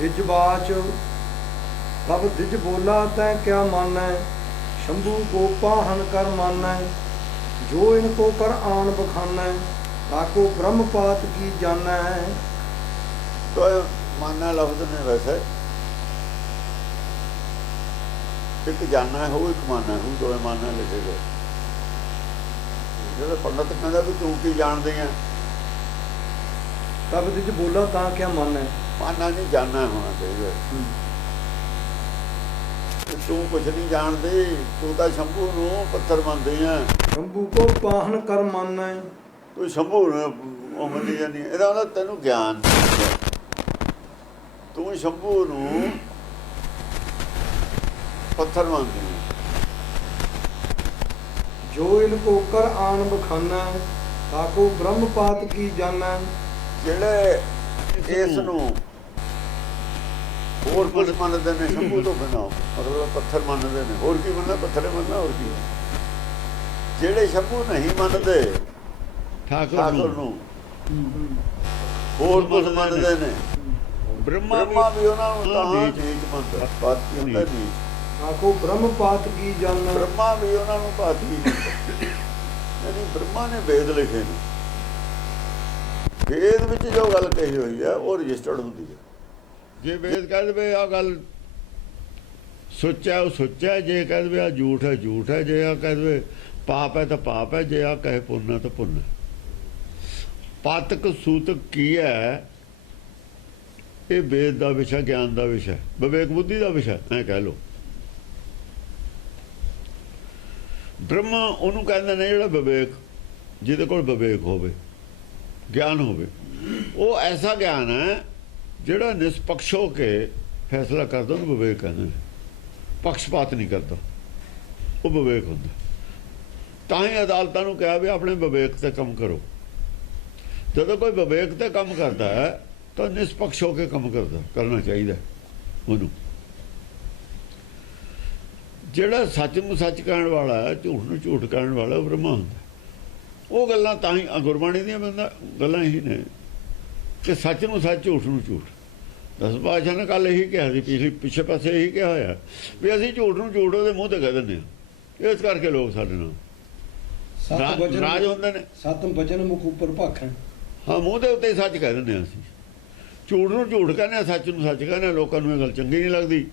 इजबाच तब दिज बोला तै क्या मानै, शंभू को पाहन कर मानै, जो इनको कर आन बखानै, ताको ब्रह्मपात की जानै। तो माना लफ्ज ने वैसे एक जाना हो एक माना हो, दो माना लिखे गए। जो पंडित कहता भी तू की जानते हैं, तब दिज बोला ता क्या मानै, माना नहीं जाना होना चाहिए। तू कुछ नहीं जानती, तू तो शंभू नू पत्थर मनती है। शंभू को पाहन कर मानै, तू शंभू नू मनी जानी, ਇਹਦਾ मतलब तेनू ज्ञान तू शंभू नू पत्थर मनती है। जो इनको कर आन बखानै, ताको ब्रह्मपात की जानै। ਜਿਹੜੇ ਇਸ ਨੂੰ ਹੋਰ ਕੁਝ ਮੰਨਦੇ ਨੇ ਸ਼ੰਭੂ ਤੋਂ ਬਿਨਾਂ, ਮਤਲਬ ਪੱਥਰ ਮੰਨਦੇ ਨੇ, ਹੋਰ ਕੀ ਮੰਨਣਾ, ਪੱਥਰੇ ਮੰਨਣਾ, ਹੋਰ ਕੀ। ਜਿਹੜੇ ਸ਼ੰਭੂ ਨਹੀਂ ਮੰਨਦੇ ਠਾਕੁਰ ਨੂੰ, ਹੋਰ ਕੁਝ ਮੰਨਦੇ ਨੇ, ਬ੍ਰਹਮਾ ਵੀ ਉਹਨਾਂ ਨੂੰ ਤਾਂ ਨੀਚ ਮੰਨਦਾ, ਪਾਤੀ ਹੁੰਦਾ ਨੀਚ। ताको ब्रह्मपात की जानै। ਬ੍ਰਹਮਾ ਵੀ ਉਹਨਾਂ ਨੂੰ ਪਾਤੀ ਮੰਨਦਾ। ਯਾਨੀ ਬ੍ਰਹਮਾ ਨੇ ਵੇਦ ਲਿਖੇ ਨੇ, ਵੇਦ ਵਿੱਚ ਜੋ ਗੱਲ ਕਹੀ ਹੋਈ ਹੈ ਉਹ ਰਜਿਸਟਰਡ ਹੁੰਦੀ ਹੈ। ਜੇ ਵੇਦ ਕਹਿ ਦੇਵੇ ਆਹ ਗੱਲ ਸੋਚਿਆ ਉਹ ਸੋਚਿਆ, ਜੇ ਕਹਿ ਦੇਵੇ ਆਹ ਝੂਠ ਹੈ ਝੂਠ ਹੈ, ਜੇ ਆਹ ਕਹਿ ਦੇਵੇ ਪਾਪ ਹੈ ਤਾਂ ਪਾਪ ਹੈ, ਜੇ ਆਹ ਕਹੇ ਪੁੰਨ ਹੈ ਤਾਂ ਪੁੰਨ ਹੈ। ਪਾਤਕ ਸੂਤਕ ਕੀ ਹੈ? ਇਹ ਵੇਦ ਦਾ ਵਿਸ਼ਾ, ਗਿਆਨ ਦਾ ਵਿਸ਼ਾ, ਵਿਵੇਕ ਬੁੱਧੀ ਦਾ ਵਿਸ਼ਾ ਐ ਕਹਿ ਲਓ। ਬ੍ਰਹਮਾ ਉਹਨੂੰ ਕਹਿੰਦੇ ਨੇ ਜਿਹੜਾ ਵਿਵੇਕ, ਜਿਹਦੇ ਕੋਲ ਵਿਵੇਕ ਹੋਵੇ, ਗਿਆਨ ਹੋਵੇ। ਉਹ ਐਸਾ ਗਿਆਨ ਹੈ ਜਿਹੜਾ ਨਿਸ਼ਪਕਸ਼ ਹੋ ਕੇ ਫੈਸਲਾ ਕਰਦਾ, ਉਹਨੂੰ ਵਿਵੇਕ ਕਹਿੰਦੇ ਨੇ। ਪਕਸ਼ਪਾਤ ਨਹੀਂ ਕਰਦਾ, ਉਹ ਵਿਵੇਕ ਹੁੰਦਾ। ਤਾਂ ਹੀ ਅਦਾਲਤਾਂ ਨੂੰ ਕਿਹਾ ਵੀ ਆਪਣੇ ਵਿਵੇਕ ਤੇ ਕੰਮ ਕਰੋ। ਜਦੋਂ ਕੋਈ ਵਿਵੇਕ ਤੇ ਕੰਮ ਕਰਦਾ ਹੈ ਤਾਂ ਨਿਸ਼ਪਕਸ਼ ਹੋ ਕੇ ਕੰਮ ਕਰਨਾ ਚਾਹੀਦਾ ਉਹਨੂੰ। ਜਿਹੜਾ ਸੱਚ ਨੂੰ ਸੱਚ ਕਹਿਣ ਵਾਲਾ, ਝੂਠ ਨੂੰ ਝੂਠ ਕਹਿਣ ਵਾਲਾ, ਉਹ ਬ੍ਰਹਮਾ ਹੁੰਦਾ। ਉਹ ਗੱਲਾਂ ਤਾਂ ਹੀ ਗੁਰਬਾਣੀ ਦੀਆਂ ਗੱਲਾਂ ਇਹੀ ਨੇ ਕਿ ਸੱਚ ਨੂੰ ਸੱਚ, ਝੂਠ ਨੂੰ ਝੂਠ। ਦਸ ਪਾਤਸ਼ਾਹ ਨੇ ਕੱਲ੍ਹ ਇਹੀ ਕਿਹਾ ਸੀ, ਪਿੱਛੇ ਪਾਸੇ ਇਹੀ ਕਿਹਾ ਹੋਇਆ ਵੀ ਅਸੀਂ ਝੂਠ ਨੂੰ ਝੂਠ ਉਹਦੇ ਮੂੰਹ ਤੇ ਕਹਿ ਦਿੰਦੇ ਹਾਂ। ਇਸ ਕਰਕੇ ਲੋਕ ਸਾਡੇ ਨਾਲ ਨਾਰਾਜ਼ ਹੁੰਦੇ ਨੇ। ਸਤਿ ਵਚਨ ਮੁਖ ਉੱਪਰ ਭਾਖਣ। ਹਾਂ, ਮੂੰਹ ਦੇ ਉੱਤੇ ਸੱਚ ਕਹਿ ਦਿੰਦੇ ਹਾਂ ਅਸੀਂ। ਝੂਠ ਨੂੰ ਝੂਠ ਕਹਿੰਦੇ ਹਾਂ, ਸੱਚ ਨੂੰ ਸੱਚ ਕਹਿੰਦੇ ਹਾਂ। ਲੋਕਾਂ ਨੂੰ ਇਹ ਗੱਲ ਚੰਗੀ ਨਹੀਂ ਲੱਗਦੀ,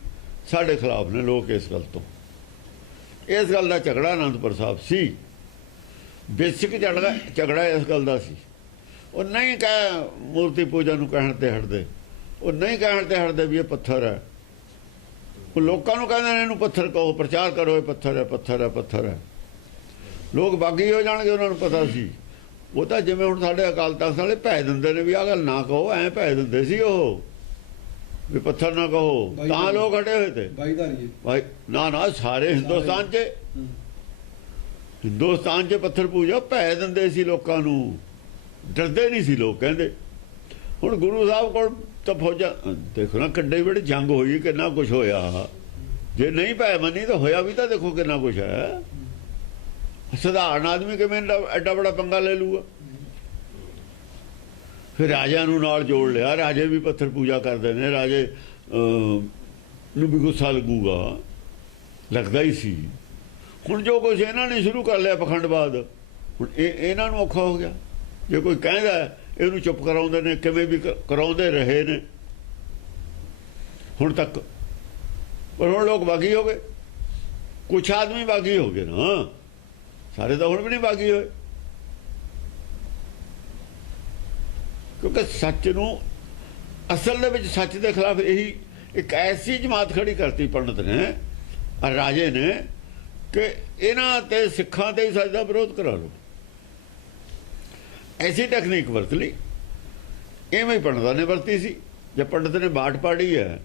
ਸਾਡੇ ਖਿਲਾਫ ਨੇ ਲੋਕ ਇਸ ਗੱਲ ਤੋਂ। ਇਸ ਗੱਲ ਦਾ ਝਗੜਾ ਅਨੰਦਪੁਰ ਸਾਹਿਬ ਸੀ, ਬੇਸਿਕ ਝਗੜਾ ਇਸ ਗੱਲ ਦਾ ਸੀ। ਉਹ ਨਹੀਂ ਕਹਿ ਮੂਰਤੀ ਪੂਜਾ ਨੂੰ ਕਹਿਣ ਤੇ ਹਟਦੇ, ਉਹ ਨਹੀਂ ਕਹਿਣ ਤੇ ਹਟਦੇ ਵੀ ਇਹ ਪੱਥਰ ਹੈ। ਉਹ ਲੋਕਾਂ ਨੂੰ ਕਹਿੰਦੇ ਨੇ ਇਹਨੂੰ ਪੱਥਰ ਕਹੋ, ਪ੍ਰਚਾਰ ਕਰੋ, ਇਹ ਪੱਥਰ ਹੈ, ਪੱਥਰ ਹੈ, ਪੱਥਰ ਹੈ। ਲੋਕ ਬਾਗੀ ਹੋ ਜਾਣਗੇ, ਉਹਨਾਂ ਨੂੰ ਪਤਾ ਸੀ। ਉਹ ਤਾਂ ਜਿਵੇਂ ਹੁਣ ਸਾਡੇ ਅਕਾਲ ਤਖ਼ਤ ਵਾਲੇ ਭੈ ਦਿੰਦੇ ਨੇ ਵੀ ਆਹ ਗੱਲ ਨਾ ਕਹੋ, ਐਂ ਭੈ ਦਿੰਦੇ ਸੀ ਉਹ ਵੀ ਪੱਥਰ ਨਾ ਕਹੋ, ਤਾਂ ਲੋਕ ਹਟੇ ਹੋਏ ਤੇ। ਭਾਈ ਨਾ ਸਾਰੇ ਹਿੰਦੁਸਤਾਨ 'ਚ ਪੱਥਰ ਪੂਜਾ ਭੈ ਦਿੰਦੇ ਸੀ ਲੋਕਾਂ ਨੂੰ, ਡਰਦੇ ਨਹੀਂ ਸੀ ਲੋਕ। ਕਹਿੰਦੇ ਹੁਣ ਗੁਰੂ ਸਾਹਿਬ ਕੋਲ ਤਾਂ ਫੌਜਾਂ ਦੇਖੋ ਨਾ, ਕਿੱਡੇ ਬੜੇ ਜੰਗ ਹੋਈ, ਕਿੰਨਾ ਕੁਛ ਹੋਇਆ। ਜੇ ਨਹੀਂ ਭੈ ਮੰਨੀ ਤਾਂ ਹੋਇਆ ਵੀ ਤਾਂ ਦੇਖੋ ਕਿੰਨਾ ਕੁਛ ਹੈ। ਸਧਾਰਨ ਆਦਮੀ ਕਿਵੇਂ ਐਡਾ ਬੜਾ ਪੰਗਾ ਲੈ ਲੂਗਾ। ਫਿਰ ਰਾਜਿਆਂ ਨੂੰ ਨਾਲ ਜੋੜ ਲਿਆ, ਰਾਜੇ ਵੀ ਪੱਥਰ ਪੂਜਾ ਕਰਦੇ ਨੇ, ਰਾਜੇ ਨੂੰ ਵੀ ਗੁੱਸਾ ਲੱਗੂਗਾ, ਲੱਗਦਾ ਹੀ ਸੀ। ਹੁਣ ਜੋ ਕੁਛ ਇਹਨਾਂ ਨੇ ਸ਼ੁਰੂ ਕਰ ਲਿਆ ਪਖੰਡਵਾਦ, ਹੁਣ ਇਹਨਾਂ ਨੂੰ ਔਖਾ ਹੋ ਗਿਆ। ਜੇ ਕੋਈ ਕਹਿੰਦਾ ਇਹਨੂੰ ਚੁੱਪ ਕਰਾਉਂਦੇ ਨੇ, ਕਿਵੇਂ ਵੀ ਕਰਾਉਂਦੇ ਰਹੇ ਨੇ ਹੁਣ ਤੱਕ। ਪਰ ਹੁਣ ਲੋਕ ਬਾਗੀ ਹੋ ਗਏ, ਕੁਛ ਆਦਮੀ ਬਾਗੀ ਹੋ ਗਏ ਨਾ, ਸਾਰੇ ਤਾਂ ਹੁਣ ਵੀ ਨਹੀਂ ਬਾਗੀ ਹੋਏ। ਕਿਉਂਕਿ ਸੱਚ ਨੂੰ, ਅਸਲ ਦੇ ਵਿੱਚ ਸੱਚ ਦੇ ਖਿਲਾਫ ਇਹੀ ਇੱਕ ਐਸੀ ਜਮਾਤ ਖੜੀ ਕਰਤੀ ਪੰਡਤ ਨੇ, ਰਾਜੇ ਨੇ, ਕਿ ਇਹਨਾਂ ਤੇ ਸਿੱਖਾਂ ਤੇ ਹੀ ਸੱਚ ਦਾ ਵਿਰੋਧ ਕਰਾ ਲਓ। ਐਸੀ ਟੈਕਨੀਕ ਵਰਤ ਲਈ। ਇਵੇਂ ਹੀ ਪੰਡਤਾਂ ਨੇ ਵਰਤੀ ਸੀ। ਜੇ ਪੰਡਤ ਨੇ ਬਾਟ ਪਾੜੀ ਹੈ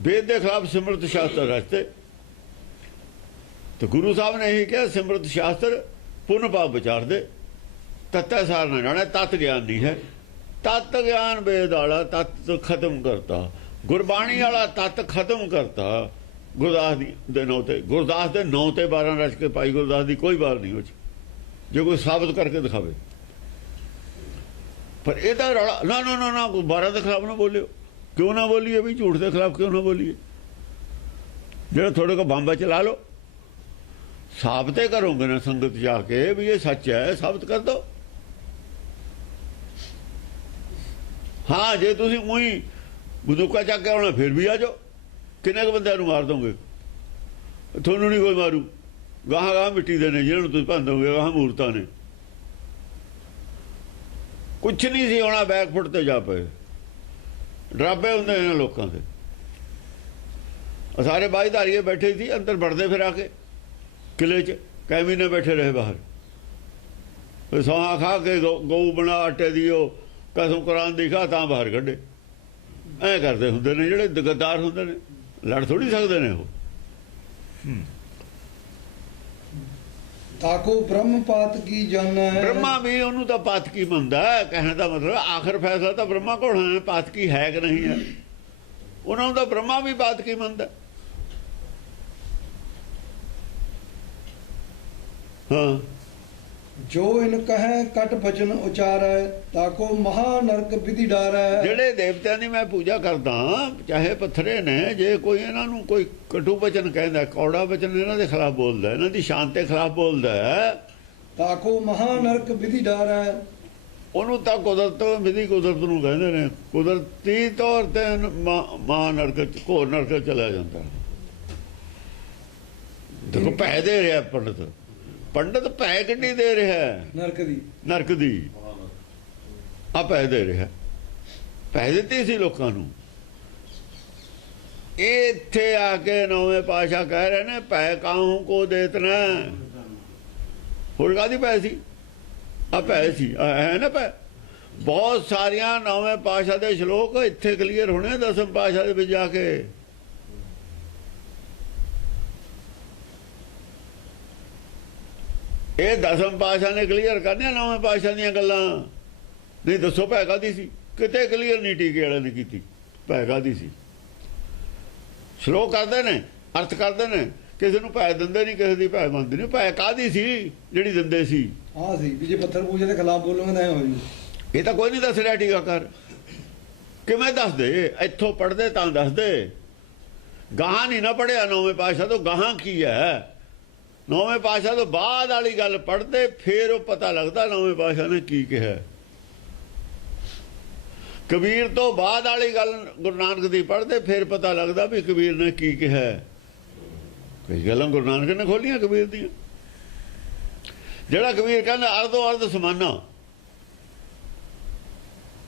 ਵੇਦ ਦੇ ਖਿਲਾਫ ਸਿਮਰਤ ਸ਼ਾਸਤਰ ਰਸਤੇ, ਤੇ ਗੁਰੂ ਸਾਹਿਬ ਨੇ ਇਹੀ ਕਿਹਾ ਸਿਮਰਤ ਸ਼ਾਸਤਰ ਪੁੰਨ ਪਾਪ ਵਿਚਾਰ ਦੇ, ਤੱਤਾ ਸਾਰ ਨਾ ਜਾਣਾ। ਤਤ ਗਿਆਨ ਨਹੀਂ ਹੈ। ਤਤ ਗਿਆਨ ਵੇਦ ਵਾਲਾ ਤਤ ਖਤਮ ਕਰਤਾ, ਗੁਰਬਾਣੀ ਵਾਲਾ ਤਤ ਖਤਮ ਕਰਤਾ। ਗੁਰਦਾਸ ਦੇ ਨਾਂ ਤੇ, ਗੁਰਦਾਸ ਦੇ ਨਾਂ ਤੇ 12 ਰਚ ਕੇ ਭਾਈ ਗੁਰਦਾਸ ਦੀ ਕੋਈ ਬਾਤ ਨਹੀਂ ਉਹ 'ਚ, ਜੇ ਕੋਈ ਸਾਬਤ ਕਰਕੇ ਦਿਖਾਵੇ। ਪਰ ਇਹਦਾ ਰੌਲਾ ਨਾ 12 ਦੇ ਖਿਲਾਫ ਨਾ ਬੋਲਿਓ। क्यों ना बोलिए भी, झूठ के खिलाफ क्यों ना बोलिए। जो थोड़े को बंबा चला लो, साबित करोगे ना संगत जाके भी ये सच है, साबित कर दो। हाँ जे तुम उही बंदूका चक के आना फिर भी आ जाओ, किन्ने बंदे मार दोगे, थोनू नहीं कोई मारू। गाह गाह मिट्टी दे ने जिन्होंने तुम भंदोगे, गाह मूर्तां ने कुछ नहीं सी होना, बैक फुट ते जा पे डराबे होंगे इन्होंने लोगों के। सारे बाजधारीए बैठे थी अंदर बढ़ते फिर आके किले च, कई महीने बैठे रहे बाहर, सौहा खा के गऊ बना आटे दी कसम कुरान दी खा तां बाहर कढे। ऐ करते होंगे ने ਜਿਹੜੇ गद्दार होंगे ने, लड़ थोड़ी सकते ने वो। ताको ब्रह्म पात की जाना है। ब्रह्मा भी ਉਹਨੂੰ ਤਾਂ ਪਾਤਕੀ ਮੰਨਦਾ ਹੈ। ਕਹਿਣ ਦਾ ਮਤਲਬ ਆਖਰ ਫੈਸਲਾ ਤਾਂ ਬ੍ਰਹਮਾ ਕੋਲ ਹੈ, ਪਾਤਕੀ ਹੈ ਕਿ ਨਹੀਂ ਹੈ। ਉਹਨਾਂ ਨੂੰ ਤਾਂ ਬ੍ਰਹਮਾ ਵੀ ਪਾਤਕੀ ਮੰਨਦਾ। हाँ जो इन कहे कट बचन उचारै ताको महानरक विधि डारै। ਜਿਹੜੇ ਦੇਵਤਿਆਂ ਦੀ ਮੈਂ ਪੂਜਾ ਕਰਦਾ, ਚਾਹੇ ਪੱਥਰੇ ਨੇ, ਜੇ ਕੋਈ ਇਹਨਾਂ ਨੂੰ ਕੋਈ ਕਟੂ ਬਚਨ ਕਹਿੰਦਾ, ਕੌੜਾ ਬਚਨ ਇਹਨਾਂ ਦੇ ਖਿਲਾਫ ਬੋਲਦਾ, ਇਹਨਾਂ ਦੀ ਸ਼ਾਨ ਦੇ ਖਿਲਾਫ ਬੋਲਦਾ, ਤਾਕੋ ਮਹਾਨਰਕ ਵਿਧੀ ਡਾਰੈ, ਉਹਨੂੰ ਤਾਂ ਕੁਦਰਤ ਵਿਧੀ ਕੁਦਰਤ ਨੂੰ ਕਹਿੰਦੇ ਨੇ। ਕੁਦਰਤੀ ਤੌਰ ਤੇ ਮਹਾਨਰਕ ਘੋਰ ਨਰਕ ਚਲਾ ਜਾਂਦਾ। ਦੇਖੋ ਪੈ ਦੇ ਰਿਹਾ ਪੰਡਤ, ਪੰਡਤ ਪੈ ਕਿੰਨੀ ਦੇ ਰਿਹਾ ਨਰਕ ਦੀ ਆ ਪੈ ਦੇ ਰਿਹਾ। ਪੈ ਦਿੱਤੀ ਸੀ ਲੋਕਾਂ ਨੂੰ। ਇੱਥੇ ਆ ਕੇ ਨੌਵੇਂ ਪਾਸ਼ਾ ਕਹਿ ਰਹੇ ਨੇ ਪੈ ਕਾਹੂ ਕੋ ਦੇਤਨਾ। ਹੋਰ ਕਾਹਦੀ ਪੈ ਸੀ? ਆ ਪੈ ਸੀ, ਹੈ ਨਾ ਪੈ। ਬਹੁਤ ਸਾਰੀਆਂ ਨੌਵੇਂ ਪਾਸ਼ਾ ਦੇ ਸ਼ਲੋਕ ਇੱਥੇ ਕਲੀਅਰ ਹੋਣੇ ਦਸਮ ਪਾਸ਼ਾ ਦੇ ਵਿੱਚ ਜਾ ਕੇ। ਇਹ ਦਸਮ ਪਾਸ਼ਾ ਨੇ ਕਲੀਅਰ ਕਰਨੇ ਨੌਵੇਂ ਪਾਸ਼ਾ ਦੀਆਂ ਗੱਲਾਂ। ਨਹੀਂ ਦੱਸੋ ਭੈ ਕਾਹਦੀ ਸੀ? ਕਿਤੇ ਕਲੀਅਰ ਨਹੀਂ ਟੀਕੇ ਵਾਲੇ ਨੇ ਕੀਤੀ ਭੈ ਕਾਹਦੀ ਸੀ। ਸ਼ਲੋਕ ਕਰਦੇ ਨੇ, ਅਰਥ ਕਰਦੇ ਨੇ, ਕਿਸੇ ਨੂੰ ਭੈ ਦਿੰਦੇ ਨਹੀਂ, ਕਿਸੇ ਦੀ ਭੈ ਮੰਨਦੇ ਨਹੀਂ। ਭੈ ਕਾਹਦੀ ਸੀ ਜਿਹੜੀ ਦਿੰਦੇ ਸੀ? ਹਾਂ ਸੀ ਵੀ ਜੇ ਪੱਥਰ ਪੂਜਾ ਦੇ ਖਿਲਾਫ ਬੋਲੋਗੇ ਤਾਂ ਹੋ ਜੂ। ਇਹ ਤਾਂ ਕੋਈ ਨਹੀਂ ਦੱਸ ਰਿਹਾ ਟੀਕਾਕਾਰ। ਕਿਵੇਂ ਦੱਸਦੇ? ਇੱਥੋਂ ਪੜ੍ਹਦੇ ਤਾਂ ਦੱਸਦੇ। ਗਾਹਾਂ ਨਹੀਂ ਨਾ ਪੜ੍ਹਿਆ ਨੌਵੇਂ ਪਾਸ਼ਾ ਤੋਂ। ਗਾਹਾਂ ਕੀ ਹੈ? ਨੌਵੇਂ ਪਾਸ਼ਾ ਤੋਂ ਬਾਅਦ ਵਾਲੀ ਗੱਲ ਪੜ੍ਹਦੇ, ਫਿਰ ਉਹ ਪਤਾ ਲੱਗਦਾ ਨੌਵੇਂ ਪਾਸ਼ਾ ਨੇ ਕੀ ਕਿਹਾ। ਕਬੀਰ ਤੋਂ ਬਾਅਦ ਵਾਲੀ ਗੱਲ ਗੁਰੂ ਨਾਨਕ ਦੀ ਪੜ੍ਹਦੇ, ਫਿਰ ਪਤਾ ਲੱਗਦਾ ਵੀ ਕਬੀਰ ਨੇ ਕੀ ਕਿਹਾ। ਕਈ ਗੱਲਾਂ ਗੁਰੂ ਨਾਨਕ ਨੇ ਖੋਲੀਆਂ ਕਬੀਰ ਦੀਆਂ। ਜਿਹੜਾ ਕਬੀਰ ਕਹਿੰਦਾ ਅਰਧੋ ਅਰਧ ਸਮਾਨਾ,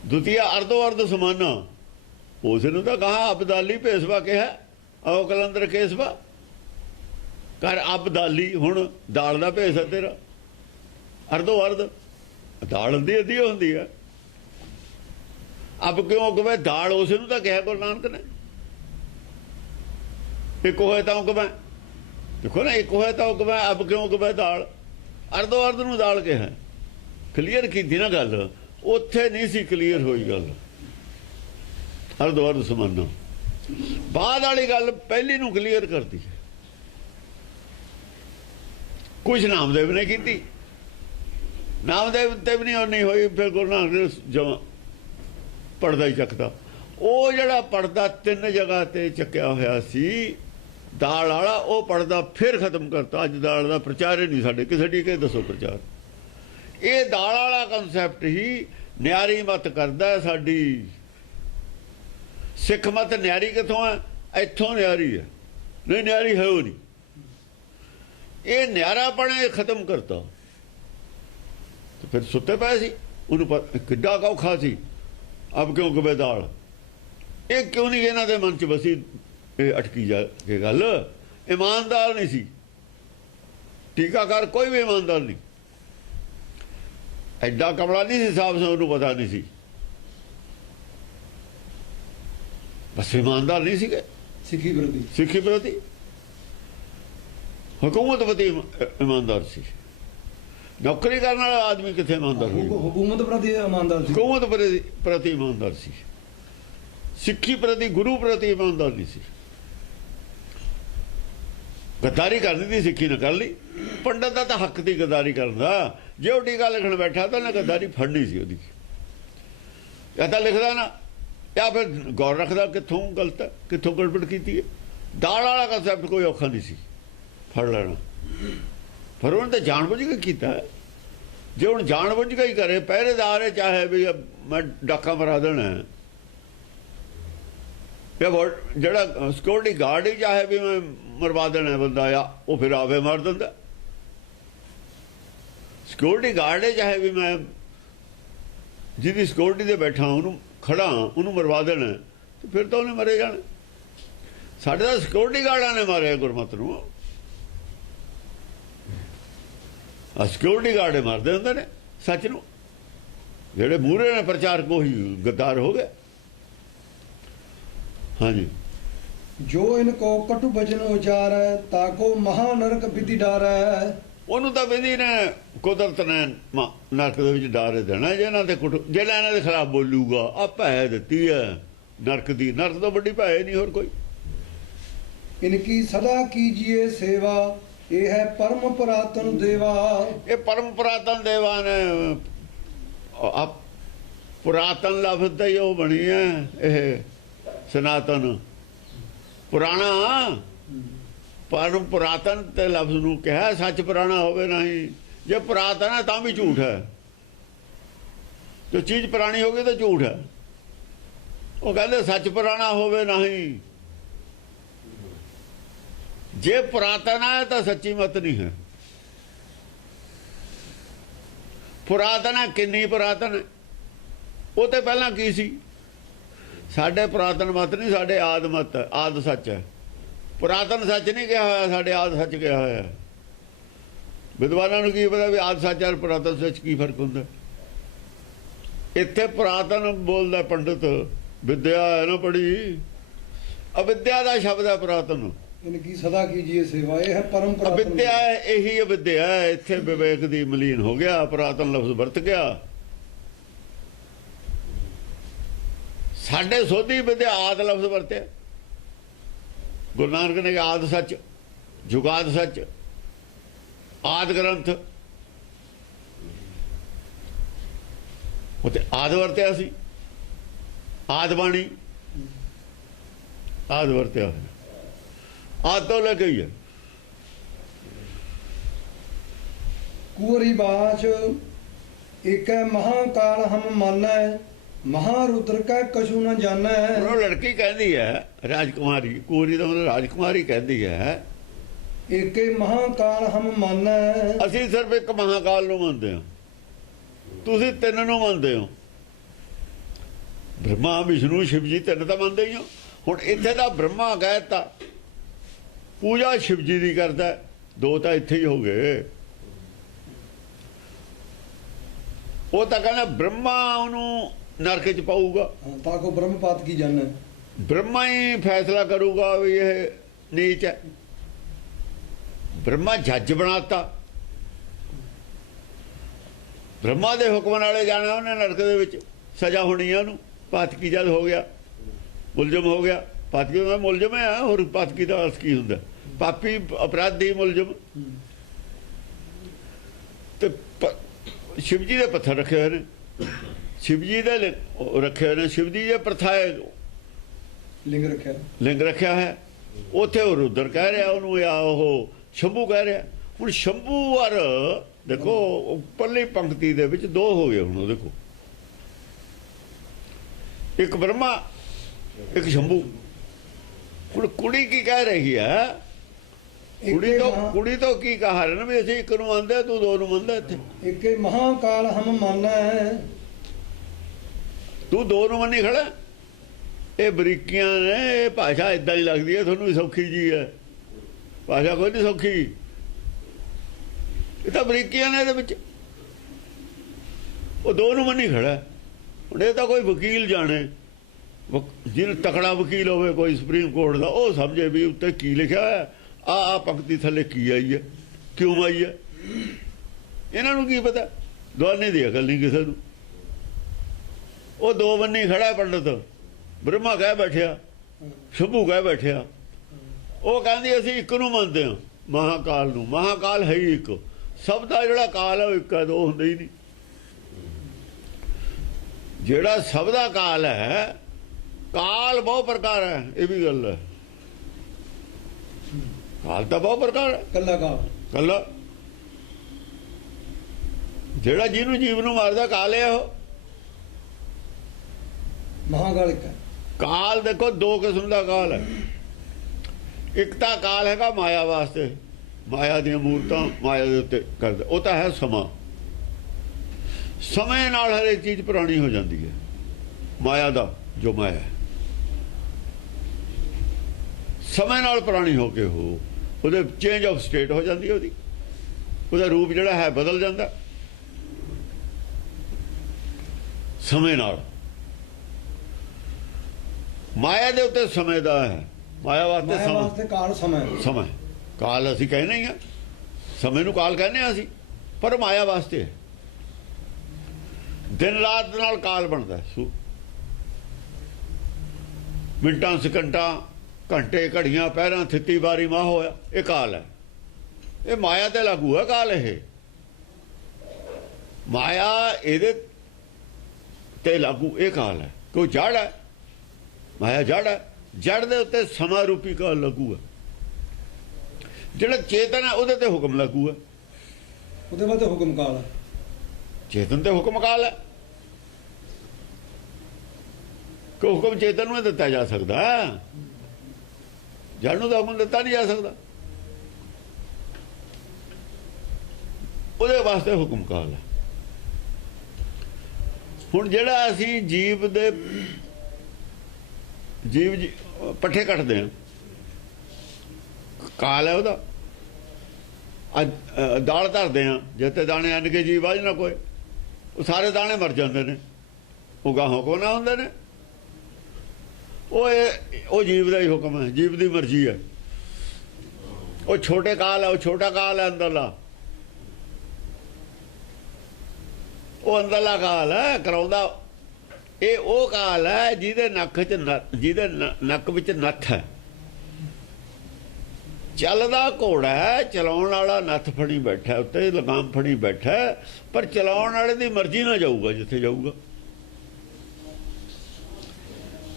ਦੁਤੀਆ ਅਰਧੋ ਅਰਧ ਸਮਾਨਾ, ਉਸ ਨੂੰ ਤਾਂ ਕਹਾ ਅਬਦਾਲੀ ਭੇਸਵਾ ਕਿਹਾ। ਆਓ ਕਲੰਦਰ ਕੇਸਵਾ ਕਰ ਅਬਦਾਲੀ। ਹੁਣ ਦਾਲ ਦਾ ਭੇਸ ਹੈ ਤੇਰਾ। ਅਰਧੋ ਅਰਧ ਦਾਲ ਹੁੰਦੀ ਅੱਧੀ ਹੁੰਦੀ ਹੈ। ਅਬ ਕਿਉਂ ਕਵੇ ਦਾਲ? ਉਸ ਨੂੰ ਤਾਂ ਕਿਹਾ ਗੁਰੂ ਨਾਨਕ ਨੇ। ਇੱਕ ਹੋਏ ਤਾਂ ਕਵੇ, ਦੇਖੋ ਨਾ, ਇੱਕ ਹੋਏ ਤਾਂ ਕਵੇ ਅਬ ਕਿਉਂ ਕਵੇ ਦਾਲ। ਅਰਧੋ ਅਰਧ ਨੂੰ ਦਾਲ ਕਿਹਾ। ਕਲੀਅਰ ਕੀਤੀ ਨਾ ਗੱਲ। ਉੱਥੇ ਨਹੀਂ ਸੀ ਕਲੀਅਰ ਹੋਈ ਗੱਲ। ਅਰਧੋ ਅਰਧ ਸਮਾਨਾ ਬਾਅਦ ਵਾਲੀ ਗੱਲ ਪਹਿਲੀ ਨੂੰ ਕਲੀਅਰ ਕਰਦੀ ਹੈ। ਕੁਛ ਨਾਮਦੇਵ ਨੇ ਕੀਤੀ, ਨਾਮਦੇਵ ਤੇ ਵੀ ਨਹੀਂ ਹੋਈ। ਫਿਰ ਗੁਰੂ ਨਾਨਕ ਜਮਾ ਪੜਦਾ ਹੀ ਚੱਕਦਾ। ਉਹ ਜਿਹੜਾ ਪੜਦਾ 3 ਜਗ੍ਹਾ ਤੇ ਚੱਕਿਆ ਹੋਇਆ ਸੀ ਦਾਲ ਵਾਲਾ, ਉਹ ਪੜਦਾ ਫਿਰ ਖਤਮ ਕਰਤਾ। ਅੱਜ ਦਾਲ ਦਾ ਪ੍ਰਚਾਰ ਹੀ ਨਹੀਂ ਸਾਡੇ ਕਿਸੇ ਟੀਕੇ ਦੱਸੋ ਪ੍ਰਚਾਰ। ਇਹ ਦਾਲ ਵਾਲਾ ਕਨਸੈਪਟ ਹੀ ਨਿਆਰੀ ਮਤ ਕਰਦਾ ਸਾਡੀ। ਸਿੱਖ ਮਤ ਨਿਆਰੀ ਕਿੱਥੋਂ ਹੈ? ਇੱਥੋਂ ਨਿਆਰੀ ਹੈ। ਨਹੀਂ ਨਿਆਰੀ ਹੈ ਉਹ ਨਹੀਂ। ਇਹ ਨਿਆਰਾਪਣੇ ਖਤਮ ਕਰਤਾ। ਤੇ ਫਿਰ ਸੁੱਤੇ ਪਏ ਸੀ। ਉਹਨੂੰ ਕਿੱਡਾ ਔਖਾ ਸੀ। ਅਬ ਕਿਉਂ ਕਵੇ ਦਾਲ? ਇਹ ਕਿਉਂ ਨਹੀਂ ਇਹਨਾਂ ਦੇ ਮਨ 'ਚ ਬਸੀ? ਇਹ ਅਟਕੀ ਜਾ ਕੇ ਗੱਲ। ਇਮਾਨਦਾਰ ਨਹੀਂ ਸੀ ਟੀਕਾਕਾਰ, ਕੋਈ ਵੀ ਇਮਾਨਦਾਰ ਨਹੀਂ। ਐਡਾ ਕਮਲਾ ਨਹੀਂ ਸੀ ਸਾਹਿਬ, ਉਹਨੂੰ ਪਤਾ ਨਹੀਂ ਸੀ। ਬਸ ਇਮਾਨਦਾਰ ਨਹੀਂ ਸੀਗੇ ਸਿੱਖੀ ਪ੍ਰਤੀ। हुकूमत प्रति ईमानदार सी। नौकरी करने वाला आदमी कितने ईमानदार हो? हुकूमत प्रति ईमानदार, हुकूमत प्रति ईमानदार सी। सिक्खी प्रति गुरु प्रति ईमानदार नहीं सी। गद्दारी करनी थी, सिक्खी ने कर ली। पंडित का तो हक थी गद्दारी करना। जे वो टीका लिखण बैठा तो उन्हें गद्दारी फड़नी सी। या तो लिखदा ना ਜਾਂ ਫਿਰ ਗੌਰ ਰੱਖਦਾ ਕਿੱਥੋਂ ਗਲਤ ਹੈ, ਕਿੱਥੋਂ ਗੜਬੜ ਕੀਤੀ ਹੈ। ਦਾਲ ਵਾਲਾ ਕਨਸੈਪਟ ਕੋਈ ਔਖਾ ਨਹੀਂ ਸੀ ਫੜ ਲੈਣਾ, ਪਰ ਉਹਨੇ ਤਾਂ ਜਾਣਬੁੱਝ ਕੇ ਕੀਤਾ ਹੈ। ਜੇ ਹੁਣ ਜਾਣਬੁੱਝ ਕੇ ਹੀ ਕਰੇ, ਪਹਿਰੇਦਾਰ ਹੈ ਚਾਹੇ ਵੀ ਮੈਂ ਡਾਕਾ ਮਰਾ ਦੇਣਾ, ਜਿਹੜਾ ਸਿਕਿਉਰਿਟੀ ਗਾਰਡ ਹੀ ਚਾਹੇ ਵੀ ਮੈਂ ਮਰਵਾ ਦੇਣਾ ਬੰਦਾ ਆ, ਉਹ ਫਿਰ ਆਵੇ ਮਾਰ ਦਿੰਦਾ। ਸਿਕਿਉਰਿਟੀ ਗਾਰਡ ਹੈ ਚਾਹੇ ਵੀ ਮੈਂ ਜਿਹਦੀ ਸਿਕਿਉਰਿਟੀ ਤੇ ਬੈਠਾ ਉਹਨੂੰ ਖੜਾ ਉਹਨੂੰ ਮਰਵਾ ਦੇਣਾ, ਤੇ ਫਿਰ ਤਾਂ ਉਹਨੇ ਮਰੇ ਜਾਣਾ। ਸਾਡੇ ਤਾਂ ਸਿਕਿਉਰਿਟੀ ਗਾਰਡਾਂ ਨੇ ਮਾਰਿਆ ਗੁਰਮਤਿ ਨੂੰ, ਆ ਸਿਕਿਉਰਿਟੀ ਗਾਰਡ ਮਾਰਦੇ ਹੁੰਦੇ ਨੇ ਸੱਚ ਨੂੰ, ਜਿਹੜੇ ਮੂਹਰੇ ਨੇ ਪ੍ਰਚਾਰਕ ਉਹੀ ਗੱਦਾਰ ਹੋ ਗਏ। ਹਾਂਜੀ, ਜੋ ਇਨਕੋ ਕਟੂ ਬਚਨ ਉਚਾਰੈ ਤਾਕੋ ਮਹਾ ਨਰਕ ਵਿਧि ਡਾਰੈ। ਉਹਨੂੰ ਤਾਂ ਵਿਧੀ ਨੇ ਕੁਦਰਤ ਨੇ ਨਰਕ ਦੇ ਵਿੱਚ ਡਾਰੇ ਦੇਣਾ ਜਿਹਨਾਂ ਤੇ ਜਿਹੜਾ ਇਹਨਾਂ ਦੇ ਖਿਲਾਫ ਬੋਲੂਗਾ। ਆ ਭੈ ਦਿੱਤੀ ਹੈ ਨਰਕ ਦੀ, ਨਰਕ ਤੋਂ ਵੱਡੀ ਭੈ ਨਹੀਂ ਹੋਰ ਕੋਈ। ਇਨਕੀ ਸਦਾ ਕੀਜੀਏ ਸੇਵਾ ਇਹ ਹੈ ਪਰਮ ਪੁਰਾਤਨ ਦੇਵਾ। ਇਹ ਪਰਮ ਪੁਰਾਤਨ ਦੇਵਾ ਨੇ ਪੁਰਾਤਨ ਲਫ਼ਜ਼ ਦਾ ਹੀ ਉਹ ਬਣੀ ਹੈ ਇਹ ਸਨਾਤਨ ਪੁਰਾਣਾ। ਪਰਮ ਪੁਰਾਤਨ ਤੇ ਲਫ਼ਜ਼ ਨੂੰ ਕਿਹਾ, ਸੱਚ ਪੁਰਾਣਾ ਹੋਵੇ ਨਹੀਂ। ਜੇ ਪੁਰਾਤਨ ਹੈ ਤਾਂ ਵੀ ਝੂਠ ਹੈ, ਜੋ ਚੀਜ਼ ਪੁਰਾਣੀ ਹੋ ਗਈ ਤਾਂ ਝੂਠ ਹੈ। ਉਹ ਕਹਿੰਦੇ ਸੱਚ ਪੁਰਾਣਾ ਹੋਵੇ ਨਹੀਂ। ਜੇ ਪੁਰਾਤਨ ਹੈ ਤਾਂ ਸੱਚੀ ਮਤ ਨਹੀਂ ਹੈ। ਪੁਰਾਤਨ ਹੈ, ਕਿੰਨੀ ਪੁਰਾਤਨ ਹੈ, ਉਹ ਤੇ ਪਹਿਲਾਂ ਕੀ ਸੀ। ਸਾਡੇ ਪੁਰਾਤਨ ਮਤ ਨਹੀਂ, ਸਾਡੇ ਆਦ ਮਤ, ਆਦ ਸੱਚ ਹੈ। ਪੁਰਾਤਨ ਸੱਚ ਨਹੀਂ ਕਿਹਾ ਹੋਇਆ, ਸਾਡੇ ਆਦ ਸੱਚ ਕਿਹਾ ਹੋਇਆ। ਵਿਦਵਾਨਾਂ ਨੂੰ ਕੀ ਪਤਾ ਵੀ ਆਦ ਸੱਚ ਔਰ ਪੁਰਾਤਨ ਸੱਚ ਕੀ ਫਰਕ ਹੁੰਦਾ। ਇੱਥੇ ਪੁਰਾਤਨ ਬੋਲਦਾ ਪੰਡਿਤ, ਵਿਦਿਆ ਹੈ ਨਾ ਪੜ੍ਹੀ, ਅਵਿਦਿਆ ਦਾ ਸ਼ਬਦ ਹੈ ਪੁਰਾਤਨ। ਇਨਕੀ ਸਦਾ ਕੀਜੀਏ ਸੇਵਾ ਇਹ ਹੈ ਪਰਮ ਪੁਰਾਤਨ। ਅਵਿਦਿਆ ਇਹੀ ਅਵਿਦਿਆ ਹੈ, ਇੱਥੇ ਵਿਵੇਕ ਦੀ ਮਲੀਨ ਹੋ ਗਿਆ, ਪੁਰਾਤਨ ਲਫ਼ਜ਼ ਵਰਤ ਗਿਆ। ਸਾਡੇ ਸੋਧੀ ਵਿਦਿਆ ਆਦ ਲਫ਼ਜ਼ ਵਰਤਿਆ। ਗੁਰੂ ਨਾਨਕ ਨੇ ਆਦ ਸੱਚ, ਜੁਗਾਦ ਸੱਚ, ਆਦ ਗ੍ਰੰਥ, ਉੱਥੇ ਆਦ ਵਰਤਿਆ ਸੀ। ਆਦ ਬਾਣੀ, ਆਦ ਵਰਤਿਆ ਹੋਇਆ, ਆਦ ਤੋਂ ਲੈ ਕੇ ਹੀ ਹੈ। ਕੁਵਰੀ ਬਾਚ ਏਕੈ ਮਹਾਕਾਲ ਹਮ ਮਾਨੈ ਮਹਾਰੁਦਰ ਕੈ ਕਛੂ ਨ ਜਾਣੈ। ਉਹ ਲੜਕੀ ਕਹਿੰਦੀ ਹੈ ਰਾਜਕੁਮਾਰੀ, ਕੁਵਰੀ ਦਾ ਮਤਲਬ ਰਾਜਕੁਮਾਰੀ ਕਹਿੰਦੀ ਹੈ ਏਕੇ ਮਹਾਕਾਲ ਹਮ ਮਾਨੈ। ਅਸੀਂ ਸਿਰਫ ਇੱਕ ਮਹਾਕਾਲ ਨੂੰ ਮੰਨਦੇ ਹਾਂ, ਤੁਸੀਂ ਤਿੰਨ ਨੂੰ ਮੰਨਦੇ ਹੋ। ਬ੍ਰਹਮਾ ਵਿਸ਼ਨੂੰ ਸ਼ਿਵ ਜੀ ਤਿੰਨ ਤਾਂ ਮੰਨਦੇ ਹੀ ਹੋ। ਹੁਣ ਇੱਥੇ ਦਾ ਬ੍ਰਹਮਾ ਕਹਿਤਾ, ਪੂਜਾ ਸ਼ਿਵ ਜੀ ਦੀ ਕਰਦਾ, ਦੋ ਤਾਂ ਇੱਥੇ ਹੀ ਹੋ ਗਏ। ਉਹ ਤਾਂ ਕਹਿੰਦਾ ਬ੍ਰਹਮਾ ਉਹਨੂੰ ਨਰਕ ਚ ਪਾਊਗਾ, ਤਾਂ ਕੋ ਬ੍ਰਹਮਪਾਤ ਕੀ ਜਾਣੈ। ਬ੍ਰਹਮਾ ਹੀ ਫੈਸਲਾ ਕਰੂਗਾ ਵੀ ਇਹ ਨੀਚ ਹੈ। ਬ੍ਰਹਮਾ ਜੱਜ ਬਣਾਤਾ, ਬ੍ਰਹਮਾ ਦੇ ਹੁਕਮ ਨਾਲੇ ਜਾਣਾ ਉਹਨੇ ਨਰਕ ਦੇ ਵਿੱਚ, ਸਜ਼ਾ ਹੋਣੀ ਹੈ ਉਹਨੂੰ। ਪਾਤਕੀ ਜਦ ਹੋ ਗਿਆ, ਮੁਲਜ਼ਮ ਹੋ ਗਿਆ, ਪਾਤਕੀ ਦਾ ਮੁਲਜ਼ਮ ਹੈ, ਹੋਰ ਪਾਤਕੀ ਦਾ ਅਰਥ ਕੀ ਹੁੰਦਾ, ਪਾਪੀ ਅਪਰਾਧੀ ਮੁਲਜ਼ਮ। ਤੇ ਸ਼ਿਵ ਜੀ ਦੇ ਪੱਥਰ ਰੱਖੇ ਹੋਏ ਨੇ, ਸ਼ਿਵ ਜੀ ਦੇ ਰੱਖੇ ਹੋਏ ਨੇ, ਸ਼ਿਵ ਜੀ ਦੇ ਪ੍ਰਥਾ ਲਿੰਗ ਰੱਖਿਆ, ਲਿੰਗ ਰੱਖਿਆ ਹੈ। ਉੱਥੇ ਉਹ ਰੁਦਰ ਕਹਿ ਰਿਹਾ ਉਹਨੂੰ, ਜਾਂ ਉਹ ਸ਼ੰਭੂ ਕਹਿ ਰਿਹਾ। ਹੁਣ ਸ਼ੰਭੂ ਔਰ ਦੇਖੋ ਉੱਪਰਲੀ ਪੰਕਤੀ ਦੇ ਵਿੱਚ ਦੋ ਹੋ ਗਏ। ਹੁਣ ਉਹ ਦੇਖੋ, ਇੱਕ ਬ੍ਰਹਮਾ, ਇੱਕ ਸ਼ੰਭੂ। ਹੁਣ ਕੁੜੀ ਕੀ ਕਹਿ ਰਹੀ ਹੈ, ਕੁੜੀ ਤੋਂ ਕੀ ਕਹਾ ਰਹੇ ਨੇ ਵੀ ਅਸੀਂ ਇੱਕ ਨੂੰ ਮੰਨਦੇ, ਤੂੰ ਦੋ ਨੂੰ ਮੰਨਦਾ। ਇੱਥੇ ਏਕੇ ਮਹਾਕਾਲ ਹਮ ਮਾਨੈ, ਤੂੰ ਦੋ ਨੂੰ ਮੰਨੀ ਖੜਾ। ਇਹ ਬਰੀਕੀਆਂ ਨੇ, ਇਹ ਭਾਸ਼ਾ ਇਦਾਂ ਹੀ ਲੱਗਦੀ ਹੈ ਤੁਹਾਨੂੰ ਵੀ ਸੌਖੀ ਜੀ ਹੈ, ਭਾਸ਼ਾ ਕੋਈ ਨਹੀਂ ਸੌਖੀ। ਇਹ ਤਾਂ ਬਰੀਕੀਆਂ ਨੇ ਇਹਦੇ ਵਿੱਚ। ਉਹ ਦੋ ਨੂੰ ਮੰਨੀ ਖੜਾ। ਹੁਣ ਇਹ ਤਾਂ ਕੋਈ ਵਕੀਲ ਜਾਣੇ, ਜਿਹਨੂੰ ਤਕੜਾ ਵਕੀਲ ਹੋਵੇ ਕੋਈ ਸੁਪਰੀਮ ਕੋਰਟ ਦਾ, ਉਹ ਸਮਝੇ ਵੀ ਉੱਤੇ ਕੀ ਲਿਖਿਆ ਹੋਇਆ, ਆ ਪੰਕਤੀ ਥੱਲੇ ਕੀ ਆਈ ਹੈ, ਕਿਉਂ ਆਈ ਹੈ। ਇਹਨਾਂ ਨੂੰ ਕੀ ਪਤਾ, ਦਵਾਨੇ ਦੀ ਅਕਲ ਨਹੀਂ ਕਿਸੇ ਨੂੰ। ਉਹ ਦੋ ਬੰਨੀ ਖੜਾ ਪੰਡਤ, ਬ੍ਰਹਮਾ ਕਹਿ ਬੈਠਿਆ, ਸ਼ੰਭੂ ਕਹਿ ਬੈਠਿਆ। ਉਹ ਕਹਿੰਦੀ ਅਸੀਂ ਇੱਕ ਨੂੰ ਮੰਨਦੇ ਹਾਂ, ਮਹਾਕਾਲ ਨੂੰ। ਮਹਾਕਾਲ ਹੈ ਹੀ ਇੱਕ, ਸਭ ਦਾ ਜਿਹੜਾ ਕਾਲ ਹੈ ਉਹ ਇੱਕ ਹੈ, ਦੋ ਹੁੰਦੇ ਹੀ ਨਹੀਂ। ਜਿਹੜਾ ਸਭ ਦਾ ਕਾਲ ਹੈ काल बहुत प्रकार है, ये भी गल है। काल तो बहुत प्रकार है, ਕੱਲਾ ਕਾਲ कला जेड़ा जिन्हों जीव नूं मारदा काल है। वो ਮਹਾਕਾਲ ਇੱਕ ਹੈ। काल देखो दो किस्म का काल है। एक तो काल हैगा माया वास्ते, माया दी मूर्तां माया दे उत्ते करदे, वो तो है समा। समय नाल हर एक चीज़ पुरानी हो जाती है। माया दा जो माया है समय नाल पुरानी होके हो ਉਹਦੇ चेंज ऑफ स्टेट हो जाती है, ਉਹਦਾ रूप ਜਿਹੜਾ है बदल जाता समय नाल। माया ਦੇ ਉੱਤੇ समय ਦਾ है, माया वास्ते ਮਾਇਆ समय ਵਾਸਤੇ ਕਾਲ ਸਮਾਂ समय काल ਅਸੀਂ कहने ही हैं, समय ਨੂੰ काल कहने हैं ਅਸੀਂ, पर माया वास्ते है। दिन रात नाल काल बनता है, मिनटां सेकंडां घंटे घड़ियां पैरां थित्ती बारी माह होया, ये काल है। ये माया ते लागू है काल। ये माया ਇਹਦੇ ਤੇ लागू ये काल है। कोई जड़ है, माया जड़ है, जड़ ਦੇ ਉੱਤੇ ਸਮਾਂ ਰੂਪੀ ਕਾਲ लागू है। ਜਿਹੜਾ ਚੇਤਨ ਹੈ ਉਹਦੇ ਤੇ ਹੁਕਮ लागू है। ਉਹਦੇ ਬਾਅਦ ਹੁਕਮ ਕਾਲ ਹੈ। चेतन ते हुक्म काल है। कि हुक्म चेतन में दिता जा सकता है, जड़ नूं तां हुक्म दिता नहीं जा सकता। ਉਹਦੇ वास्ते हुक्म काल है। हुण जिहड़ा असीं जीव दे पट्ठे कटदे हां, काल है ਉਹਦਾ। दाल धरदे हां, जिते दाने अन्न के जीव आज ना कोई, वो सारे दाने मर जाते हैं, वो गाहों को ना होंगे ने। वो जीव का ही हुक्म है, जीव की मर्जी है। वो छोटे काल है, वो छोटा काल है अंदरला, वो अंदरला काल है कराउंदा। ये वो काल है जिहदे नक विच नत्थ है। चलदा घोड़ा है, चलाउण वाला नत्थ फड़ी बैठा, उत्ते लगाम फड़ी बैठा, पर चलाउण वाले दी मर्जी ना जाऊगा जिथे जाऊगा।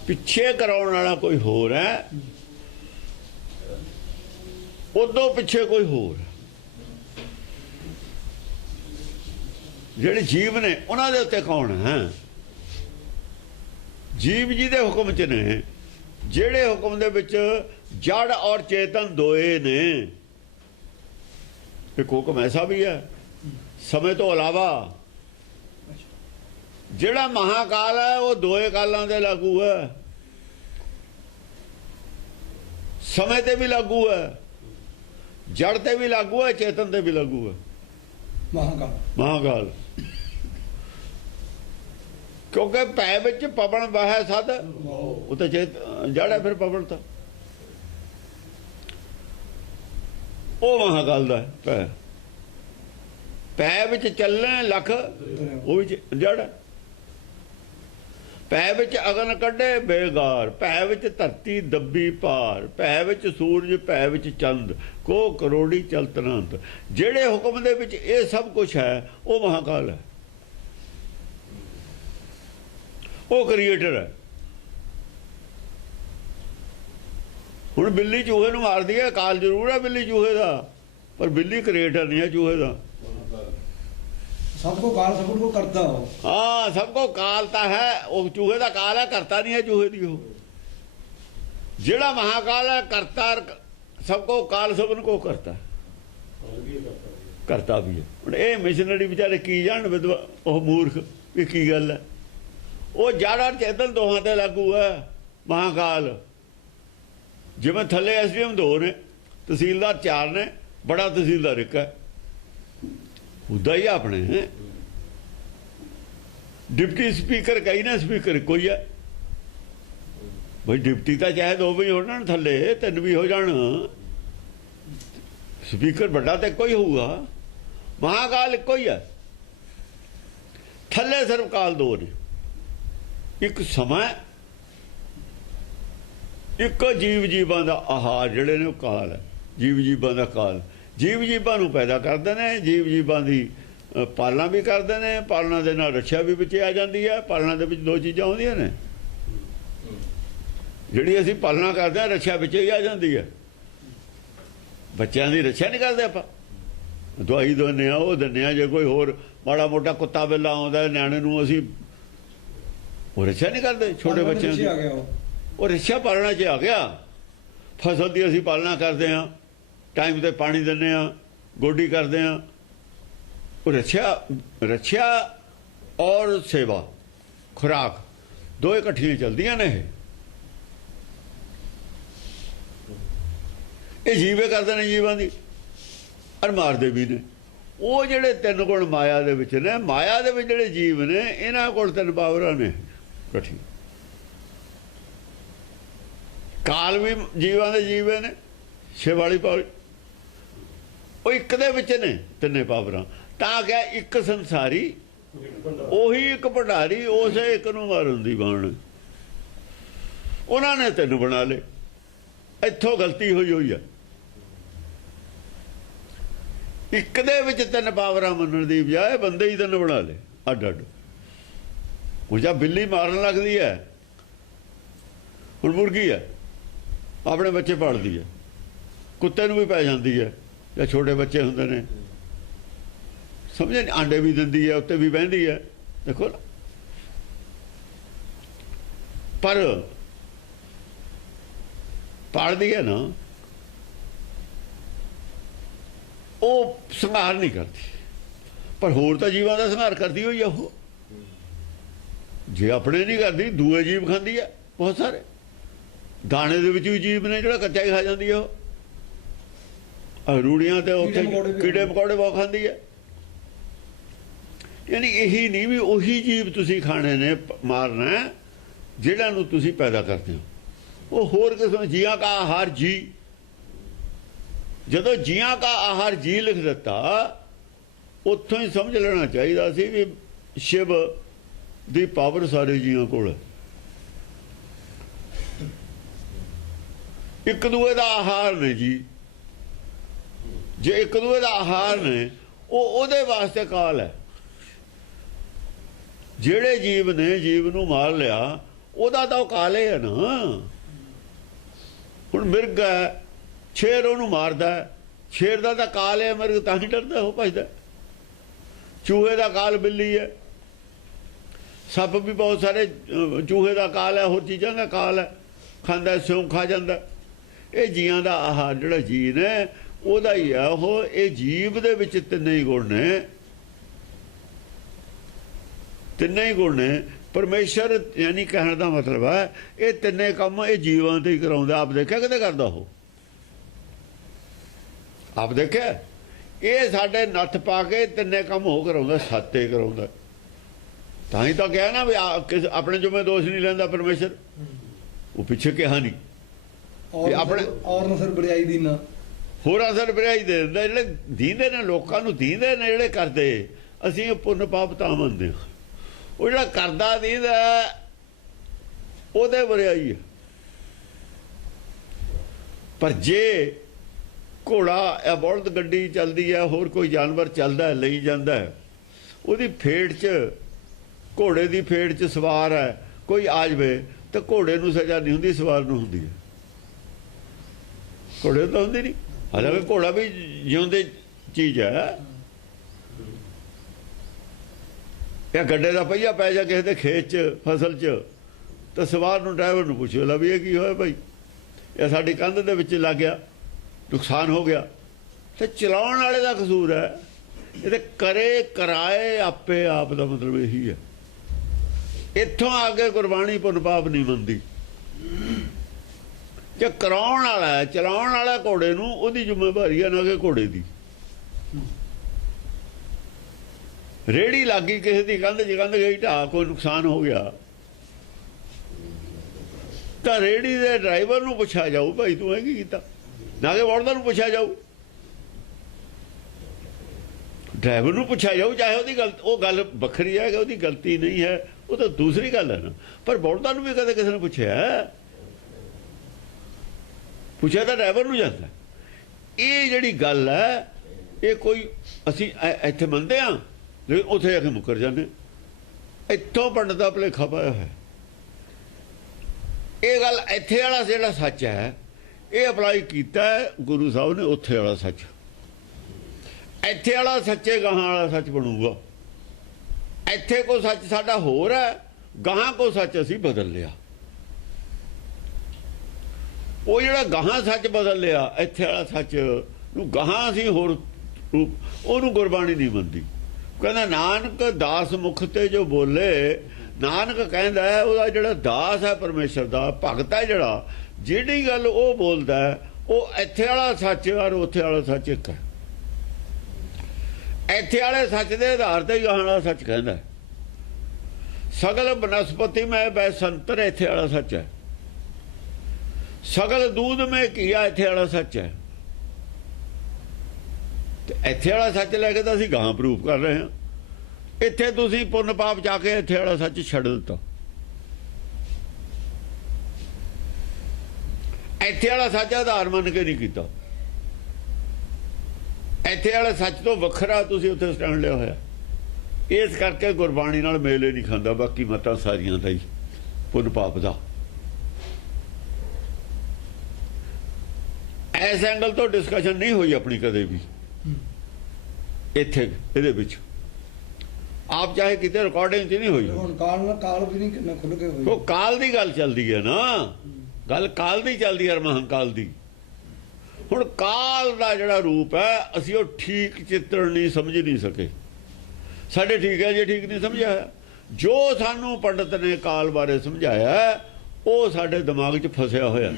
पिछे कराउण वाला कोई होर है, उदों पिछे कोई होर है। जिहड़े जीव ने उन्हां दे उत्ते कौन है? जीव जी दे हुक्म च ने, जिहड़े हुक्म दे विच जड़ और चेतन दोए ने। एक हुक्म ऐसा भी है समय तो अलावा, जिहड़ा महाकाल है वो दोए कालों दे लागू है, समय ते भी लागू है, जड़ ते भी लागू है, चेतन ते भी लागू है। महाकाल क्योंकि पै विच पवन वह सद, वो तो जड़ है, फिर पवन था वो महाकाल दा है। पै विच चलने लख, वो भी जड़ है। पै विच अगन कड्डे बेगार, पै विच धरती दब्बी पार, पै विच सूरज, पै विच चंद, को करोड़ी चलत अनंत। जेड़े हुक्म दे विच ये सब कुछ है वो महाकाल है, वो क्रिएटर है। हुण बिल्ली चूहे नूं मारदी है, काल जरूर है बिल्ली चूहे का, पर बिल्ली क्रिएटर नहीं है चूहे का। सबको काल सबको करता हो। हाँ, सबको कालता है, वो चूहे का काल है, करता नहीं है चूहे की। जेड़ा महाकाल है करता, सबको काल सबन को करता है, करता भी है। हुण ये मिशनरी बेचारे की जान विधवा, वो मूर्ख भी की गल है। वो जड़ और चेतन दोहां ते लागू है महाकाल। जिवें थले एसडीएम 2 ने, तहसीलदार 4 ने, बड़ा तहसीलदार 1 है, उदा ही अपने हैं। डिप्टी स्पीकर कई ने, स्पीकर कोई है भाई। डिप्टी तो चाहे 2 भी हो जान, थले 3 भी हो जान, स्पीकर बड़ा तो कोई होगा। महाकाल एक ही है, थले सिर्फ काल 2 ने। एक समय, एक जीव जीवां दा आहार जिहड़े ने काल है, जीव जीवां दा काल। जीव जीवां नूं पैदा करदे ने, जीव जीवां दी पालना भी करदे ने, पालना दे नाल रक्षा भी विच आ जांदी है। पालना दे विच 2 चीज़ां आउंदियां ने, ਜਿਹੜੀ ਅਸੀਂ ਪਾਲਣਾ ਕਰਦੇ ਹਾਂ ਰੱਛਾ ਵਿੱਚ ਹੀ ਆ ਜਾਂਦੀ ਹੈ। ਬੱਚਿਆਂ ਦੀ ਰੱਛਾ ਨਹੀਂ ਕਰਦੇ ਆਪਾਂ, ਦਵਾਈ ਦਿੰਦੇ ਆ, ਉਹ ਦਿੰਦੇ ਆ। ਜੇ ਕੋਈ ਹੋਰ ਮਾੜਾ ਮੋਟਾ ਕੁੱਤਾ ਬਿੱਲਾ ਆਉਂਦਾ ਨਿਆਣੇ ਨੂੰ, ਅਸੀਂ ਉਹ ਰੱਛਾ ਨਹੀਂ ਕਰਦੇ ਛੋਟੇ ਬੱਚਿਆਂ ਦੀ। ਉਹ ਰੱਛਾ ਪਾਲਣਾ 'ਚ ਆ ਗਿਆ। ਫਸਲ ਦੀ ਅਸੀਂ ਪਾਲਣਾ ਕਰਦੇ ਹਾਂ, ਟਾਈਮ ਤੇ ਪਾਣੀ ਦਿੰਦੇ ਹਾਂ, ਗੋਡੀ ਕਰਦੇ ਹਾਂ। ਉਹ ਰੱਛਾ ਔਰ ਸੇਵਾ, ਖੁਰਾਕ ਦੋਏ ਇਕੱਠੀਆਂ ਚੱਲਦੀਆਂ ਨੇ। ਇਹ ਜੀਵੇ ਕਰਦੇ ਨੇ ਜੀਵਾਂ ਦੀ, ਔਰ ਮਾਰਦੇ ਵੀ ਨੇ। ਉਹ ਜਿਹੜੇ ਤਿੰਨ ਗੁਣ ਮਾਇਆ ਦੇ ਵਿੱਚ ਨੇ, ਮਾਇਆ ਦੇ ਵਿੱਚ ਜਿਹੜੇ ਜੀਵ ਨੇ, ਇਹਨਾਂ ਕੋਲ ਤਿੰਨ ਪਾਵਰਾਂ ਨੇ ਇਕੱਠੀ। ਕਾਲ ਵੀ ਜੀਵਾਂ ਦੇ ਜੀਵੇ ਨੇ, ਸ਼ਿਵ ਵਾਲੀ ਪਾਵਰ ਉਹ ਇੱਕ ਦੇ ਵਿੱਚ ਨੇ ਤਿੰਨੇ ਪਾਵਰਾਂ। ਤਾਂ ਕਿਹਾ ਇੱਕ ਸੰਸਾਰੀ, ਉਹੀ ਇੱਕ ਭੰਡਾਰੀ, ਉਸੇ ਇੱਕ ਨੂੰ ਮਾਰਨ ਦੀ ਬਾਣ। ਉਹਨਾਂ ਨੇ ਤਿੰਨ ਬਣਾ ਲਏ। ਇੱਥੋਂ ਗਲਤੀ ਹੋਈ ਹੈ। ਇੱਕ ਦੇ ਵਿੱਚ ਤਿੰਨ ਪਾਵਰਾਂ ਮੰਨਣ ਦੀ ਬਜਾਏ ਬੰਦੇ ਹੀ ਤਿੰਨ ਬਣਾ ਲਏ ਅੱਡ ਅੱਡ। ਉਹ ਜਾਂ ਬਿੱਲੀ ਮਾਰਨ ਲੱਗਦੀ ਹੈ, ਹੁਣ ਮੁਰਗੀ ਹੈ ਆਪਣੇ ਬੱਚੇ ਪਾਲਦੀ ਹੈ, ਕੁੱਤੇ ਨੂੰ ਵੀ ਪੈ ਜਾਂਦੀ ਹੈ, ਜਾਂ ਛੋਟੇ ਬੱਚੇ ਹੁੰਦੇ ਨੇ, ਸਮਝੇ ਨਹੀਂ, ਆਂਡੇ ਵੀ ਦਿੰਦੀ ਹੈ, ਉੱਤੇ ਵੀ ਬਹਿੰਦੀ ਹੈ। ਦੇਖੋ ਨਾ, ਪਰ ਪਾਲਦੀ ਹੈ ਨਾ, ਉਹ ਸੰਘਾਰ ਨਹੀਂ ਕਰਦੀ। ਪਰ ਹੋਰ ਤਾਂ ਜੀਵਾਂ ਦਾ ਸੰਘਾਰ ਕਰਦੀ ਹੋਈ ਆ ਉਹ। ਜੇ ਆਪਣੇ ਨਹੀਂ ਕਰਦੀ, ਦੂਏ ਜੀਵ ਖਾਂਦੀ ਹੈ ਬਹੁਤ ਸਾਰੇ। ਦਾਣੇ ਦੇ ਵਿੱਚ ਵੀ ਜੀਵ ਨੇ ਜਿਹੜਾ ਕੱਚਾ ਹੀ ਖਾ ਜਾਂਦੀ ਹੈ। ਉਹ ਰੂੜੀਆਂ ਤੇ ਉੱਥੇ ਕੀੜੇ ਮਕੌੜੇ ਬਹੁਤ ਖਾਂਦੀ ਹੈ। ਯਾਨੀ ਇਹੀ ਨਹੀਂ ਵੀ ਉਹੀ ਜੀਵ ਤੁਸੀਂ ਖਾਣੇ ਨੇ, ਮਾਰਨਾ ਜਿਹੜਾ ਨੂੰ ਤੁਸੀਂ ਪੈਦਾ ਕਰਦੇ ਹੋ। ਉਹ ਹੋਰ ਕਿਸਮ ਜੀਆਂ ਕਾ ਆਹਾਰ ਜੀ। ਜਦੋਂ ਜੀਆਂ ਕਾ ਆਹਾਰ ਜੀ ਲਿਖ ਦਿੱਤਾ, ਉੱਥੋਂ ਹੀ ਸਮਝ ਲੈਣਾ ਚਾਹੀਦਾ ਸੀ ਵੀ ਸ਼ਿਵ ਦੀ ਪਾਵਰ ਸਾਰੇ ਜੀਆਂ ਕੋਲ। ਇੱਕ ਦੂਏ ਦਾ ਆਹਾਰ ਨੇ ਜੀ। ਜੇ ਇੱਕ ਦੂਏ ਦਾ ਆਹਾਰ ਨੇ, ਉਹ ਉਹਦੇ ਵਾਸਤੇ ਕਾਲ ਹੈ। ਜਿਹੜੇ ਜੀਵ ਨੇ ਜੀਵ ਨੂੰ ਮਾਰ ਲਿਆ, ਉਹਦਾ ਤਾਂ ਉਹ ਕਾਲ ਹੈ ਨਾ। ਹੁਣ ਮਿਰਗ ਹੈ, ਸ਼ੇਰ ਉਹਨੂੰ ਮਾਰਦਾ, ਸ਼ੇਰ ਦਾ ਤਾਂ ਕਾਲ ਹੈ, ਮਿਰਗ ਤਾਂ ਹੀ ਡਰਦਾ, ਉਹ ਭੱਜਦਾ। ਚੂਹੇ ਦਾ ਕਾਲ ਬਿੱਲੀ ਹੈ, ਸੱਪ ਵੀ ਬਹੁਤ ਸਾਰੇ ਚੂਹੇ ਦਾ ਕਾਲ ਹੈ, ਹੋਰ ਚੀਜ਼ਾਂ ਦਾ ਕਾਲ ਹੈ, ਖਾਂਦਾ ਸਿਉਂ ਖਾ ਜਾਂਦਾ। ਇਹ ਜੀਆਂ ਦਾ ਆਹਾਰ ਜਿਹੜਾ ਜੀ ਨੇ, ਉਹਦਾ ਹੀ ਆ ਉਹ। ਇਹ ਜੀਵ ਦੇ ਵਿੱਚ ਤਿੰਨੇ ਹੀ ਗੁਣ ਨੇ, ਤਿੰਨੇ ਹੀ ਗੁਣ ਨੇ। ਪਰਮੇਸ਼ਰ ਯਾਨੀ ਕਹਿਣ ਦਾ ਮਤਲਬ ਹੈ ਇਹ ਤਿੰਨੇ ਕੰਮ ਇਹ ਜੀਵਾਂ ਤੇ ਹੀ ਕਰਾਉਂਦਾ। ਆਪ ਦੇਖਿਆ ਕਿਤੇ ਕਰਦਾ ਉਹ? ਆਪ ਦੇਖਿਆ? ਇਹ ਸਾਡੇ ਨੱਥ ਪਾ ਕੇ ਤਿੰਨੇ ਕੰਮ ਹੋ ਕਰਾਉਂਦਾ, ਸੱਤੇ ਕਰਾਉਂਦਾ। ਤਾਂ ਹੀ ਤਾਂ ਕਿਹਾ ਨਾ ਵੀ ਆਪਣੇ ਜੋ ਮੈਂ ਦੋਸ਼ ਨਹੀਂ ਲੈਂਦਾ ਪਰਮੇਸ਼ਰ। ਉਹ ਪਿੱਛੇ ਕਿਹਾ ਨਹੀਂ ਆਪਣੇ ਔਰ ਨਸਰ ਬੜਾਈ ਦੀ ਨਾ ਹੋਰ ਅਸਰ ਬੜਾਈ ਦੇ ਦਿੰਦਾ। ਜਿਹੜੇ ਦੀਂਦੇ ਨੇ ਲੋਕਾਂ ਨੂੰ, ਦੀਂਦੇ ਨੇ ਜਿਹੜੇ ਕਰਦੇ, ਅਸੀਂ ਪੁੰਨ ਪਾਪ ਤਾਂ ਮੰਨਦੇ ਹਾਂ। ਉਹ ਜਿਹੜਾ ਕਰਦਾ ਦੀਂਦਾ ਉਹਦੇ ਬੜਾਈ ਹੈ। ਪਰ ਜੇ ਘੋੜਾ ਜਾਂ ਬਲਦ ਗੱਡੀ ਚੱਲਦੀ ਹੈ, ਹੋਰ ਕੋਈ ਜਾਨਵਰ ਚੱਲਦਾ ਲਈ ਜਾਂਦਾ, ਉਹਦੀ ਫੇਟ 'ਚ, ਘੋੜੇ ਦੀ ਫੇਟ 'ਚ ਸਵਾਰ ਹੈ, ਕੋਈ ਆ ਜਾਵੇ ਤਾਂ ਘੋੜੇ ਨੂੰ ਸਜ਼ਾ ਨਹੀਂ ਹੁੰਦੀ, ਸਵਾਰ ਨੂੰ ਹੁੰਦੀ ਹੈ। ਘੋੜੇ ਤਾਂ ਹੁੰਦੀ ਨਹੀਂ। ਹਾਲਾਂਕਿ ਘੋੜਾ ਵੀ ਜਿਉਂਦੇ ਚੀਜ਼ ਹੈ। ਇਹ ਗੱਡੇ ਦਾ ਪਹੀਆ ਪੈ ਜਾ ਕਿਸੇ ਦੇ ਖੇਤ 'ਚ, ਫਸਲ 'ਚ, ਤਾਂ ਸਵਾਰ ਨੂੰ, ਡਰਾਈਵਰ ਨੂੰ ਪੁੱਛੋ ਲਾ ਵੀ ਇਹ ਕੀ ਹੋਇਆ ਭਾਈ, ਇਹ ਸਾਡੀ ਕੰਧ ਦੇ ਵਿੱਚ ਲੱਗ ਗਿਆ, ਨੁਕਸਾਨ ਹੋ ਗਿਆ। ਤੇ ਚਲਾਉਣ ਵਾਲੇ ਦਾ ਕਸੂਰ ਹੈ। ਇਹ ਤੇ ਕਰੇ ਕਰਾਏ ਆਪੇ ਆਪ ਦਾ ਮਤਲਬ ਇਹੀ ਹੈ। ਇੱਥੋਂ ਆ ਕੇ ਕੁਰਬਾਨੀ ਪੁੰਨ ਪਾਪ ਨਹੀਂ ਮੰਨਦੀ। ਜੇ ਕਰਾਉਣ ਵਾਲਾ, ਚਲਾਉਣ ਵਾਲਾ ਘੋੜੇ ਨੂੰ, ਉਹਦੀ ਜ਼ਿੰਮੇਵਾਰੀ ਹੈ, ਨਾ ਕਿ ਘੋੜੇ ਦੀ। ਰੇੜੀ ਲੱਗੀ ਕਿਸੇ ਦੀ ਕੰਧ 'ਚ, ਕੰਧ ਗਈ ਢਾਹ, ਕੋਈ ਨੁਕਸਾਨ ਹੋ ਗਿਆ, ਤਾਂ ਰੇੜੀ ਦੇ ਡਰਾਈਵਰ ਨੂੰ ਪੁੱਛਿਆ ਜਾਊ ਭਾਈ ਤੂੰ ਇਹ ਕੀ ਕੀਤਾ, ਨਾ ਕਿ ਬਲਦਾਂ ਨੂੰ ਪੁੱਛਿਆ ਜਾਊ। ਡਰਾਈਵਰ ਨੂੰ ਪੁੱਛਿਆ ਜਾਊ, ਚਾਹੇ ਉਹਦੀ ਗਲਤ, ਉਹ ਗੱਲ ਵੱਖਰੀ ਹੈ ਕਿ ਉਹਦੀ ਗਲਤੀ ਨਹੀਂ ਹੈ, ਉਹ ਤਾਂ ਦੂਸਰੀ ਗੱਲ ਹੈ ਨਾ। ਪਰ ਬਲਦਾਂ ਨੂੰ ਵੀ ਕਦੇ ਕਿਸੇ ਨੇ ਪੁੱਛਿਆ ਤਾਂ ਡਰਾਈਵਰ ਨੂੰ ਜਾਂਦਾ। ਇਹ ਜਿਹੜੀ ਗੱਲ ਹੈ, ਇਹ ਕੋਈ ਅਸੀਂ ਇੱਥੇ ਮੰਨਦੇ ਹਾਂ, ਲੇਕਿਨ ਉੱਥੇ ਜਾ ਕੇ ਮੁੱਕਰ ਜਾਂਦੇ। ਇੱਥੋਂ ਪੰਡਤ ਦਾ ਭੁਲੇਖਾ ਪਾਇਆ ਹੈ। ਇਹ ਗੱਲ ਇੱਥੇ ਵਾਲਾ ਜਿਹੜਾ ਸੱਚ ਹੈ ਇਹ ਅਪਲਾਈ ਕੀਤਾ ਗੁਰੂ ਸਾਹਿਬ ਨੇ ਉੱਥੇ ਵਾਲਾ ਸੱਚ। ਇੱਥੇ ਵਾਲਾ ਸੱਚੇ ਗਾਹਾਂ ਵਾਲਾ ਸੱਚ ਬਣੂਗਾ। ਇੱਥੇ ਕੋ ਸੱਚ ਸਾਡਾ ਹੋਰ ਹੈ, ਗਾਹਾਂ ਕੋ ਸੱਚ ਅਸੀਂ ਬਦਲ ਲਿਆ। ਉਹ ਜਿਹੜਾ ਗਾਹਾਂ ਸੱਚ ਬਦਲ ਲਿਆ ਇੱਥੇ ਵਾਲਾ ਸੱਚ ਨੂੰ ਗਾਹਾਂ ਅਸੀਂ ਹੋਰ ਰੂਪ, ਉਹਨੂੰ ਗੁਰਬਾਣੀ ਨਹੀਂ ਮੰਨਦੀ। ਕਹਿੰਦਾ ਨਾਨਕ ਦਾਸ ਮੁਖ ਤੇ ਜੋ ਬੋਲੇ, ਨਾਨਕ ਕਹਿੰਦਾ ਉਹਦਾ ਜਿਹੜਾ ਦਾਸ ਹੈ ਪਰਮੇਸ਼ਰ ਦਾ ਭਗਤ ਹੈ ਜਿਹੜਾ, ਜਿਹੜੀ ਗੱਲ ਉਹ ਬੋਲਦਾ ਉਹ ਇੱਥੇ ਵਾਲਾ ਸੱਚ ਔਰ ਉੱਥੇ ਵਾਲਾ ਸੱਚ ਇੱਕ ਹੈ। ਇੱਥੇ ਵਾਲੇ ਸੱਚ ਦੇ ਆਧਾਰ ਤੇ ਗਾਹਾਂ ਵਾਲਾ ਸੱਚ ਕਹਿੰਦਾ ਸਗਲ ਬਨਸਪਤੀ ਮੈਂ ਬੈਸੰਤਰ ਇੱਥੇ ਵਾਲਾ ਸੱਚ ਹੈ। ਸਗਲ ਦੂਧ ਮੈਂ ਕੀਆ ਇੱਥੇ ਵਾਲਾ ਸੱਚ ਹੈ। ਤੇ ਇੱਥੇ ਵਾਲਾ ਸੱਚ ਲੈ ਕੇ ਤਾਂ ਅਸੀਂ ਗਾਹਾਂ ਪ੍ਰੂਫ ਕਰ ਰਹੇ ਹਾਂ। ਇੱਥੇ ਤੁਸੀਂ ਪੁੰਨ ਪਾਪ ਜਾ ਕੇ ਇੱਥੇ ਵਾਲਾ ਸੱਚ ਛੱਡ ਦਿੱਤਾ। ਇੱਥੇ ਵਾਲਾ ਸੱਚ ਆਧਾਰ ਮੰਨ ਕੇ ਨਹੀਂ ਕੀਤਾ। ਇੱਥੇ ਵਾਲੇ ਸੱਚ ਤੋਂ ਵੱਖਰਾ ਤੁਸੀਂ ਉੱਥੇ ਸਟੈਂਡ ਲਿਆ ਹੋਇਆ। ਇਸ ਕਰਕੇ ਗੁਰਬਾਣੀ ਨਾਲ ਮੇਲ ਹੀ ਨਹੀਂ ਖਾਂਦਾ ਬਾਕੀ ਮਤਾਂ ਸਾਰੀਆਂ ਦਾ ਹੀ ਪੁੰਨ ਪਾਪ ਦਾ। ਇਸ ਐਂਗਲ ਤੋਂ ਡਿਸਕਸ਼ਨ ਨਹੀਂ ਹੋਈ ਆਪਣੀ ਕਦੇ ਵੀ ਇੱਥੇ ਇਹਦੇ ਵਿੱਚ। ਆਪ ਚਾਹੇ ਕਿਤੇ ਰਿਕਾਰਡਿੰਗ 'ਚ ਨਹੀਂ ਹੋਈ। ਹੁਣ ਕਾਲ ਵੀ ਨਹੀਂ ਕਿੰਨਾ ਖੁੱਲ ਕੇ ਹੋਈ। ਉਹ ਕਾਲ ਦੀ ਗੱਲ ਚੱਲਦੀ ਹੈ ਨਾ, ਗੱਲ ਕਾਲ ਦੀ ਚੱਲਦੀ ਹੈ, ਮਹਾਂਕਾਲ ਦੀ। ਹੁਣ ਕਾਲ ਦਾ ਜਿਹੜਾ ਰੂਪ ਹੈ ਅਸੀਂ ਉਹ ਠੀਕ ਚਿੱਤਰ ਨਹੀਂ ਸਮਝ ਨਹੀਂ ਸਕੇ। ਸਾਡੇ ਠੀਕ ਹੈ ਜੇ ਠੀਕ ਨਹੀਂ ਸਮਝਿਆ। ਜੋ ਸਾਨੂੰ ਪੰਡਤ ਨੇ ਕਾਲ ਬਾਰੇ ਸਮਝਾਇਆ ਉਹ ਸਾਡੇ ਦਿਮਾਗ 'ਚ ਫਸਿਆ ਹੋਇਆ।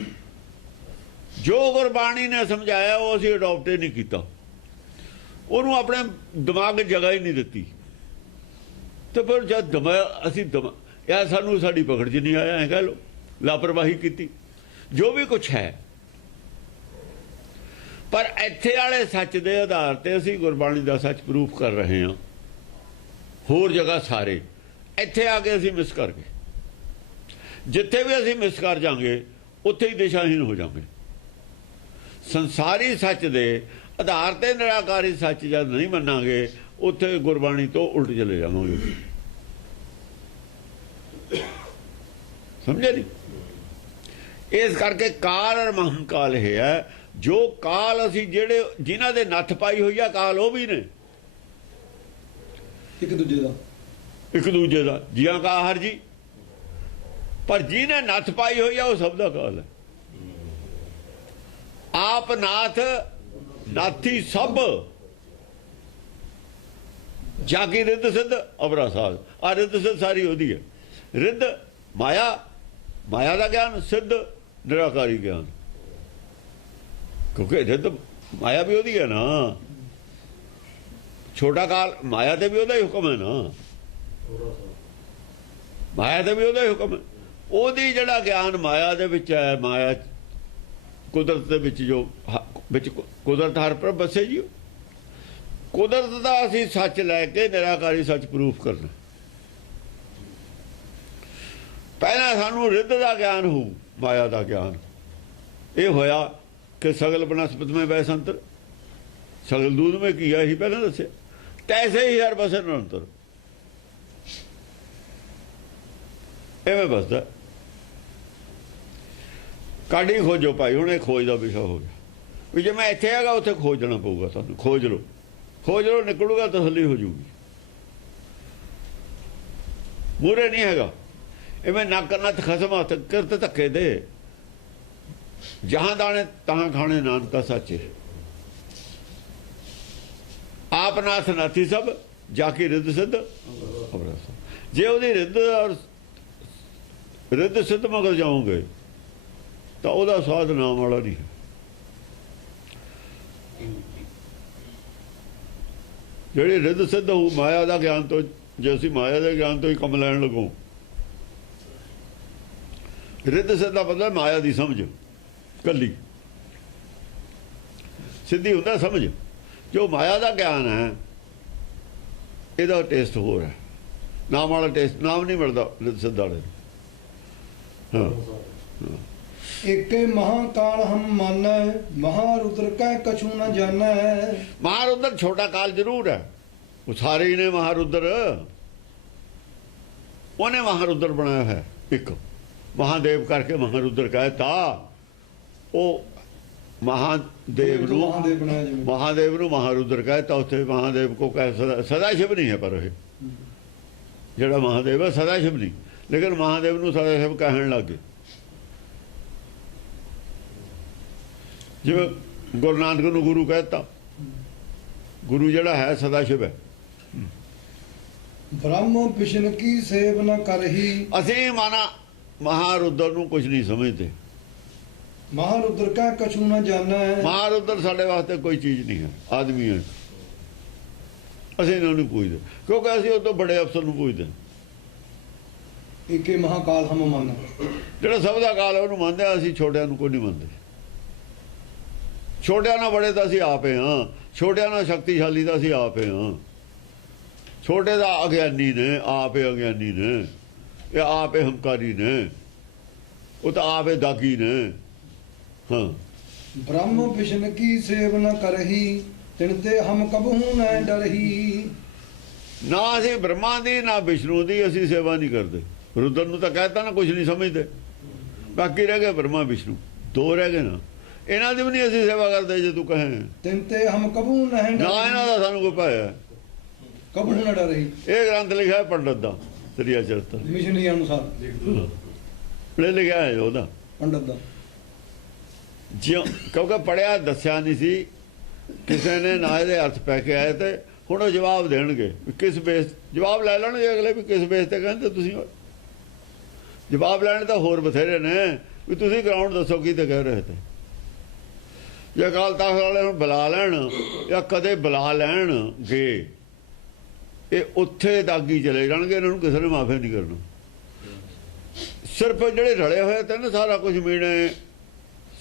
ਜੋ ਗੁਰਬਾਣੀ ਨੇ ਸਮਝਾਇਆ ਉਹ ਅਸੀਂ ਅਡਾਪਟ ਹੀ ਨਹੀਂ ਕੀਤਾ, ਉਹਨੂੰ ਆਪਣੇ ਦਿਮਾਗ 'ਚ ਜਗ੍ਹਾ ਹੀ ਨਹੀਂ ਦਿੱਤੀ। ਤੇ ਫਿਰ ਜਦ ਅਸੀਂ ਯਾਰ ਸਾਨੂੰ ਸਾਡੀ ਪਕੜ 'ਚ ਨਹੀਂ ਆਇਆ, ਐਂ ਕਹਿ ਲਓ ਲਾਪਰਵਾਹੀ ਕੀਤੀ ਜੋ ਵੀ ਕੁਛ ਹੈ। ਪਰ ਇੱਥੇ ਵਾਲੇ ਸੱਚ ਦੇ ਆਧਾਰ ਤੇ ਅਸੀਂ ਗੁਰਬਾਣੀ ਦਾ ਸੱਚ ਪ੍ਰੂਫ ਕਰ ਰਹੇ ਹਾਂ। ਹੋਰ ਜਗ੍ਹਾ ਸਾਰੇ ਇੱਥੇ ਆ ਕੇ ਅਸੀਂ ਮਿਸ ਕਰ ਗਏ। ਜਿੱਥੇ ਵੀ ਅਸੀਂ ਮਿਸ ਕਰ ਜਾਵਾਂਗੇ ਉੱਥੇ ਹੀ ਦਿਸ਼ਾਹੀਨ ਹੋ ਜਾਵਾਂਗੇ। ਸੰਸਾਰੀ ਸੱਚ ਦੇ ਆਧਾਰ ਤੇ ਨਿਰਾਕਾਰੀ ਸੱਚ ਜਦ ਨਹੀਂ ਮੰਨਾਂਗੇ ਉੱਥੇ ਗੁਰਬਾਣੀ ਤੋਂ ਉਲਟ ਚਲੇ ਜਾਵਾਂਗੇ। ਸਮਝੇ ਨਹੀਂ? ਇਸ ਕਰਕੇ ਕਾਲ ਔਰ ਮਹਾਂਕਾਲ ਇਹ ਹੈ। ਜੋ ਕਾਲ ਅਸੀਂ ਜਿਹੜੇ ਜਿਨ੍ਹਾਂ ਦੇ ਨੱਥ ਪਾਈ ਹੋਈ ਆ ਕਾਲ ਉਹ ਵੀ ਨੇ ਇੱਕ ਦੂਜੇ ਦਾ ਜੀਆਂ ਕਾ ਹਰ ਜੀ। ਪਰ ਜਿਹਨੇ ਨੱਥ ਪਾਈ ਹੋਈ ਆ ਉਹ ਸਭ ਦਾ ਕਾਲ ਹੈ। ਆਪ ਨਾਥ ਨਾਥੀ ਸਭ ਜਾ ਕੇ ਰਿੱਧ ਸਿੱਧ ਅਬਰਾ ਸਾਧ। ਆ ਰਿੱਧ ਸਿੱਧ ਸਾਰੀ ਉਹਦੀ ਹੈ। ਰਿੱਧ ਮਾਇਆ ਦਾ ਗਿਆਨ, ਸਿੱਧ ਨਿਰਾਕਾਰੀ ਗਿਆਨ। ਕਿਉਂਕਿ ਰਿੱਧ ਮਾਇਆ ਵੀ ਉਹਦੀ ਹੈ ਨਾ। ਛੋਟਾ ਕਾਲ ਮਾਇਆ ਤੇ ਵੀ ਉਹਦਾ ਹੀ ਹੁਕਮ ਹੈ ਨਾ। ਮਾਇਆ ਤੇ ਵੀ ਉਹਦਾ ਹੀ ਹੁਕਮ ਹੈ। ਉਹਦੀ ਜਿਹੜਾ ਗਿਆਨ ਮਾਇਆ ਦੇ ਵਿੱਚ ਹੈ, ਮਾਇਆ ਕੁਦਰਤ ਦੇ ਵਿੱਚ ਜੋ ਵਿੱਚ ਕੁਦਰਤ ਹਰ ਪਰ ਬਸੇ ਜੀ। ਕੁਦਰਤ ਦਾ ਅਸੀਂ ਸੱਚ ਲੈ ਕੇ ਨਿਰਾਕਾਰੀ ਸੱਚ ਪ੍ਰੂਫ ਕਰਨਾ। ਪਹਿਲਾਂ ਸਾਨੂੰ ਰਿੱਧ ਦਾ ਗਿਆਨ ਹੋਊ, ਮਾਇਆ ਦਾ ਗਿਆਨ। ਇਹ ਹੋਇਆ ਕਿ ਸਗਲ ਬਨਸਪਤ ਮੈਂ ਬੈਸੰਤਰ, ਸਗਲ ਦੂਧ ਮੈਂ ਕੀਆ ਹੀ ਪਹਿਲਾਂ ਦੱਸਿਆ। ਤੈਸੇ ਹੀ ਹਰ ਬਸੇ ਨਿਰੰਤਰ। ਐਵੇਂ ਬਸਦਾ। ਕਾਢੀ ਖੋਜੋ ਭਾਈ। ਹੁਣ ਇਹ ਖੋਜ ਦਾ ਵਿਸ਼ਾ ਹੋ ਗਿਆ ਵੀ ਜੇ ਮੈਂ ਇੱਥੇ ਹੈਗਾ ਉੱਥੇ ਖੋਜਣਾ ਪਊਗਾ ਤੁਹਾਨੂੰ। ਖੋਜ ਲਓ ਨਿਕਲੂਗਾ ਤਸੱਲੀ ਹੋ ਜੂਗੀ। ਮੂਰੇ ਨਹੀਂ ਹੈਗਾ ਐਵੇਂ ਨੱਕ ਨੱਥ ਖਸਮ ਹੱਥ ਕਿਰਤ ਧੱਕੇ ਦੇ। ਜਹਾਂ ਦਾਣੇ ਤਹਾਂ ਖਾਣੇ ਨਾਨਕਾ ਸਾਚੇ। ਆਪ ਨਾਥ ਨਾਥੀ ਸਭ ਜਾ ਕੇ ਰਿੱਧ ਸਿੱਧ ਅਬਰਾ ਸਾਧ। ਜੇ ਉਹਦੀ ਰਿੱਧ ਔਰ ਰਿੱਧ ਸਿੱਧ ਮਗਰ ਜਾਓਗੇ ਤਾਂ ਉਹਦਾ ਸਵਾਦ ਨਾਮ ਵਾਲਾ ਨਹੀਂ। ਜਿਹੜੀ ਰਿੱਧ ਸਿੱਧ ਹੋਊ ਮਾਇਆ ਦਾ ਗਿਆਨ ਤੋਂ, ਜੇ ਅਸੀਂ ਮਾਇਆ ਦੇ ਗਿਆਨ ਤੋਂ ਹੀ ਕੰਮ ਲੈਣ ਲੱਗੋ। ਰਿੱਧ ਸਿੱਧ ਦਾ ਮਤਲਬ ਮਾਇਆ ਦੀ ਸਮਝ ਕੱਲੀ। ਸਿੱਧੀ ਹੁੰਦਾ ਸਮਝ। ਜੋ ਮਾਇਆ ਦਾ ਗਿਆਨ ਹੈ ਇਹਦਾ ਟੇਸਟ ਹੋਰ ਹੈ। ਨਾਮ ਵਾਲਾ ਟੇਸਟ ਨਾਮ ਨਹੀਂ ਮਿਲਦਾ ਰਿੱਧ ਸਿੱਧ ਵਾਲੇ। ਹਾਂ ਏਕੇ ਮਹਾਕਾਲ ਹਮ ਮਾਨੈ, ਮਹਾਰੁਦਰ ਕੈ ਕਛੂ ਨ ਜਾਣੈ। ਮਹਾਰੁਦਰ ਛੋਟਾ ਕਾਲ ਜ਼ਰੂਰ ਹੈ, ਉਹ ਸਾਰੇ ਹੀ ਨੇ ਮਹਾਰੁਦਰ। ਉਹਨੇ ਮਹਾਰੁਦਰ ਬਣਾਇਆ ਹੈ ਇੱਕ। ਮਹਾਦੇਵ ਕਰਕੇ ਮਹਾਰੁਦਰ ਕਹਿਤਾ। ਉਹ ਮਹਾਦੇਵ ਨੂੰ ਬਣਾਇਆ ਜਿਵੇਂ ਮਹਾਦੇਵ ਨੂੰ ਮਹਾਰੁਦਰ ਕਹਿਤਾ। ਉੱਥੇ ਮਹਾਦੇਵ ਕੋ ਕਹਿ ਸਦਾ ਸ਼ਿਵ ਨਹੀਂ ਹੈ, ਪਰ ਇਹ ਜਿਹੜਾ ਮਹਾਦੇਵ ਹੈ ਸਦਾ ਸ਼ਿਵ ਨਹੀਂ, ਲੇਕਿਨ ਮਹਾਦੇਵ ਨੂੰ ਸਦਾ ਸ਼ਿਵ ਕਹਿਣ ਲੱਗੇ। ਜਿਵੇਂ ਗੁਰੂ ਨਾਨਕ ਨੂੰ ਗੁਰੂ ਕਹਿਤਾ, ਗੁਰੂ ਜਿਹੜਾ ਹੈ ਸਦਾ ਸ਼ਿਵ ਹੈ। ਬ੍ਰਹਮ ਵਿਸ਼ਨ ਕੀ ਸੇਵ ਨ ਕਰਹੀ। ਅਸੀਂ ਮਾਨਾ ਮਹਾਰੁਦਰ ਨੂੰ ਕੁਝ ਨਹੀਂ ਸਮਝਦੇ। ਮਹਾਰੁਦਰ ਕਾ ਕਛੂ ਨ ਜਾਣੈ। ਮਹਾਰੁਦਰ ਸਾਡੇ ਵਾਸਤੇ ਕੋਈ ਚੀਜ਼ ਨਹੀਂ ਹੈ, ਆਦਮੀ ਹੈ। ਅਸੀਂ ਇਹਨਾਂ ਨੂੰ ਪੁੱਛਦੇ, ਕਿਉਂਕਿ ਅਸੀਂ ਉਹ ਤੋਂ ਬੜੇ ਅਫਸਰ ਨੂੰ ਪੁੱਛਦੇ। ਏਕੇ ਮਹਾਕਾਲ ਹਮ ਮੰਨ। ਜਿਹੜਾ ਸਭ ਦਾ ਕਾਲ ਹੈ ਉਹਨੂੰ ਮੰਨਦੇ ਆ, ਅਸੀਂ ਛੋਟਿਆਂ ਨੂੰ ਕੋਈ ਨਹੀਂ ਮੰਨਦੇ। ਛੋਟਿਆਂ ਨਾਲ ਬੜੇ ਤਾਂ ਅਸੀਂ ਆਪੇ ਹਾਂ, ਛੋਟਿਆਂ ਨਾਲ ਸ਼ਕਤੀਸ਼ਾਲੀ ਤਾਂ ਅਸੀਂ ਆਪੇ ਹਾਂ। ਛੋਟੇ ਦਾ ਅਗਿਆਨੀ ਨੇ, ਆਪੇ ਅਗਿਆਨੀ ਨੇ, ਇਹ ਆਪੇ ਹੰਕਾਰੀ ਨੇ, ਉਹ ਤਾਂ ਆਪੇ ਦਾਗੀ ਨੇ। ਹਾਂ, ਬ੍ਰਹਮ ਵਿਸ਼ਨ ਕੀ ਸੇਵ ਨ ਕਰਹੀ, ਤਿਨ ਤੇ ਹਮ ਕਬਹੂ ਨ ਡਰਹੀ। ਨਾ ਅਸੀਂ ਬ੍ਰਹਮਾ ਦੀ ਨਾ ਵਿਸ਼ਨੂੰ ਦੀ ਅਸੀਂ ਸੇਵਾ ਨਹੀਂ ਕਰਦੇ। ਰੁਦਰ ਨੂੰ ਤਾਂ ਕਹਿਤਾ ਨਾ ਕੁਝ ਨਹੀਂ ਸਮਝਦੇ, ਬਾਕੀ ਰਹਿ ਗਏ ਬ੍ਰਹਮਾ ਵਿਸ਼ਨੂੰ, ਦੋ ਰਹਿ ਗਏ ਨਾ। ਇਹਨਾਂ ਦੀ ਵੀ ਨਹੀਂ ਅਸੀਂ ਸੇਵਾ ਕਰਦੇ। ਜੇ ਤੂੰ ਕਹੇ ਤਿਨ ਤੇ ਹਮ ਕਬਹੂ ਨ ਡਰਹੀ, ਨਾ ਇਹਨਾਂ ਦਾ ਸਾਨੂੰ ਕੋਈ ਪਾਇਆ। ਕਬਹੂ ਨ ਡਰਹੀ। ਇਹ ਗ੍ਰੰਥ ਲਿਖਿਆ ਹੈ ਪੰਡਤ ਦਾ, ਤ੍ਰਿਆ ਚਰਿਤਰ ਮਿਸ਼ਨੀ ਅਨੁਸਾਰ ਇਹ ਲਿਖਿਆ ਹੈ ਉਹਦਾ, ਪੰਡਤ ਦਾ। ਜਿਉਂ ਕਿਉਂਕਿ ਪੜਿਆ ਦੱਸਿਆ ਨਹੀਂ ਸੀ ਕਿਸੇ ਨੇ, ਨਾ ਇਹਦੇ ਅਰਥ ਪੈ ਕੇ ਆਏ। ਤੇ ਹੁਣ ਉਹ ਜਵਾਬ ਦੇਣਗੇ ਵੀ ਕਿਸ ਬੇਸ, ਜਵਾਬ ਲੈ ਲੈਣਗੇ ਅਗਲੇ ਵੀ ਕਿਸ ਬੇਸ ਤੇ ਕਹਿੰਦੇ ਤੁਸੀਂ। ਜਵਾਬ ਲੈਣ ਤਾਂ ਹੋਰ ਬਥੇਰੇ ਨੇ ਵੀ ਤੁਸੀਂ ਗਰਾਊਂਡ ਦੱਸੋ ਕੀ ਤੇ ਕਹਿ ਰਹੇ ਤੇ। ਜੇ ਅਕਾਲ ਤਖ਼ਤ ਵਾਲੇ ਨੂੰ ਬੁਲਾ ਲੈਣ ਜਾਂ ਕਦੇ ਬੁਲਾ ਲੈਣਗੇ, ਇਹ ਉੱਥੇ ਦਾਗੀ ਚਲੇ ਜਾਣਗੇ। ਇਹਨਾਂ ਨੂੰ ਕਿਸੇ ਨੇ ਮਾਫੀ ਨਹੀਂ ਕਰਨਾ। ਸਿਰਫ ਜਿਹੜੇ ਰਲੇ ਹੋਏ ਤੇ ਨਾ ਸਾਰਾ ਕੁਝ ਮੀਣੇ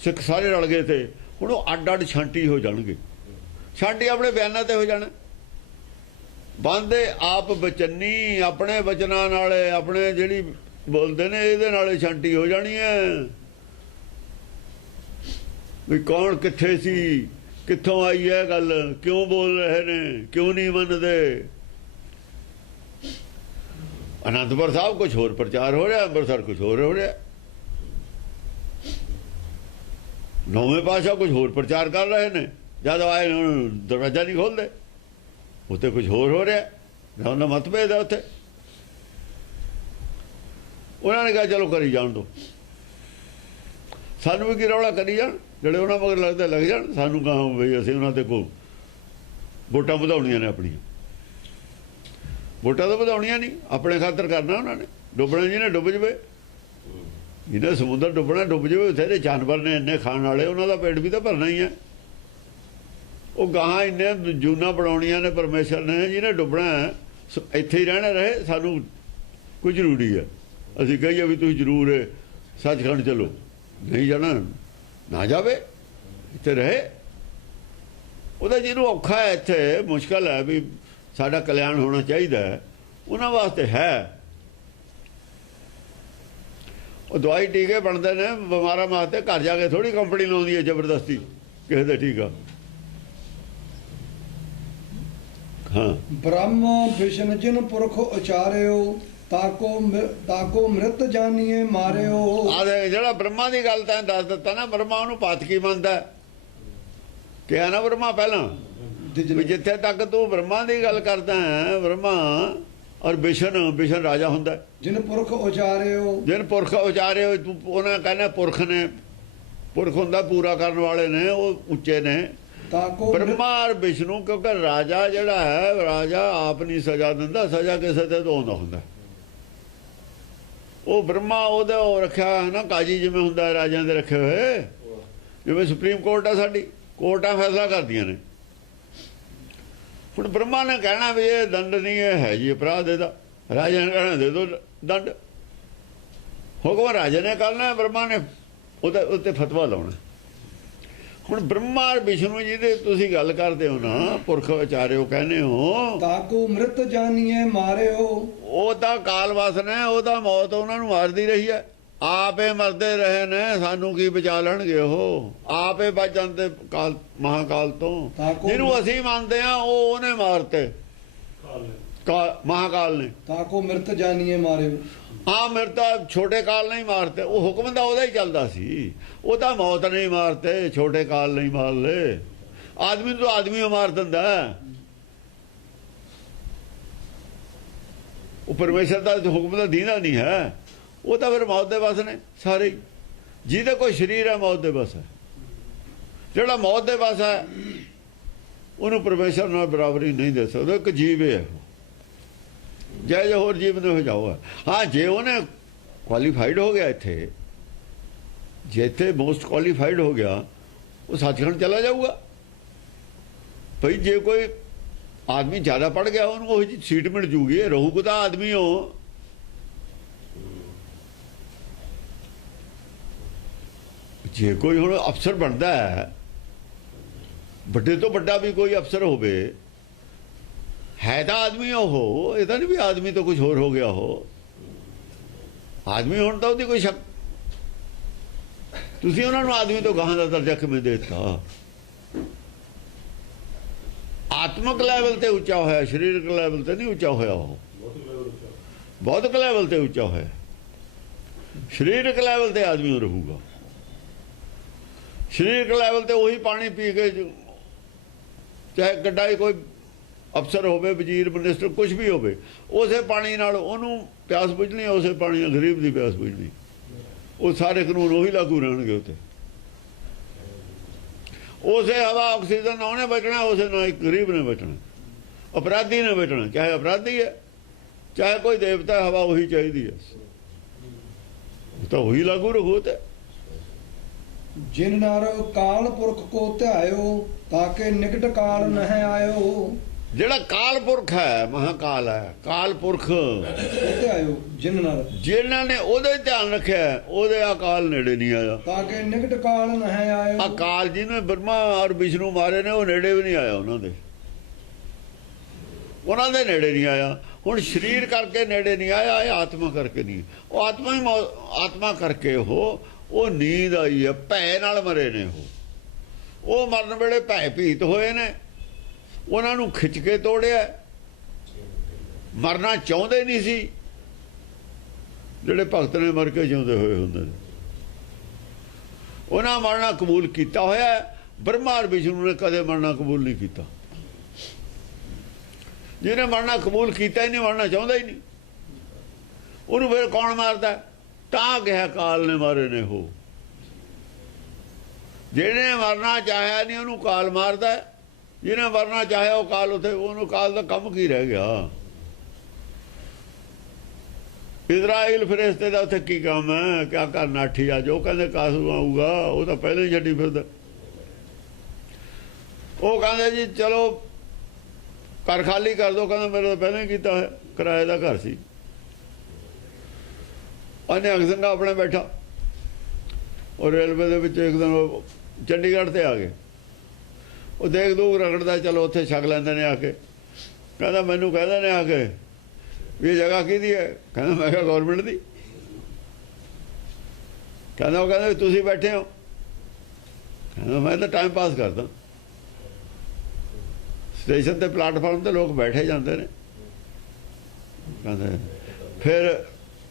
ਸਿੱਖ ਸਾਰੇ ਰਲ ਗਏ ਤੇ ਹੁਣ ਉਹ ਅੱਡ ਅੱਡ ਛਾਂਟੀ ਹੋ ਜਾਣਗੇ। ਛਾਂਟੀ ਆਪਣੇ ਬਿਆਨਾਂ ਤੇ ਹੋ ਜਾਣਾ। ਬੰਦੇ ਆਪ ਬਚਨੀ ਆਪਣੇ ਬਚਨਾਂ ਨਾਲ, ਆਪਣੇ ਜਿਹੜੀ ਬੋਲਦੇ ਨੇ ਇਹਦੇ ਨਾਲ ਛਾਂਟੀ ਹੋ ਜਾਣੀ ਹੈ ਵੀ ਕੌਣ ਕਿੱਥੇ ਸੀ, ਕਿੱਥੋਂ ਆਈ ਹੈ ਗੱਲ, ਕਿਉਂ ਬੋਲ ਰਹੇ ਨੇ, ਕਿਉਂ ਨਹੀਂ ਮੰਨਦੇ। ਅਨੰਦਪੁਰ ਸਾਹਿਬ ਕੁਝ ਹੋਰ ਪ੍ਰਚਾਰ ਹੋ ਰਿਹਾ, ਅੰਮ੍ਰਿਤਸਰ ਕੁਝ ਹੋਰ ਹੋ ਰਿਹਾ। ਨੌਵੇਂ ਪਾਤਸ਼ਾਹ ਕੁਝ ਹੋਰ ਪ੍ਰਚਾਰ ਕਰ ਰਹੇ ਨੇ, ਜਦ ਆਏ ਦਰਵਾਜ਼ਾ ਨਹੀਂ ਖੋਲਦੇ। ਉੱਥੇ ਕੁਝ ਹੋਰ ਹੋ ਰਿਹਾ, ਉਹਨਾਂ ਮਤਭੇਦ ਹੈ ਉੱਥੇ। ਉਹਨਾਂ ਨੇ ਕਿਹਾ ਚਲੋ ਕਰੀ ਜਾਣ ਦੋ, ਸਾਨੂੰ ਵੀ ਕੀ ਰੌਲਾ ਕਰੀ ਜਾਣ, ਜਿਹੜੇ ਉਹਨਾਂ ਮਗਰ ਲੱਗਦੇ ਲੱਗ ਜਾਣ। ਸਾਨੂੰ ਕਹਾਂ ਬਈ ਅਸੀਂ ਉਹਨਾਂ ਤੇ ਕੋ ਵੋਟਾਂ ਵਧਾਉਣੀਆਂ ਨੇ, ਆਪਣੀਆਂ ਵੋਟਾਂ ਤਾਂ ਵਧਾਉਣੀਆਂ ਨਹੀਂ, ਆਪਣੇ ਖਾਤਰ ਕਰਨਾ ਉਹਨਾਂ ਨੇ। ਡੁੱਬਣਾ ਜਿਹਨੇ ਡੁੱਬ ਜਵੇ, ਜਿਹਨੇ ਸਮੁੰਦਰ ਡੁੱਬਣਾ ਡੁੱਬ ਜਵੇ। ਉੱਥੇ ਦੇ ਜਾਨਵਰ ਨੇ ਇੰਨੇ ਖਾਣ ਵਾਲੇ, ਉਹਨਾਂ ਦਾ ਪੇਟ ਵੀ ਤਾਂ ਭਰਨਾ ਹੀ ਹੈ। ਉਹ ਗਾਹਾਂ ਇੰਨੇ ਜੂਨਾਂ ਬਣਾਉਣੀਆਂ ਨੇ ਪਰਮੇਸ਼ਰ ਨੇ, ਜਿਹਨੇ ਡੁੱਬਣਾ ਇੱਥੇ ਹੀ ਰਹਿਣਾ ਰਹੇ। ਸਾਨੂੰ ਕੋਈ ਜ਼ਰੂਰੀ ਹੈ ਅਸੀਂ ਕਹੀਏ ਵੀ ਤੁਸੀਂ ਜ਼ਰੂਰ ਸੱਚਖੰਡ ਚਲੋ, ਨਹੀਂ ਜਾਣਾ ਨਾ ਜਾਵੇ, ਇੱਥੇ ਰਹੇ। ਉਹਦਾ ਜਿਹਨੂੰ ਔਖਾ ਹੈ, ਇੱਥੇ ਮੁਸ਼ਕਲ ਹੈ ਵੀ ਸਾਡਾ ਕਲਿਆਣ ਹੋਣਾ ਚਾਹੀਦਾ ਹੈ, ਉਹਨਾਂ ਵਾਸਤੇ ਹੈ। ਉਹ ਦਵਾਈ ਟੀਕੇ ਬਣਦੇ ਨੇ ਬਿਮਾਰਾਂ ਵਾਸਤੇ, ਘਰ ਜਾ ਕੇ ਥੋੜੀ ਕੰਪਨੀ ਲਾਉਂਦੀ ਹੈ ਜ਼ਬਰਦਸਤੀ ਕਿਸੇ ਦੇ ਟੀਕਾ। ਹਾਂ, ਬ੍ਰਹਮ ਵਿਸ਼ਨ ਜਿਨ ਪੁਰਖ ਉਚਾਰਿਓ, ਤਾਕੋ ਮ੍ਰਿਤ ਜਾਨੀਏ ਮਾਰਿਓ। ਆ ਦੇ ਜਿਹੜਾ ਬ੍ਰਹਮਾ ਦੀ ਗੱਲ ਤਾਂ ਦੱਸ ਦਿੱਤਾ ਨਾ, ਬ੍ਰਹਮਾ ਉਹਨੂੰ ਪਾਤਕੀ ਮੰਨਦਾ। ਕਿਹਾ ਨਾ ਬ੍ਰਹਮਾ ਪਹਿਲਾਂ ਵੀ ਜਿੱਥੇ ਤੱਕ ਤੂੰ ਬ੍ਰਹਮਾ ਦੀ ਗੱਲ ਕਰਦਾ ਹੈ, ਬ੍ਰਹਮਾ ਔਰ ਵਿਸ਼ਨ ਰਾਜਾ ਹੁੰਦਾ। ਜਿਨ ਪੁਰਖ ਉਚਾਰਿਓ, ਜਿਨ ਪੁਰਖ ਉਚਾਰਿਓ, ਤੂੰ ਉਹਨਾਂ ਕਹਿੰਦਾ ਪੁਰਖ ਨੇ, ਪੁਰਖ ਹੁੰਦਾ ਪੂਰਾ ਕਰਨ ਵਾਲੇ ਨੇ, ਉਹ ਉੱਚੇ ਨੇ। ਤਾਕੋ ਬ੍ਰਹਮਾ ਔਰ ਵਿਸ਼ਨੂੰ, ਕਿਉਂਕਿ ਰਾਜਾ ਜਿਹੜਾ ਹੈ, ਰਾਜਾ ਆਪ ਨਹੀਂ ਸਜ਼ਾ ਦਿੰਦਾ, ਸਜ਼ਾ ਕਿਸੇ ਤੇ ਤੋਂ ਆਉਂਦਾ ਹੁੰਦਾ। ਉਹ ਬ੍ਰਹਮਾ ਉਹਦੇ ਉਹ ਰੱਖਿਆ ਹੈ ਨਾ, ਕਾਜੀ ਜਿਵੇਂ ਹੁੰਦਾ ਰਾਜਿਆਂ ਦੇ ਰੱਖੇ ਹੋਏ। ਜਿਵੇਂ ਸੁਪਰੀਮ ਕੋਰਟ ਆ ਸਾਡੀ, ਕੋਰਟਾਂ ਫੈਸਲਾ ਕਰਦੀਆਂ ਨੇ। ਹੁਣ ਬ੍ਰਹਮਾ ਨੇ ਕਹਿਣਾ ਵੀ ਇਹ ਦੰਡ ਨਹੀਂ, ਇਹ ਹੈ ਜੀ ਅਪਰਾਧ ਇਹਦਾ, ਰਾਜਾ ਨੇ ਕਹਿਣਾ ਦੇ ਦਿਓ ਦੰਡ। ਹੁਕਮ ਰਾਜਾ ਨੇ ਕਰਨਾ, ਬ੍ਰਹਮਾ ਨੇ ਉਹਦੇ ਉੱਤੇ ਫਤਵਾ ਲਾਉਣਾ। ਹੁਣ ਬ੍ਰਹਮਾ ਔਰ ਵਿਸ਼ਨੂੰ ਜੀ ਦੇ ਤੁਸੀਂ ਗੱਲ ਕਰਦੇ ਹੋ ਨਾ, ਪੁਰਖ ਵਿਚਾਰਿਓ ਕਹਿੰਦੇ ਹੋ, ਤਾਕੋ ਮ੍ਰਿਤ ਜਾਨੀਏ ਮਾਰਿਓ। ਉਹ ਤਾਂ ਕਾਲ ਵਾਸ ਨੇ, ਉਹ ਤਾਂ ਮੌਤ ਉਹਨਾਂ ਨੂੰ ਮਾਰਦੀ ਰਹੀ ਹੈ। ਆਪੇ ਮਰਦੇ ਰਹੇ ਨੇ, ਸਾਨੂੰ ਕੀ ਬਚਾ ਲੈਣਗੇ। ਉਹ ਆਪੇ ਬਚ ਜਾਂਦੇ ਕਾਲ ਮਹਾਕਾਲ ਤੋਂ। ਜਿਹਨੂੰ ਅਸੀਂ ਮੰਨਦੇ ਆ ਉਹਨੇ ਮਾਰਤੇ। महाकाल ने। ताको मृत जानिए मारे। हाँ मृता छोटे काल नहीं मारते, वो हुक्म तो ਉਹਦਾ ਹੀ ਚੱਲਦਾ ਸੀ। ਉਹ ਤਾਂ ਮੌਤ ਨਹੀਂ ਮਾਰते, छोटे काल नहीं मार ले। आदमी तो आदमी मार ਦਿੰਦਾ। ਉਹ ਪਰਮੇਸ਼ਰ ਦਾ ਹੁਕਮ ਤਾਂ ਦੀਨਾ ਨਹੀਂ ਹੈ। ਉਹ ਤਾਂ ਫਿਰ ਮੌਤ ਦੇ ਬਸ ਨੇ ਸਾਰੇ। ਜਿਹਦੇ ਕੋਈ ਸਰੀਰ ਹੈ ਮੌਤ ਦੇ ਬਸ ਹੈ। ਜਿਹੜਾ ਮੌਤ ਦੇ ਬਸ ਹੈ ਉਹਨੂੰ ਪਰਮੇਸ਼ਰ ਨਾਲ ਬਰਾਬਰੀ ਨਹੀਂ ਦੇ ਸਕਦਾ। ਇੱਕ ਜੀਵ ਹੈ, ਜੈ ਜੋ ਹੋਰ ਜੀਵ ਨੇ ਹੋ ਜਾਊਗਾ। ਹਾਂ ਜੇ ਉਹਨੇ ਕੁਆਲੀਫਾਈਡ ਹੋ ਗਿਆ ਇੱਥੇ, ਜੇ ਇੱਥੇ ਮੋਸਟ ਕੁਆਲੀਫਾਈਡ ਹੋ ਗਿਆ, ਉਹ ਸੱਚਖੰਡ ਚਲਾ ਜਾਊਗਾ। ਭਈ ਜੇ ਕੋਈ ਆਦਮੀ ਜ਼ਿਆਦਾ ਪੜ ਗਿਆ ਉਹਨੂੰ ਉਹ ਜੀ ਸੀਟ ਮਿਲ ਜੂਗੀ। ਰਹੂ ਤਾਂ ਆਦਮੀ ਹੋ। ਜੇ ਕੋਈ ਹੁਣ ਅਫਸਰ ਬਣਦਾ ਹੈ, ਵੱਡੇ ਤੋਂ ਵੱਡਾ ਵੀ ਕੋਈ ਅਫਸਰ ਹੋਵੇ, ਹੈ ਤਾਂ ਆਦਮੀ ਉਹ। ਇਹਦਾ ਨਹੀਂ ਵੀ ਆਦਮੀ ਤੋਂ ਕੁਝ ਹੋਰ ਹੋ ਗਿਆ ਹੋ। ਆਦਮੀ ਹੋਣ ਤਾਂ ਉਹਦੀ ਕੋਈ ਸ਼ੱਕ। ਤੁਸੀਂ ਉਹਨਾਂ ਨੂੰ ਆਦਮੀ ਤੋਂ ਗਾਹਾਂ ਦਾ ਦਰਜਾ ਕਿਵੇਂ ਦੇ ਦਿੱਤਾ? ਆਤਮਿਕ ਲੈਵਲ ਤੇ ਉੱਚਾ ਹੋਇਆ, ਸਰੀਰਕ ਲੈਵਲ ਤੇ ਨਹੀਂ ਉੱਚਾ ਹੋਇਆ। ਉਹ ਬੌਧਿਕ ਲੈਵਲ ਤੇ ਉੱਚਾ ਹੋਇਆ। ਸਰੀਰਕ ਲੈਵਲ ਤੇ ਆਦਮੀ ਰਹੂਗਾ। ਸਰੀਰਕ ਲੈਵਲ ਤੇ ਉਹੀ ਪਾਣੀ ਪੀ ਕੇ, ਚਾਹੇ ਗੱਡਾ ਹੀ ਕੋਈ ਅਫਸਰ ਹੋਵੇ, ਵਜ਼ੀਰ ਮਿਨਿਸਟਰ ਕੁਝ ਵੀ ਹੋਵੇ, ਉਸੇ ਪਾਣੀ ਨਾਲ ਉਹਨੂੰ ਪਿਆਸ ਬੁਝਣੀ, ਉਸੇ ਪਾਣੀ ਨਾਲ ਗਰੀਬ ਦੀ ਪਿਆਸ ਬੁਝਣੀ। ਉਹ ਸਾਰੇ ਕਾਨੂੰਨ ਉਹੀ ਲਾਗੂ ਰਹਿਣਗੇ ਉੱਤੇ। ਉਸੇ ਹਵਾ ਆਕਸੀਜਨ ਉਹਨੇ ਬਚਣਾ, ਉਸੇ ਨਾਲ ਇੱਕ ਗਰੀਬ ਨੇ ਬਚਣਾ, ਅਪਰਾਧੀ ਨੇ ਬਚਣਾ। ਚਾਹੇ ਅਪਰਾਧੀ ਹੈ, ਚਾਹੇ ਕੋਈ ਦੇਵਤਾ, ਹਵਾ ਉਹੀ ਚਾਹੀਦੀ ਹੈ। ਤਾਂ ਉਹੀ ਲਾਗੂ ਰਹੂ। ਤੇ जिन नर काल पुरख को ध्यायो ताके निकट काल नह आयो। ਜਿਹੜਾ ਕਾਲ ਪੁਰਖ ਹੈ, ਮਹਾਕਾਲ ਹੈ, ਕਾਲ ਪੁਰਖ ਧਿਆਇਓ ਜਿਨ ਨਰ, ਜਿਨ੍ਹਾਂ ਨੇ ਉਹਦੇ ਧਿਆਨ ਰੱਖਿਆ, ਉਹਦੇ ਅਕਾਲ ਨੇੜੇ ਨਹੀਂ ਆਇਆ। ਤਾਕੇ ਨਿਕਟ ਕਾਲ ਨਹਿ ਆਇਓ। ਅਕਾਲ ਜਿਹਨੇ ਬ੍ਰਹਮਾ ਔਰ ਵਿਸ਼ਨੂੰ ਮਾਰੇ ਨੇ, ਉਹ ਨੇੜੇ ਵੀ ਨਹੀਂ ਆਇਆ ਉਹਨਾਂ ਦੇ। ਉਹਨਾਂ ਦੇ ਨੇੜੇ ਨਹੀਂ ਆਇਆ। ਹੁਣ ਸਰੀਰ ਕਰਕੇ ਨੇੜੇ ਨਹੀਂ ਆਇਆ, ਇਹ ਆਤਮਾ ਕਰਕੇ ਨਹੀਂ। ਉਹ ਆਤਮਾ ਹੀ ਆਤਮਾ ਕਰਕੇ ਉਹ ਨੀਂਦ ਆਈ ਹੈ। ਭੈ ਨਾਲ ਮਰੇ ਨੇ। ਉਹ ਮਰਨ ਵੇਲੇ ਭੈ ਭੀਤ ਹੋਏ ਨੇ। ਉਹਨਾਂ ਨੂੰ ਖਿੱਚ ਕੇ ਤੋੜਿਆ। ਮਰਨਾ ਚਾਹੁੰਦੇ ਨਹੀਂ ਸੀ। ਜਿਹੜੇ ਭਗਤ ਨੇ ਮਰ ਕੇ ਜਿਉਂਦੇ ਹੋਏ ਹੁੰਦੇ ਨੇ, ਉਹਨਾਂ ਮਰਨਾ ਕਬੂਲ ਕੀਤਾ ਹੋਇਆ। ਬ੍ਰਹਮਾ ਔਰ ਵਿਸ਼ਨੂੰ ਨੇ ਕਦੇ ਮਰਨਾ ਕਬੂਲ ਨਹੀਂ ਕੀਤਾ। ਜਿਹਨੇ ਮਰਨਾ ਕਬੂਲ ਕੀਤਾ ਹੀ ਨਹੀਂ, ਮਰਨਾ ਚਾਹੁੰਦਾ ਹੀ ਨਹੀਂ, ਉਹਨੂੰ ਫਿਰ ਕੌਣ ਮਾਰਦਾ? ਤਾਂ ਕਿਹਾ ਕਾਲ ਨੇ ਮਾਰੇ ਨੇ। ਜਿਹਨੇ ਮਰਨਾ ਚਾਹਿਆ ਨਹੀਂ, ਉਹਨੂੰ ਕਾਲ ਮਾਰਦਾ। ਜਿਹਨੇ ਮਰਨਾ ਚਾਹਿਆ ਉਹ ਕਾਲ ਉੱਥੇ, ਉਹਨੂੰ ਕਾਲ ਦਾ ਕੰਮ ਕੀ ਰਹਿ ਗਿਆ? ਇਜ਼ਰਾਈਲ ਫਰਿਸ਼ਤੇ ਦਾ ਉੱਥੇ ਕੀ ਕੰਮ ਹੈ? ਕਿਆ ਕਰਨਾ? ਠੀ ਆ ਜੋ ਕਹਿੰਦੇ ਕਾਸੂ ਆਊਗਾ, ਉਹ ਤਾਂ ਪਹਿਲਾਂ ਹੀ ਛੱਡੀ ਫਿਰਦਾ। ਉਹ ਕਹਿੰਦੇ ਜੀ ਚਲੋ ਘਰ ਖਾਲੀ ਕਰ ਦਿਓ। ਕਹਿੰਦਾ ਮੇਰਾ ਤਾਂ ਪਹਿਲਾਂ ਹੀ ਕੀਤਾ ਹੋਇਆ, ਕਿਰਾਏ ਦਾ ਘਰ ਸੀ। ਉਹਨੇ ਅਗਸੰਗਾ ਆਪਣੇ ਬੈਠਾ। ਉਹ ਰੇਲਵੇ ਦੇ ਵਿੱਚ ਇੱਕ ਦਿਨ ਚੰਡੀਗੜ੍ਹ ਤੇ ਆ ਗਏ। ਉਹ ਦੇਖ ਦੂਖ ਰਗੜਦਾ, ਚਲੋ ਉੱਥੇ ਛਕ ਲੈਂਦੇ ਨੇ ਆ ਕੇ। ਕਹਿੰਦਾ ਮੈਨੂੰ ਕਹਿੰਦੇ ਨੇ ਆ ਕੇ ਵੀ ਇਹ ਜਗ੍ਹਾ ਕਿਹਦੀ ਹੈ? ਕਹਿੰਦਾ ਮੈਂ ਕਿਹਾ ਗੌਰਮੈਂਟ ਦੀ। ਕਹਿੰਦਾ ਉਹ ਕਹਿੰਦਾ ਤੁਸੀਂ ਬੈਠੇ ਹੋ? ਕਹਿੰਦਾ ਮੈਂ ਤਾਂ ਟਾਈਮ ਪਾਸ ਕਰਦਾ। ਸਟੇਸ਼ਨ ਤੇ ਪਲੇਟਫਾਰਮ ਤੇ ਲੋਕ ਬੈਠੇ ਜਾਂਦੇ ਨੇ। ਕਹਿੰਦੇ ਫਿਰ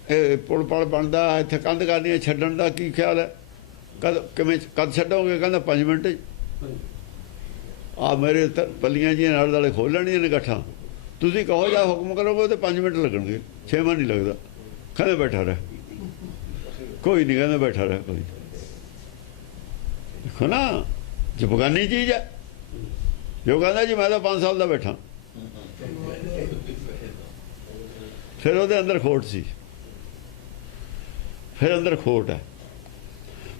ਇਹ ਪੁਲ ਪਲ ਬਣਦਾ, ਇੱਥੇ ਕੰਧ ਕਰਨੀ ਹੈ, ਛੱਡਣ ਦਾ ਕੀ ਖਿਆਲ ਹੈ? ਕਦ ਛੱਡੋਗੇ? ਕਹਿੰਦਾ 5 ਮਿੰਟ। ਆ ਮੇਰੇ ਪੱਲੀਆਂ ਜੀਆਂ ਨਾਲ ਨਾਲੇ ਖੋਲ ਲੈਣੀਆਂ ਨੇ ਗੱਠਾਂ। ਤੁਸੀਂ ਕਹੋ ਜਾਂ ਹੁਕਮ ਕਰੋਗੇ ਤੇ 5 ਮਿੰਟ ਲੱਗਣਗੇ, 6ਵਾਂ ਨਹੀਂ ਲੱਗਦਾ। ਕਹਿੰਦੇ ਬੈਠਾ ਰਹਿ। ਕੋਈ ਨਹੀਂ, ਕਹਿੰਦਾ ਬੈਠਾ ਰਹਿ। ਕੋਈ ਦੇਖੋ ਨਾ, ਜੇ ਬਗਾਨੀ ਚੀਜ਼ ਹੈ। ਜੋ ਕਹਿੰਦਾ ਜੀ ਮੈਂ ਤਾਂ 5 ਸਾਲ ਦਾ ਬੈਠਾ, ਫਿਰ ਉਹਦੇ ਅੰਦਰ ਖੋਟ ਸੀ। ਫਿਰ ਅੰਦਰ ਖੋਟ ਹੈ।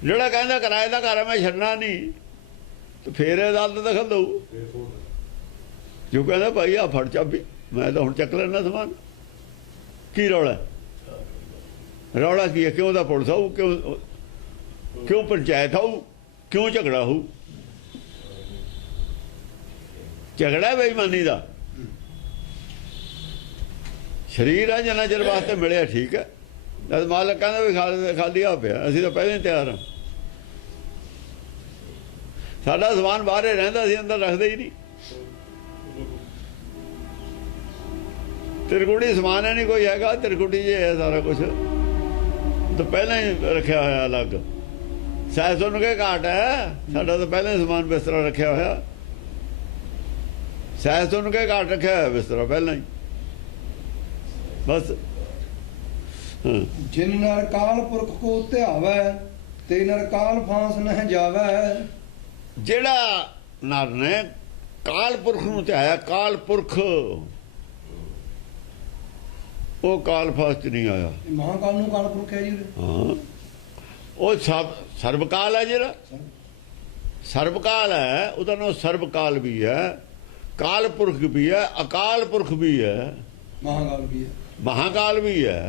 ਜਿਹੜਾ ਕਹਿੰਦਾ ਕਿਰਾਏ ਦਾ ਘਰ ਹੈ ਮੈਂ ਛੱਡਣਾ ਨਹੀਂ, ਤੇ ਫਿਰ ਅਦਾਲਤ ਦਖਲ ਦਊ। ਜੋ ਕਹਿੰਦਾ ਭਾਈ ਆ ਫੜ ਚਾਬੀ, ਮੈਂ ਤਾਂ ਹੁਣ ਚੱਕ ਲੈਣਾ ਸਮਾਨ। ਕੀ ਰੌਲਾ? ਰੌਲਾ ਕੀ ਹੈ? ਕਿਉਂ ਦਾ ਪੁਲਿਸ ਆਊ? ਕਿਉਂ ਪੰਚਾਇਤ ਆਊ? ਕਿਉਂ ਝਗੜਾ ਹੋਊ? ਝਗੜਾ ਬੇਈਮਾਨੀ ਦਾ। ਸਰੀਰ ਆ ਜਿੰਨਾ ਚਿਰ ਵਾਸਤੇ ਮਿਲਿਆ ਠੀਕ ਹੈ। ਜਦ ਮਾਲਕ ਕਹਿੰਦਾ ਵੀ ਖਾਲੀ ਆ ਪਿਆ, ਅਸੀਂ ਤਾਂ ਪਹਿਲਾਂ ਹੀ ਤਿਆਰ ਹਾਂ। ਸਾਡਾ ਸਮਾਨ ਬਾਹਰ ਰਹਿੰਦਾ, ਅਸੀਂ ਅੰਦਰ ਰੱਖਦੇ ਹੀ ਨਹੀਂ। त्रिकुटी समान है नहीं कोई हैगा, त्रिकुटी ये है सारा कुछ तो पहले ही रखा होया अलग। सह सुन के घाट है साडा तो पहले ही समान बिस्तरा रखा होया, सह सुन के घाट रखा होया बिस्तरा पहले ही बस। जिन नर काल पुरख को ध्यावै ते नर काल फांस नह जावै। जेड़ा नर ने काल पुरख नूं ध्याया, काल पुरख वो काल फांस च नहीं आया। महाकाल नूं काल पुरख है जी। हाँ वो सब सर्वकाल है, जेड़ा सर्वकाल है उसका नाम सर्वकाल भी है, काल पुरख भी है, अकाल पुरख भी है, महाकाल भी है, महाकाल भी है।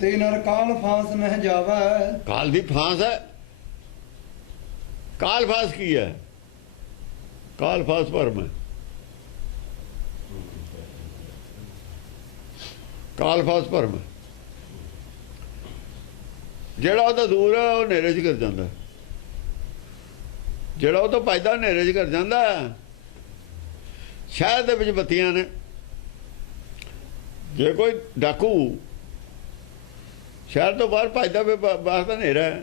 ते नर काल फांस नह जावै। काल दी फांस है, काल फांस की है, काल फांस भरम है, काल फांस भरम है। जेड़ा ਉਹਦਾ दूर है वो नेरे च कर जाता, जेड़ा ਉਹ ਤੋਂ ਭੱਜਦਾ नेरे च कर जाता। शहर ਦੇ ਵਿੱਚ ਬੱਤੀਆਂ ਨੇ, ਜੇ ਕੋਈ ਡਾਕੂ शहर तो बाहर भजदा फिर बाहर तो नेरा है,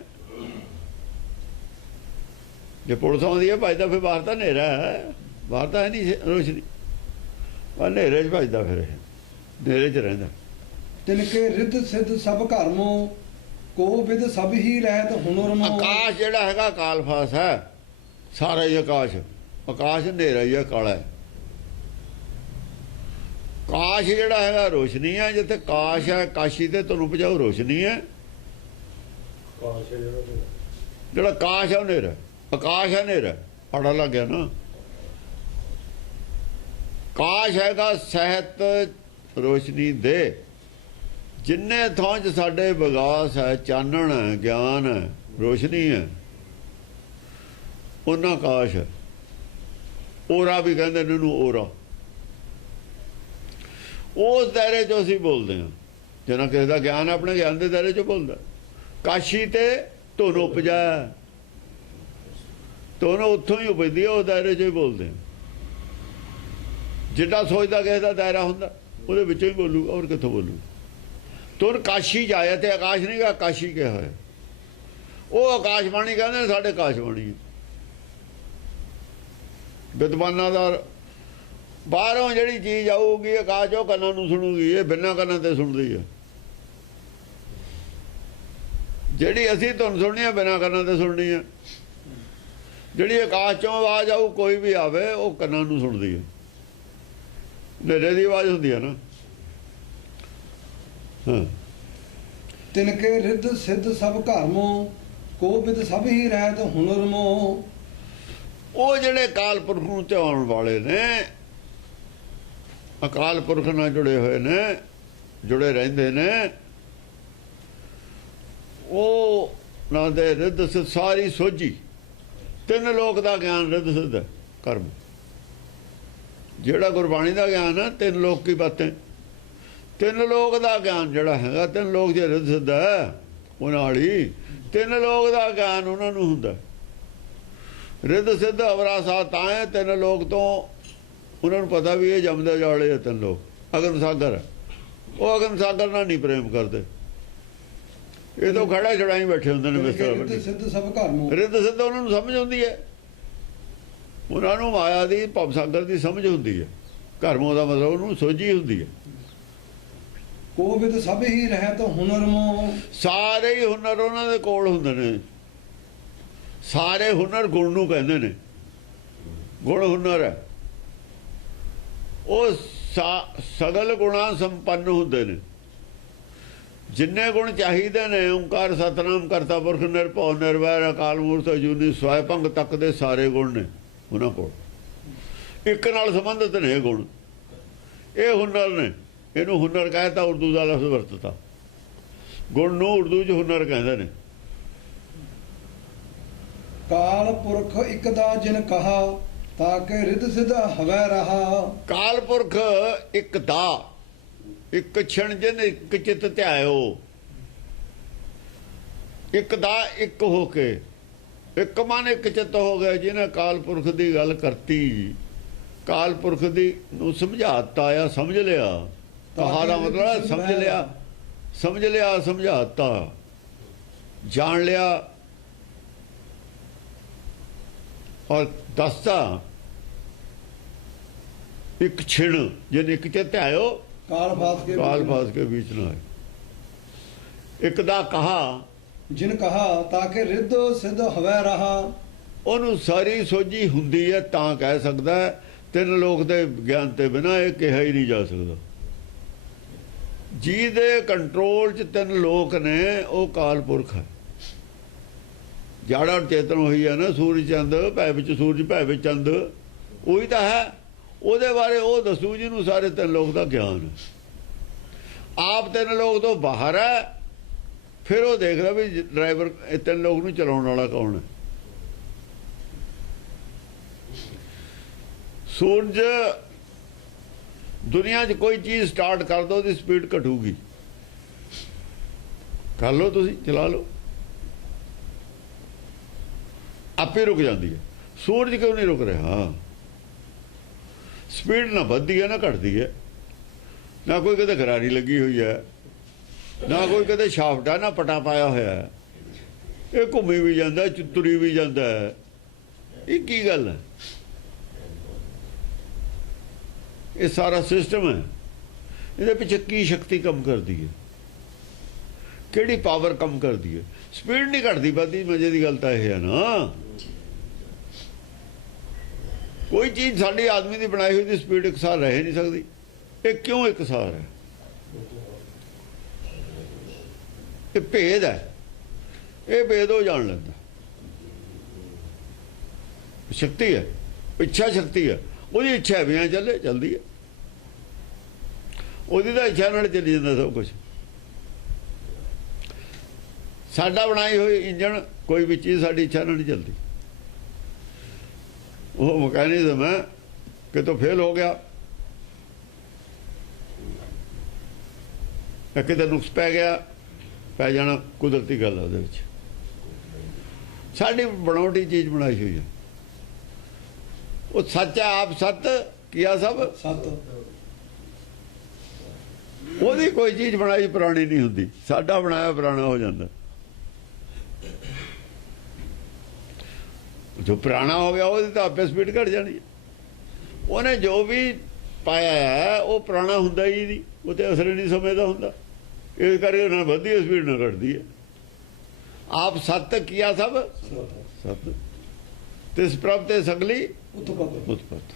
जो पुलिस आती है भजदा फिर बाहर तो नेरा है, बाहर तो है नहीं रोशनी, पर नेरे च भजदा फिर नेरे च रहिंदा। तिनके रिद्ध सिद्ध सब घरमो को विद सब ही रहत हुनर मो। आकाश जेड़ा हैगा काल फास है, सारा ही आकाश, आकाश नेरा ही है, काला है। काश जेड़ा हैगा रोशनी है, जिथे काश है काशी ते तुहानूं भजाओ रोशनी है। जेड़ा काश है नेरा, आकाश है नेरा, पड़ा लग गया ना। काश हैगा सहत रोशनी दे, जिन्ने थां च साडे विकास है, चानण है, ज्ञान है, रोशनी है, उन्ना काश है। ओरा भी कहंदे ने इहनूं, ओरा उस दायरे चो असीं बोलते हैं, जिन्ना किसी का ज्ञान है अपने ज्ञान के दायरे चो बोलता। काशी ते धुन उपजा, धुन उत्थों ही उपजदी है, उस दायरे चो ही बोलते हैं। जिड्डा सोचदा किसी का दायरा हुंदा उहदे विचों ही बोलूगा, और कित्थों बोलूगा। तुर काशी जाए ते आकाश नहीं कहा, काशी कहा है। वो आकाशबाणी कहते हैं, साढ़े आकाशबाणी विद्वाना का बाहरों जिहड़ी चीज आऊगी आकाश वो कन्नां नूं सुणूगी, ये बिना कन्नां ते सुणदी है। जिहड़ी असीं धुन सुणनी है बिना कन्नां ते सुणनी है, जिहड़ी आकाश चों आवाज आऊ कोई भी आवे वो कन्नां नूं सुणदी है, नेरे दी आवाज हुंदी है ना। हाँ। तिनके रिद्ध सिद्ध सब घरमो को विद सब ही रहत हुनर मो। वो जिहड़े काल पुरख नूं ध्याउण वाले ने, अकाल पुरख नाल जुड़े हुए ने, जुड़े रहिंदे ने, वो ना दे रिद्ध सिद्ध सारी सोझी। तीन लोक दा ज्ञान रिद्ध सिद्ध है, कर्म जिहड़ा गुरबाणी दा ज्ञान है, तीन लोक की बातें, तीन लोक दा ज्ञान जिहड़ा हैगा, तीन लोक जे रिद्ध सिद्ध है उहनां वाली, तीन लोक दा ज्ञान उहनां नूं हुंदा। रिद्ध सिद्ध अवरासा तां है, तीन लोक तो उन्होंने पता भी ये जमदे जाले है तीन लोग। अगन सागर है, वो अगन सागर नाल नहीं प्रेम करते, ये तो खड़ा छड़ाई बैठे होंदे ने बिस्तरा बन्नी। रिद्ध सिद्ध सब घरमो, रिद्ध सिद्ध उन्होंने समझ आउंदी है, उन्होंने माया दी भव सागर दी समझ हुंदी है। घरमों दा मतलब उन्होंने सोझी हुंदी है। को विद सब ही रहत हुनर मो। सारे ही हुनर उन्हां दे कोल हुंदे ने, सारे हुनर गुण नूं कहंदे ने, गुण हुनर है। वो सगल गुणा संपन्न होंदे ने, जिन्ने गुण चाहिए ने। ओंकार सतनाम करता पुरख निरभौ निर्वैर अकाल मूरत अजूनी स्वयंभंग तक दे सारे गुण ने उन्हां कोल, एक नाल संबंधित ने गुण। ये हुनर ने, इहनूं हुनर कहता, उर्दू का लफ्ज़ वरतता। गुण नूं उर्दू च हुनर कहंदे ने। काल पुरख एक दा जिन कहा ताके रिद्ध सिद्ध हवै रहा। काल पुरख एक दा, एक क्षण जिन एक चित ध्यायो, एक दा एक होके, एक मन एक चित हो गया, जिन्हें काल पुरख की गल करती, काल पुरख दी नूं समझाता या समझ लिया, कहा दा मतलब समझ लिया समझाता जान लिया और दसता एक छिण जिन एक चित आयो काल फास के बीच ना आए एक दा कहा जिन कहा ताके रिद्ध सिद्ध हवै रहा ਉਹਨੂੰ ਸਾਰੀ ਸੋਝੀ ਹੁੰਦੀ ਹੈ ਤਾਂ ਕਹਿ ਸਕਦਾ ਤਿੰਨ ਲੋਕ ਦੇ ਗਿਆਨ ਤੇ ਬਿਨਾ ਇਹ ਕਿਹਾ ਹੀ ਨਹੀਂ ਜਾ ਸਕਦਾ ਜਿਹਦੇ ਕੰਟਰੋਲ 'ਚ ਤਿੰਨ ਲੋਕ ਨੇ ਉਹ ਕਾਲ ਪੁਰਖ ਹੈ ਜਾੜਾ ਚੇਤਨ ਹੋਈ ਹੈ ਨਾ ਸੂਰਜ ਚੰਦ ਭੈ ਵਿੱਚ ਸੂਰਜ ਭੈ ਵਿੱਚ ਚੰਦ ਉਹੀ ਤਾਂ ਹੈ ਉਹਦੇ ਬਾਰੇ ਉਹ ਦੱਸੂ ਜਿਹਨੂੰ ਸਾਰੇ ਤਿੰਨ ਲੋਕ ਦਾ ਗਿਆਨ ਹੈ ਆਪ ਤਿੰਨ ਲੋਕ ਤੋਂ ਬਾਹਰ ਹੈ ਫਿਰ ਉਹ ਦੇਖਦਾ ਵੀ ਡਰਾਈਵਰ ਇਹ ਤਿੰਨ ਲੋਕ ਨੂੰ ਚਲਾਉਣ ਵਾਲਾ ਕੌਣ ਹੈ सूरज दुनिया 'ਚ कोई चीज़ स्टार्ट कर दो तो स्पीड घटूगी कर लो तुसी चला लो आपे रुक जाती है सूरज क्यों नहीं रुक रहा स्पीड ना बढ़ती है ना घटती है ना कोई कदे गरारी लगी हुई है ना कोई कदे शाफ्टा ना पटा पाया होया ये घूमी भी जाता तुरी भी जाता है ये की गल है ये सारा सिस्टम है ये पिछे की शक्ति कम करती है किहड़ी पावर कम करती है स्पीड नहीं घटती बढ़ती मजे की गल तो यह है ना कोई चीज़ साड़ी आदमी की बनाई हुई स्पीड एक सार रह नहीं सकती ये क्यों एक सार है ये भेद है ये भेद हो जान लेता शक्ति है इच्छा शक्ति है ਉਹਦੀ ਇੱਛਾ ਵੀ ਚੱਲਦੀ ਹੈ ਉਹਦੀ ਤਾਂ ਇੱਛਾ ਨਾਲ ਚੱਲੀ ਜਾਂਦਾ ਸਭ ਕੁਝ ਸਾਡਾ ਬਣਾਈ ਹੋਈ ਇੰਜਣ ਕੋਈ ਵੀ ਚੀਜ਼ ਸਾਡੀ ਇੱਛਾ ਨਾਲ ਨਹੀਂ ਚੱਲਦੀ ਉਹ ਮਕੈਨਿਜ਼ਮ ਹੈ ਕਿ ਤੋ ਫੇਲ ਹੋ ਗਿਆ ਕਿਤੇ ਨੁਕਸ ਪੈ ਗਿਆ ਪੈ ਜਾਣਾ ਕੁਦਰਤੀ ਗੱਲ ਹੈ ਉਹਦੇ ਵਿੱਚ ਸਾਡੀ ਬਣਾਉਟੀ ਚੀਜ਼ ਬਣਾਈ ਹੋਈ ਹੈ वो सच है आप सत किया सब सत ਉਹਦੀ ਕੋਈ ਚੀਜ਼ ਬਣਾਈ ਪੁਰਾਣੀ ਨਹੀਂ ਹੁੰਦੀ ਸਾਡਾ ਬਣਾਇਆ ਪੁਰਾਣਾ ਹੋ ਜਾਂਦਾ ਜੋ ਪੁਰਾਣਾ ਹੋ ਗਿਆ ਉਹਦੀ ਤਾਂ ਆਪੇ ਸਪੀਡ ਘਟ ਜਾਣੀ ਉਹਨੇ ਜੋ ਵੀ ਪਾਇਆ ਹੈ ਉਹ ਪੁਰਾਣਾ ਹੁੰਦਾ ਹੀ ਨਹੀਂ ਉਹ ਤੇ ਅਸਰ ਨਹੀਂ ਸਮਝਦਾ ਹੁੰਦਾ ਇਸ ਕਰਕੇ ਉਹਨਾਂ ਵਧਦੀ ਸਪੀਡ ਨਾ ਘਟਦੀ ਹੈ ਆਪ ਸਤ ਕੀਆ ਸਭ ਸਤ ਤਿਸ ਪ੍ਰਭ ਤੇ ਸਗਲੀ ਉਤਪਤ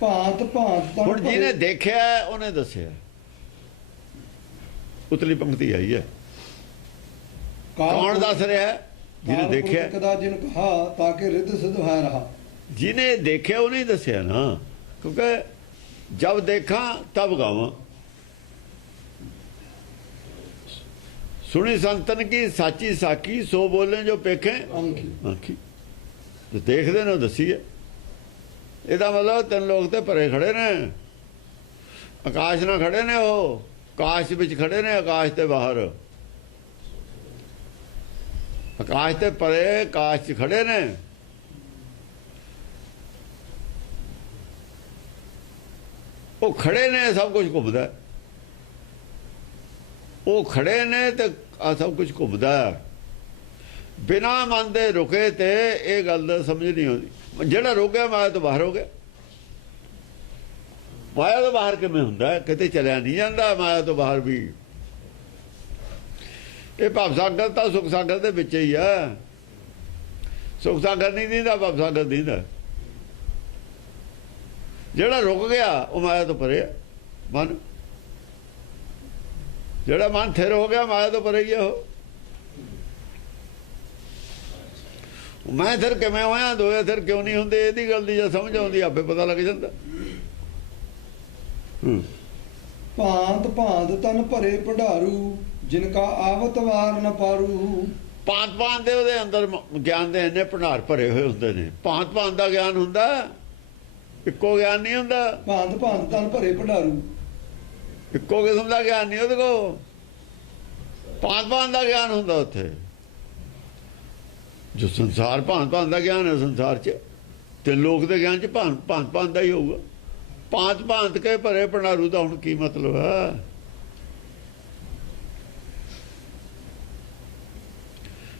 ਭਾਂਤ ਭਾਂਤ ਹੁਣ ਜਿਹਨੇ ਦੇਖਿਆ ਉਹਨੇ ਦੱਸਿਆ ਉਤਲੀ ਪੰਕਤੀ ਆਈ ਹੈ ਕੌਣ ਦੱਸ ਰਿਹਾ ਜਿਹਨੇ ਦੇਖਿਆ ਕਦਾ ਜਿਨ ਕਹਾ ਤਾਂ ਕਿ ਰਿੱਧ ਸਿੱਧ ਹੋਇਆ ਰਹਾ ਜਿਹਨੇ ਦੇਖਿਆ ਉਹਨੇ ਹੀ ਦੱਸਿਆ ਨਾ ਕਿਉਂਕਿ ਜਦ ਦੇਖਾਂ ਤਬ ਗਾਵਾਂ सुनी संतन की साची साखी सो बोले जो पेखे आखी जो देखते ने दसी है ਇਹਦਾ मतलब तीन लोग तो परे खड़े ने आकाश ना खड़े ने वो आकाश विच खड़े ने आकाश ते बाहर आकाश ते परे आकाश च खड़े ने वो खड़े ने सब कुछ घूमदा वो खड़े ने तो आ सब कुछ घूमदा बिना मन दे रुके ते ये गल समझ नहीं आती जेड़ा रुक गया माया तो बाहर हो गया माया तो बाहर किवें हुंदा किते चलिया नहीं जाता माया तो बाहर भी ये भव सागर तो सुख सागर दे विच ही है सुख सागर नहीं दींदा भव सागर दींदा जेड़ा रुक गया वो माया तो परे मन जेड़ा मन थिर हो गया माया तो परे ही है मैं थिर किवें होया दोए थिर क्यों नहीं हुंदे इहदी गल दी समझ आउंदी आपे पता लग जांदा भांत भांत तन भरे भंडारू जिनका आवत वार न पारू भांत भांत दे ओहदे अंदर ज्ञान दे इन्ने भंडार भरे होए हुंदे ने भांत भांत दा ज्ञान हुंदा इक्को ज्ञान नहीं हुंदा भांत भांत तन भरे भंडारू इक्को किस्म का ज्ञान नहीं ਉਹਦੇ ਕੋਲ ਭਾਂਤ ਭਾਂਤ ਦਾ ਗਿਆਨ ਹੁੰਦਾ ਉੱਥੇ ਜੋ ਸੰਸਾਰ ਭਾਂਤ ਭਾਂਤ ਦਾ ਗਿਆਨ ਹੈ ਸੰਸਾਰ 'ਚ ਤੇ ਲੋਕ ਦੇ ਗਿਆਨ 'ਚ ਭਾਂਤ ਭਾਂਤ ਦਾ ਹੀ ਹੋਊਗਾ ਭਾਂਤ ਭਾਂਤ ਕੇ ਭਰੇ ਭੰਡਾਰੂ ਦਾ ਹੁਣ ਕੀ ਮਤਲਬ ਹੈ?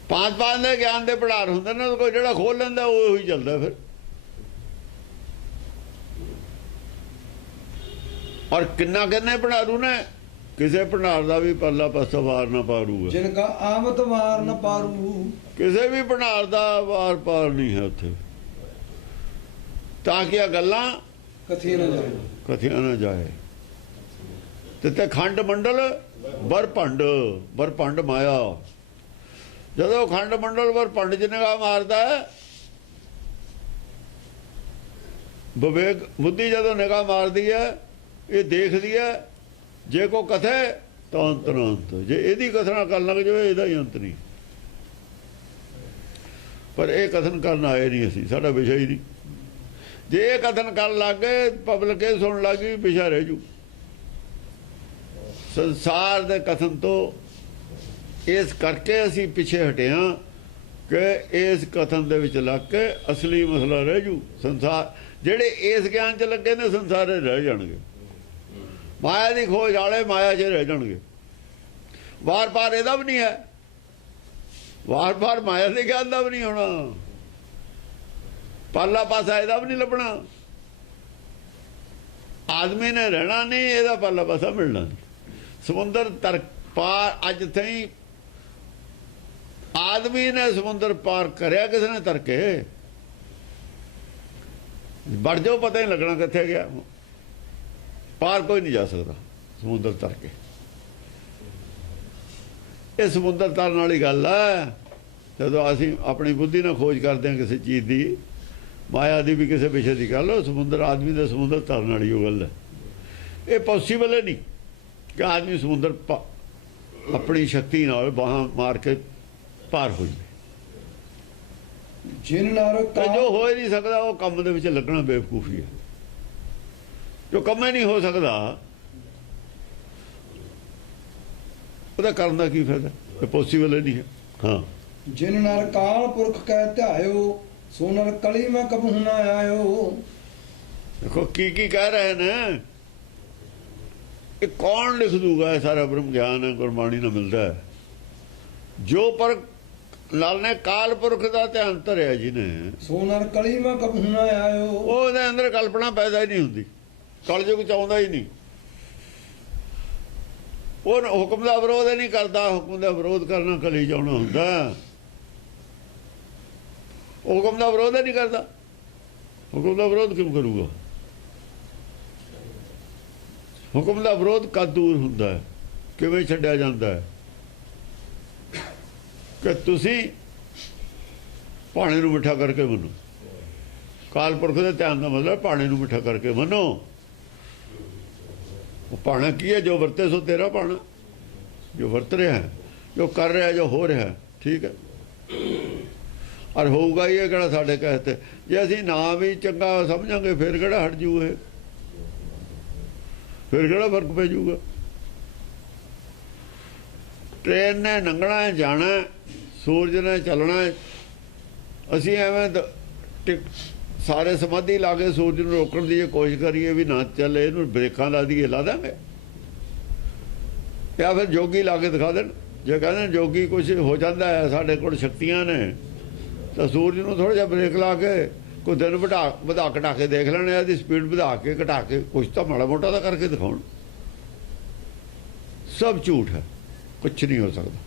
ਭਾਂਤ ਭਾਂਤ ਦੇ ਗਿਆਨ ਦੇ ਭੰਡਾਰ ਹੁੰਦੇ ਨੇ, ਕੋਈ ਜਿਹੜਾ ਖੋਲ ਲੈਂਦਾ ਉਹ ਹੀ ਚੱਲਦਾ ਫਿਰ। ਔਰ ਕਿੰਨਾ ਕਿੰਨੇ ਭੰਡਾਰੂ ਨੇ, ਕਿਸੇ ਭੰਡਾਰ ਦਾ ਵੀ ਪੱਲਾ ਪਾਸਾ ਵਾਰ ਨਾ ਪਾਰੂ ਹੈ। ਜਿਨਕਾ ਆਮਤ ਵਾਰ ਨ ਪਾਰੂ, ਕਿਸੇ ਵੀ ਭੰਡਾਰ ਦਾ ਵਾਰ ਪਾਰ ਨਹੀਂ ਹੈ ਉੱਥੇ। ਤਾਂ ਕਿ ਇਹ ਗੱਲਾਂ ਕਥੀ ਨਾ ਜਾਏ, ਕਥਿਆ ਨਾ ਜਾਏ। ਤੇ ਖੰਡ ਮੰਡਲ ਵਰਪੰਡ ਮਾਇਆ। ਜਦੋਂ ਖੰਡ ਮੰਡਲ ਵਰਪੰਡ ਚ ਨਿਗਾਹ ਮਾਰਦਾ ਹੈ, ਵਿਵੇਕ ਬੁੱਧੀ ਜਦੋਂ ਨਿਗਾਹ ਮਾਰਦੀ ਹੈ, ਇਹ ਦੇਖਦੀ ਹੈ ਜੇ ਕੋ ਕਥੇ ਤਾਂ ਅੰਤ ਨਾ ਅੰਤ। ਜੇ ਇਹਦੀ ਕਥਨਾ ਕਰਨ ਲੱਗ ਜਾਵੇ ਇਹਦਾ ਹੀ ਅੰਤ ਨਹੀਂ। ਪਰ ਇਹ ਕਥਨ ਕਰਨ ਆਏ ਨਹੀਂ ਅਸੀਂ, ਸਾਡਾ ਵਿਸ਼ਾ ਹੀ ਨਹੀਂ। ਜੇ ਇਹ ਕਥਨ ਕਰਨ ਲੱਗ ਗਏ, ਪਬਲਿਕ ਇਹ ਸੁਣਨ ਲੱਗ ਗਈ, ਵਿਸ਼ਾ ਰਹਿ ਜੂ। ਸੰਸਾਰ ਦੇ ਕਥਨ ਤੋਂ ਇਸ ਕਰਕੇ ਅਸੀਂ ਪਿੱਛੇ ਹਟੇ ਹਾਂ ਕਿ ਇਸ ਕਥਨ ਦੇ ਵਿੱਚ ਲੱਗ ਕੇ ਅਸਲੀ ਮਸਲਾ ਰਹਿ ਜੂ। ਸੰਸਾਰ ਜਿਹੜੇ ਇਸ ਗਿਆਨ 'ਚ ਲੱਗੇ ਨੇ, ਸੰਸਾਰੇ ਰਹਿ ਜਾਣਗੇ। ਮਾਇਆ ਦੀ ਖੋਜ ਵਾਲੇ ਮਾਇਆ 'ਚ ਰਹਿ ਜਾਣਗੇ। ਵਾਰ ਪਾਰ ਇਹਦਾ ਵੀ ਨਹੀਂ ਹੈ, ਵਾਰ ਪਾਰ ਮਾਇਆ ਦੇ ਗਿਆਨ ਦਾ ਵੀ ਨਹੀਂ ਹੋਣਾ, ਪਾਲਾ ਪਾਸਾ ਇਹਦਾ ਵੀ ਨਹੀਂ ਲੱਭਣਾ। ਆਦਮੀ ਨੇ ਰਹਿਣਾ ਨਹੀਂ, ਇਹਦਾ ਪਾਲਾ ਪਾਸਾ ਮਿਲਣਾ ਨਹੀਂ। ਸਮੁੰਦਰ ਤਰ ਪਾਰ ਅੱਜ ਤਾਈਂ ਆਦਮੀ ਨੇ ਸਮੁੰਦਰ ਪਾਰ ਕਰਿਆ, ਕਿਸੇ ਨੇ ਤਰ ਕੇ ਵੜ ਜਾਓ, ਪਤਾ ਹੀ ਲੱਗਣਾ ਕਿੱਥੇ ਗਿਆ। ਪਾਰ ਕੋਈ ਨਹੀਂ ਜਾ ਸਕਦਾ ਸਮੁੰਦਰ ਤਰ ਕੇ। ਇਹ ਸਮੁੰਦਰ ਤਰਨ ਵਾਲੀ ਗੱਲ ਹੈ। ਜਦੋਂ ਅਸੀਂ ਆਪਣੀ ਬੁੱਧੀ ਨਾਲ ਖੋਜ ਕਰਦੇ ਹਾਂ ਕਿਸੇ ਚੀਜ਼ ਦੀ, ਮਾਇਆ ਦੀ ਵੀ ਕਿਸੇ ਵਿਸ਼ੇ ਦੀ ਗੱਲ, ਉਹ ਸਮੁੰਦਰ ਆਦਮੀ ਦਾ ਸਮੁੰਦਰ ਤਰਨ ਵਾਲੀ ਉਹ ਗੱਲ ਹੈ। ਇਹ ਪੋਸੀਬਲ ਨਹੀਂ ਕਿ ਆਦਮੀ ਸਮੁੰਦਰ ਆਪਣੀ ਸ਼ਕਤੀ ਨਾਲ ਬਾਹਾਂ ਮਾਰ ਕੇ ਪਾਰ ਹੋ ਜਾਵੇ। ਜਿਨ ਨਾਰ ਤੇ ਜੋ ਹੋ ਹੀ ਨਹੀਂ ਸਕਦਾ, ਉਹ ਕੰਮ ਦੇ ਵਿੱਚ ਲੱਗਣਾ ਬੇਵਕੂਫੀ ਹੈ। ਜੋ ਕੰਮ ਹੀ ਨਹੀਂ ਹੋ ਸਕਦਾ, ਉਹਦਾ ਕਰਨ ਦਾ ਕੀ ਫਾਇਦਾ? ਇਹ ਪੋਸੀਬਲ ਨਹੀਂ ਹੈ। ਹਾਂ, ਜਿਨ ਨਰ ਕਾਲ ਪੁਰਖ ਕਹਿ ਧਿਆਇਓ, ਸੋ ਨਰ ਕਲੀ ਮੈਂ ਕਬਹੁ ਨਾ ਆਇਓ। ਦੇਖੋ ਕੀ ਕੀ ਕਹਿ ਰਹੇ ਨੇ। ਇਹ ਕੌਣ ਲਿਖ ਦੂਗਾ? ਇਹ ਸਾਰਾ ਬ੍ਰਹਮ ਗਿਆਨ ਹੈ, ਗੁਰਬਾਣੀ ਨਾਲ ਮਿਲਦਾ ਹੈ। ਜੋ ਪਰ ਲਾਲ ਨੇ ਕਾਲ ਪੁਰਖ ਦਾ ਧਿਆਨ ਧਰਿਆ ਜਿਹਨੇ, ਸੋ ਨਰ ਕਲੀ ਮੈਂ ਕਬਹੁ ਨਾ ਆਇਓ। ਉਹਦੇ ਅੰਦਰ ਕਲਪਨਾ ਪੈਦਾ ਹੀ ਨਹੀਂ ਹੁੰਦੀ, ਕਲਯੁਗ ਚਾਹੁੰਦਾ ਹੀ ਨਹੀਂ। ਉਹ ਹੁਕਮ ਦਾ ਵਿਰੋਧ ਨਹੀਂ ਕਰਦਾ। ਹੁਕਮ ਦਾ ਵਿਰੋਧ ਕਰਨਾ ਕਲੀ ਜਾਣਾ ਹੁੰਦਾ। ਹੁਕਮ ਦਾ ਵਿਰੋਧ ਨਹੀਂ ਕਰਦਾ। ਹੁਕਮ ਦਾ ਵਿਰੋਧ ਕਿਉਂ ਕਰੂਗਾ? ਹੁਕਮ ਦਾ ਵਿਰੋਧ ਕਦ ਦੂਰ ਹੁੰਦਾ ਹੈ, ਕਿਵੇਂ ਛੱਡਿਆ ਜਾਂਦਾ ਹੈ? ਕਿ ਤੁਸੀਂ ਭਾਣੇ ਨੂੰ ਮਿੱਠਾ ਕਰਕੇ ਮੰਨੋ। ਕਾਲ ਪੁਰਖ ਦੇ ਧਿਆਨ ਦਾ ਮਤਲਬ ਭਾਣੇ ਨੂੰ ਮਿੱਠਾ ਕਰਕੇ ਮੰਨੋ। ਉਹ ਭਾਣਾ ਕੀ ਹੈ? ਜੋ ਵਰਤੇ ਸੋ ਤੇਰਾ ਭਾਣਾ। ਜੋ ਵਰਤ ਰਿਹਾ ਹੈ, ਜੋ ਕਰ ਰਿਹਾ, ਜੋ ਹੋ ਰਿਹਾ, ਠੀਕ ਹੈ। ਔਰ ਹੋਊਗਾ ਹੀ। ਇਹ ਕਿਹੜਾ ਸਾਡੇ ਕਹਤੇ, ਜੇ ਅਸੀਂ ਨਾ ਵੀ ਚੰਗਾ ਸਮਝਾਂਗੇ ਫਿਰ ਕਿਹੜਾ ਹਟ ਜੂ? ਇਹ ਫਿਰ ਕਿਹੜਾ ਫਰਕ ਪੈ ਜਾਊਗਾ? ਟ੍ਰੇਨ ਨੇ ਲੰਘਣਾ ਜਾਣਾ, ਸੂਰਜ ਨੇ ਚੱਲਣਾ। ਅਸੀਂ ਐਵੇਂ ਸਾਰੇ ਸਮਾਧੀ ਲਾ ਕੇ ਸੂਰਜ ਨੂੰ ਰੋਕਣ ਦੀ ਜੇ ਕੋਸ਼ਿਸ਼ ਕਰੀਏ ਵੀ ਨਾ ਚੱਲੇ, ਇਹਨੂੰ ਬ੍ਰੇਕਾਂ ਲਾ ਦਈਏ, ਲਾ ਦਾਂਗੇ? ਜਾਂ ਫਿਰ ਜੋਗੀ ਲਾ ਕੇ ਦਿਖਾ ਦੇਣ। ਜੇ ਕਹਿੰਦੇ ਜੋਗੀ ਕੁਛ ਹੋ ਜਾਂਦਾ ਹੈ, ਸਾਡੇ ਕੋਲ ਸ਼ਕਤੀਆਂ ਨੇ, ਤਾਂ ਸੂਰਜ ਨੂੰ ਥੋੜ੍ਹਾ ਜਿਹਾ ਬ੍ਰੇਕ ਲਾ ਕੇ ਕੋਈ ਦਿਨ ਵਧਾ ਘਟਾ ਕੇ ਦੇਖ ਲੈਣੇ, ਇਹਦੀ ਸਪੀਡ ਵਧਾ ਕੇ ਘਟਾ ਕੇ ਕੁਛ ਤਾਂ ਮਾੜਾ ਮੋਟਾ ਦਾ ਕਰਕੇ ਦਿਖਾਉਣ। ਸਭ ਝੂਠ ਹੈ, ਕੁਛ ਨਹੀਂ ਹੋ ਸਕਦਾ।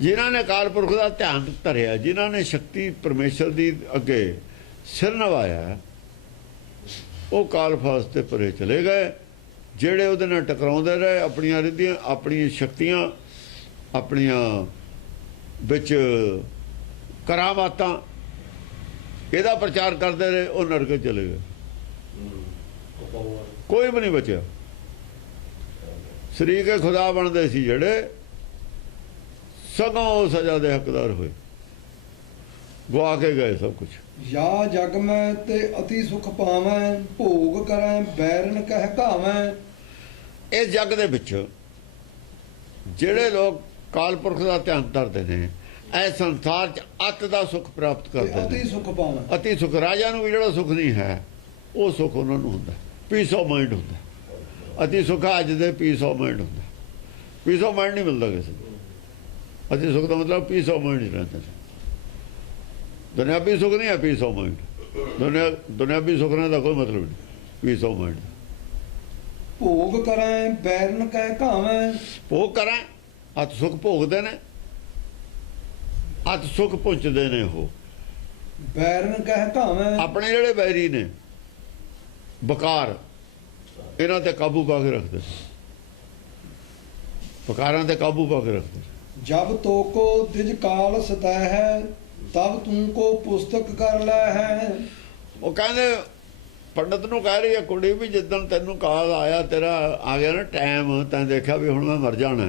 ਜਿਨ੍ਹਾਂ ਨੇ ਕਾਲ ਪੁਰਖ ਦਾ ਧਿਆਨ ਧਰਿਆ, ਜਿਨ੍ਹਾਂ ਨੇ ਸ਼ਕਤੀ ਪਰਮੇਸ਼ਰ ਦੀ ਅੱਗੇ ਸਿਰ ਨਵਾਇਆ, ਉਹ ਕਾਲ ਫਾਸਤੇ ਪਰੇ ਚਲੇ ਗਏ। ਜਿਹੜੇ ਉਹਦੇ ਨਾਲ ਟਕਰਾਉਂਦੇ ਰਹੇ, ਆਪਣੀਆਂ ਰਿੱਧੀਆਂ, ਆਪਣੀਆਂ ਸ਼ਕਤੀਆਂ, ਆਪਣੀਆਂ ਵਿੱਚ ਕਰਾਮਾਤਾਂ, ਇਹਦਾ ਪ੍ਰਚਾਰ ਕਰਦੇ ਰਹੇ, ਉਹ ਨਰਕ ਚਲੇ ਗਏ। ਕੋਈ ਵੀ ਨਹੀਂ ਬਚਿਆ। ਸ਼ਰੀਕੇ ਖੁਦਾ ਬਣਦੇ ਸੀ ਜਿਹੜੇ, ਸਗੋਂ ਉਹ ਸਜ਼ਾ ਦੇ ਹੱਕਦਾਰ ਹੋਏ, ਗਵਾ ਕੇ ਗਏ ਸਭ ਕੁਝ। ਯਾ ਜਗ ਮੈਂ ਤੇ ਅਤੀ ਸੁਖ ਪਾਵੈ, ਭੋਗ ਕਰੈ ਬੈਰਨ ਕਹਿ ਕਾਵੈ। ਇਸ ਜੱਗ ਦੇ ਵਿੱਚ ਜਿਹੜੇ ਲੋਕ ਕਾਲ ਪੁਰਖ ਦਾ ਧਿਆਨ ਧਰਦੇ ਨੇ, ਇਹ ਸੰਸਾਰ 'ਚ ਅੱਤ ਦਾ ਸੁੱਖ ਪ੍ਰਾਪਤ ਕਰਦੇ ਨੇ। ਅਤੀ ਸੁਖ ਪਾਵੈ, ਅਤੀ ਸੁੱਖ। ਰਾਜਾ ਨੂੰ ਵੀ ਜਿਹੜਾ ਸੁੱਖ ਨਹੀਂ ਹੈ, ਉਹ ਸੁੱਖ ਉਹਨਾਂ ਨੂੰ ਹੁੰਦਾ, ਪੀਸ ਆਫ ਮਾਈਂਡ ਹੁੰਦਾ। ਅਤੀ ਸੁੱਖ ਅੱਜ ਦੇ ਪੀਸ ਆਫ ਮਾਈਂਡ ਹੁੰਦਾ। ਪੀਸ ਆਫ ਮਾਈਂਡ ਨਹੀਂ ਮਿਲਦਾ ਕਿਸੇ ਨੂੰ। ਅਤੀ ਸੁੱਖ ਦਾ ਮਤਲਬ ਪੀਸ ਆਫ ਮਾਈਂਡ ਹੀ ਰਹਿੰਦਾ। ਦੁਨਿਆਵੀ ਸੁੱਖ ਨਹੀਂ ਹੈ ਪੀਸ ਆਫ ਮਾਈਂਡ। ਦੁਨਿਆਵੀ ਸੁੱਖ ਨਾਲ ਦਾ ਕੋਈ ਮਤਲਬ ਨਹੀਂ ਪੀਸ ਆਫ ਮਾਈਂਡ। ਭੋਗ ਕਰਾਂ ਬੈਰਨ ਕਹਿ ਘਾਵੇਂ। ਭੋਗ ਕਰਾਂ, ਅਤ ਸੁੱਖ ਭੋਗਦੇ ਨੇ, ਅਤ ਸੁੱਖ ਪੁੱਛਦੇ ਨੇ। ਉਹ ਬੈਰਨ ਕਹਿ ਘਾਵੇਂ, ਆਪਣੇ ਜਿਹੜੇ ਬੈਰੀ ਨੇ ਬਕਾਰ, ਇਹਨਾਂ ਤੇ ਕਾਬੂ ਪਾ ਕੇ ਰੱਖਦੇ, ਬਕਾਰਾਂ ਤੇ ਕਾਬੂ ਪਾ ਕੇ ਰੱਖਦੇ। ਜਬ ਤੋ ਕੋ ਦਿਜ ਕਾਲ ਸਤੈ ਹੈ, ਤਬ ਤੂੰ ਕੋ ਪੁਸਤਕ ਕਰ ਲੈ ਹੈ। ਉਹ ਕਹਿੰਦੇ ਪੰਡਤ ਨੂੰ ਕਹਿ ਰਹੀ ਹੈ ਕੁੜੀ ਵੀ ਜਿੱਦਣ ਤੈਨੂੰ ਕਾਲ ਆਇਆ, ਤੇਰਾ ਆ ਗਿਆ ਨਾ ਟਾਈਮ, ਤੈਂ ਦੇਖਿਆ ਵੀ ਹੁਣ ਮੈਂ ਮਰ ਜਾਣਾ,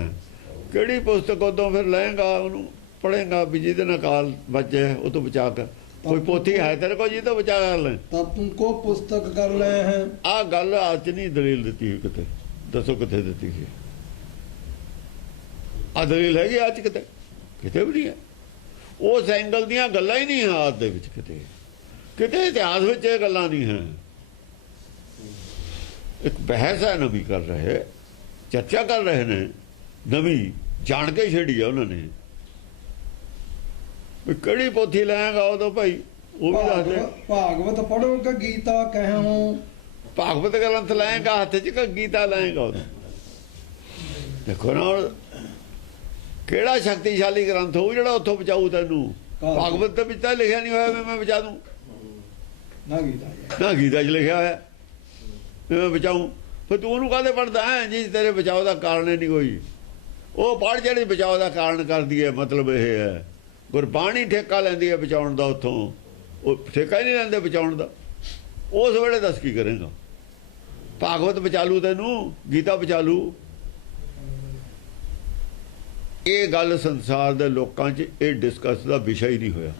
ਕਿਹੜੀ ਪੁਸਤਕ ਉਦੋਂ ਫਿਰ ਲਏਗਾ, ਉਹਨੂੰ ਪੜ੍ਹੇਗਾ ਵੀ ਜਿਹਦੇ ਨਾਲ ਕਾਲ ਬਚੇ ਉਹ ਤੋਂ ਬਚਾ ਕੇ। ਕੋਈ ਪੋਥੀ ਹੈ ਤੇਰੇ ਕੋਲ ਜਿਹਦੇ ਤੋਂ ਬਚਾ ਕਰ ਲੈ? ਤਬ ਤੂੰ ਕੋ ਪੁਸਤਕ ਕਰ ਲੈ ਹੈ। ਆਹ ਗੱਲ ਅੱਜ ਨਹੀਂ ਦਲੀਲ ਦਿੱਤੀ ਕਿਤੇ, ਦੱਸੋ ਕਿੱਥੇ ਦਿੱਤੀ ਸੀ? ਆਹ ਦਲੀਲ ਹੈਗੀ ਅੱਜ ਕਿਤੇ? ਕਿਤੇ ਵੀ ਨਹੀਂ ਹੈ। ਉਸ ਐਂਗਲ ਦੀਆਂ ਗੱਲਾਂ ਹੀ ਨਹੀਂ ਆਦ ਦੇ ਵਿੱਚ ਕਿਤੇ, ਕਿਤੇ ਇਤਿਹਾਸ ਵਿੱਚ ਇਹ ਗੱਲਾਂ ਨਹੀਂ ਹੈ। ਇੱਕ ਬਹਿਸ ਹੈ, ਨਵੀਂ ਕਰ ਰਹੇ, ਚਰਚਾ ਕਰ ਰਹੇ ਨੇ, ਨਵੀਂ ਜਾਣ ਕੇ ਛੇੜੀ ਆ ਉਹਨਾਂ ਨੇ ਵੀ ਕਿਹੜੀ ਪੋਥੀ ਲੈਂਗਾ ਉਦੋਂ ਭਾਈ ਉਹ ਵੀ ਦੱਸ ਦੇ। ਭਾਗਵਤ ਪੜੋ ਕਿ ਗੀਤਾ ਕਹੋ। ਭਾਗਵਤ ਗ੍ਰੰਥ ਲੈਂਗਾ ਹੱਥ 'ਚ ਕਿ ਗੀਤਾ ਲੈਂਗਾ ਉਦੋਂ? ਦੇਖੋ ਨਾ ਕਿਹੜਾ ਸ਼ਕਤੀਸ਼ਾਲੀ ਗ੍ਰੰਥ ਹੋਊ ਜਿਹੜਾ ਉੱਥੋਂ ਬਚਾਊ ਤੈਨੂੰ? ਭਾਗਵਤ ਦੇ ਵਿੱਚ ਤਾਂ ਲਿਖਿਆ ਨਹੀਂ ਹੋਇਆ ਵੀ ਮੈਂ ਬਚਾ ਦੂੰ, ਨਾ ਗੀਤਾ 'ਚ ਲਿਖਿਆ ਹੋਇਆ ਵੀ ਮੈਂ ਬਚਾਊਂ। ਫਿਰ ਤੂੰ ਉਹਨੂੰ ਕਾਹਦੇ ਪੜ੍ਹਦਾ ਹੈ ਜੀ ਤੇਰੇ ਬਚਾਓ ਦਾ ਕਾਰਨ ਹੀ ਨਹੀਂ ਕੋਈ? ਉਹ ਪੜ੍ਹ ਜਿਹੜੀ ਬਚਾਓ ਦਾ ਕਾਰਨ ਕਰਦੀ ਹੈ। ਮਤਲਬ ਇਹ ਹੈ ਗੁਰਬਾਣੀ ਠੇਕਾ ਲੈਂਦੀ ਹੈ ਬਚਾਉਣ ਦਾ, ਉੱਥੋਂ ਉਹ ਠੇਕਾ ਹੀ ਨਹੀਂ ਲੈਂਦੇ ਬਚਾਉਣ ਦਾ। ਉਸ ਵੇਲੇ ਦੱਸ ਕੀ ਕਰੇਗਾ? ਭਾਗਵਤ ਬਚਾ ਲੂ ਤੈਨੂੰ, ਗੀਤਾ ਬਚਾ ਲੂ। ਇਹ ਗੱਲ ਸੰਸਾਰ ਦੇ ਲੋਕਾਂ 'ਚ ਇਹ ਡਿਸਕਸ ਦਾ ਵਿਸ਼ਾ ਹੀ ਨਹੀਂ ਹੋਇਆ।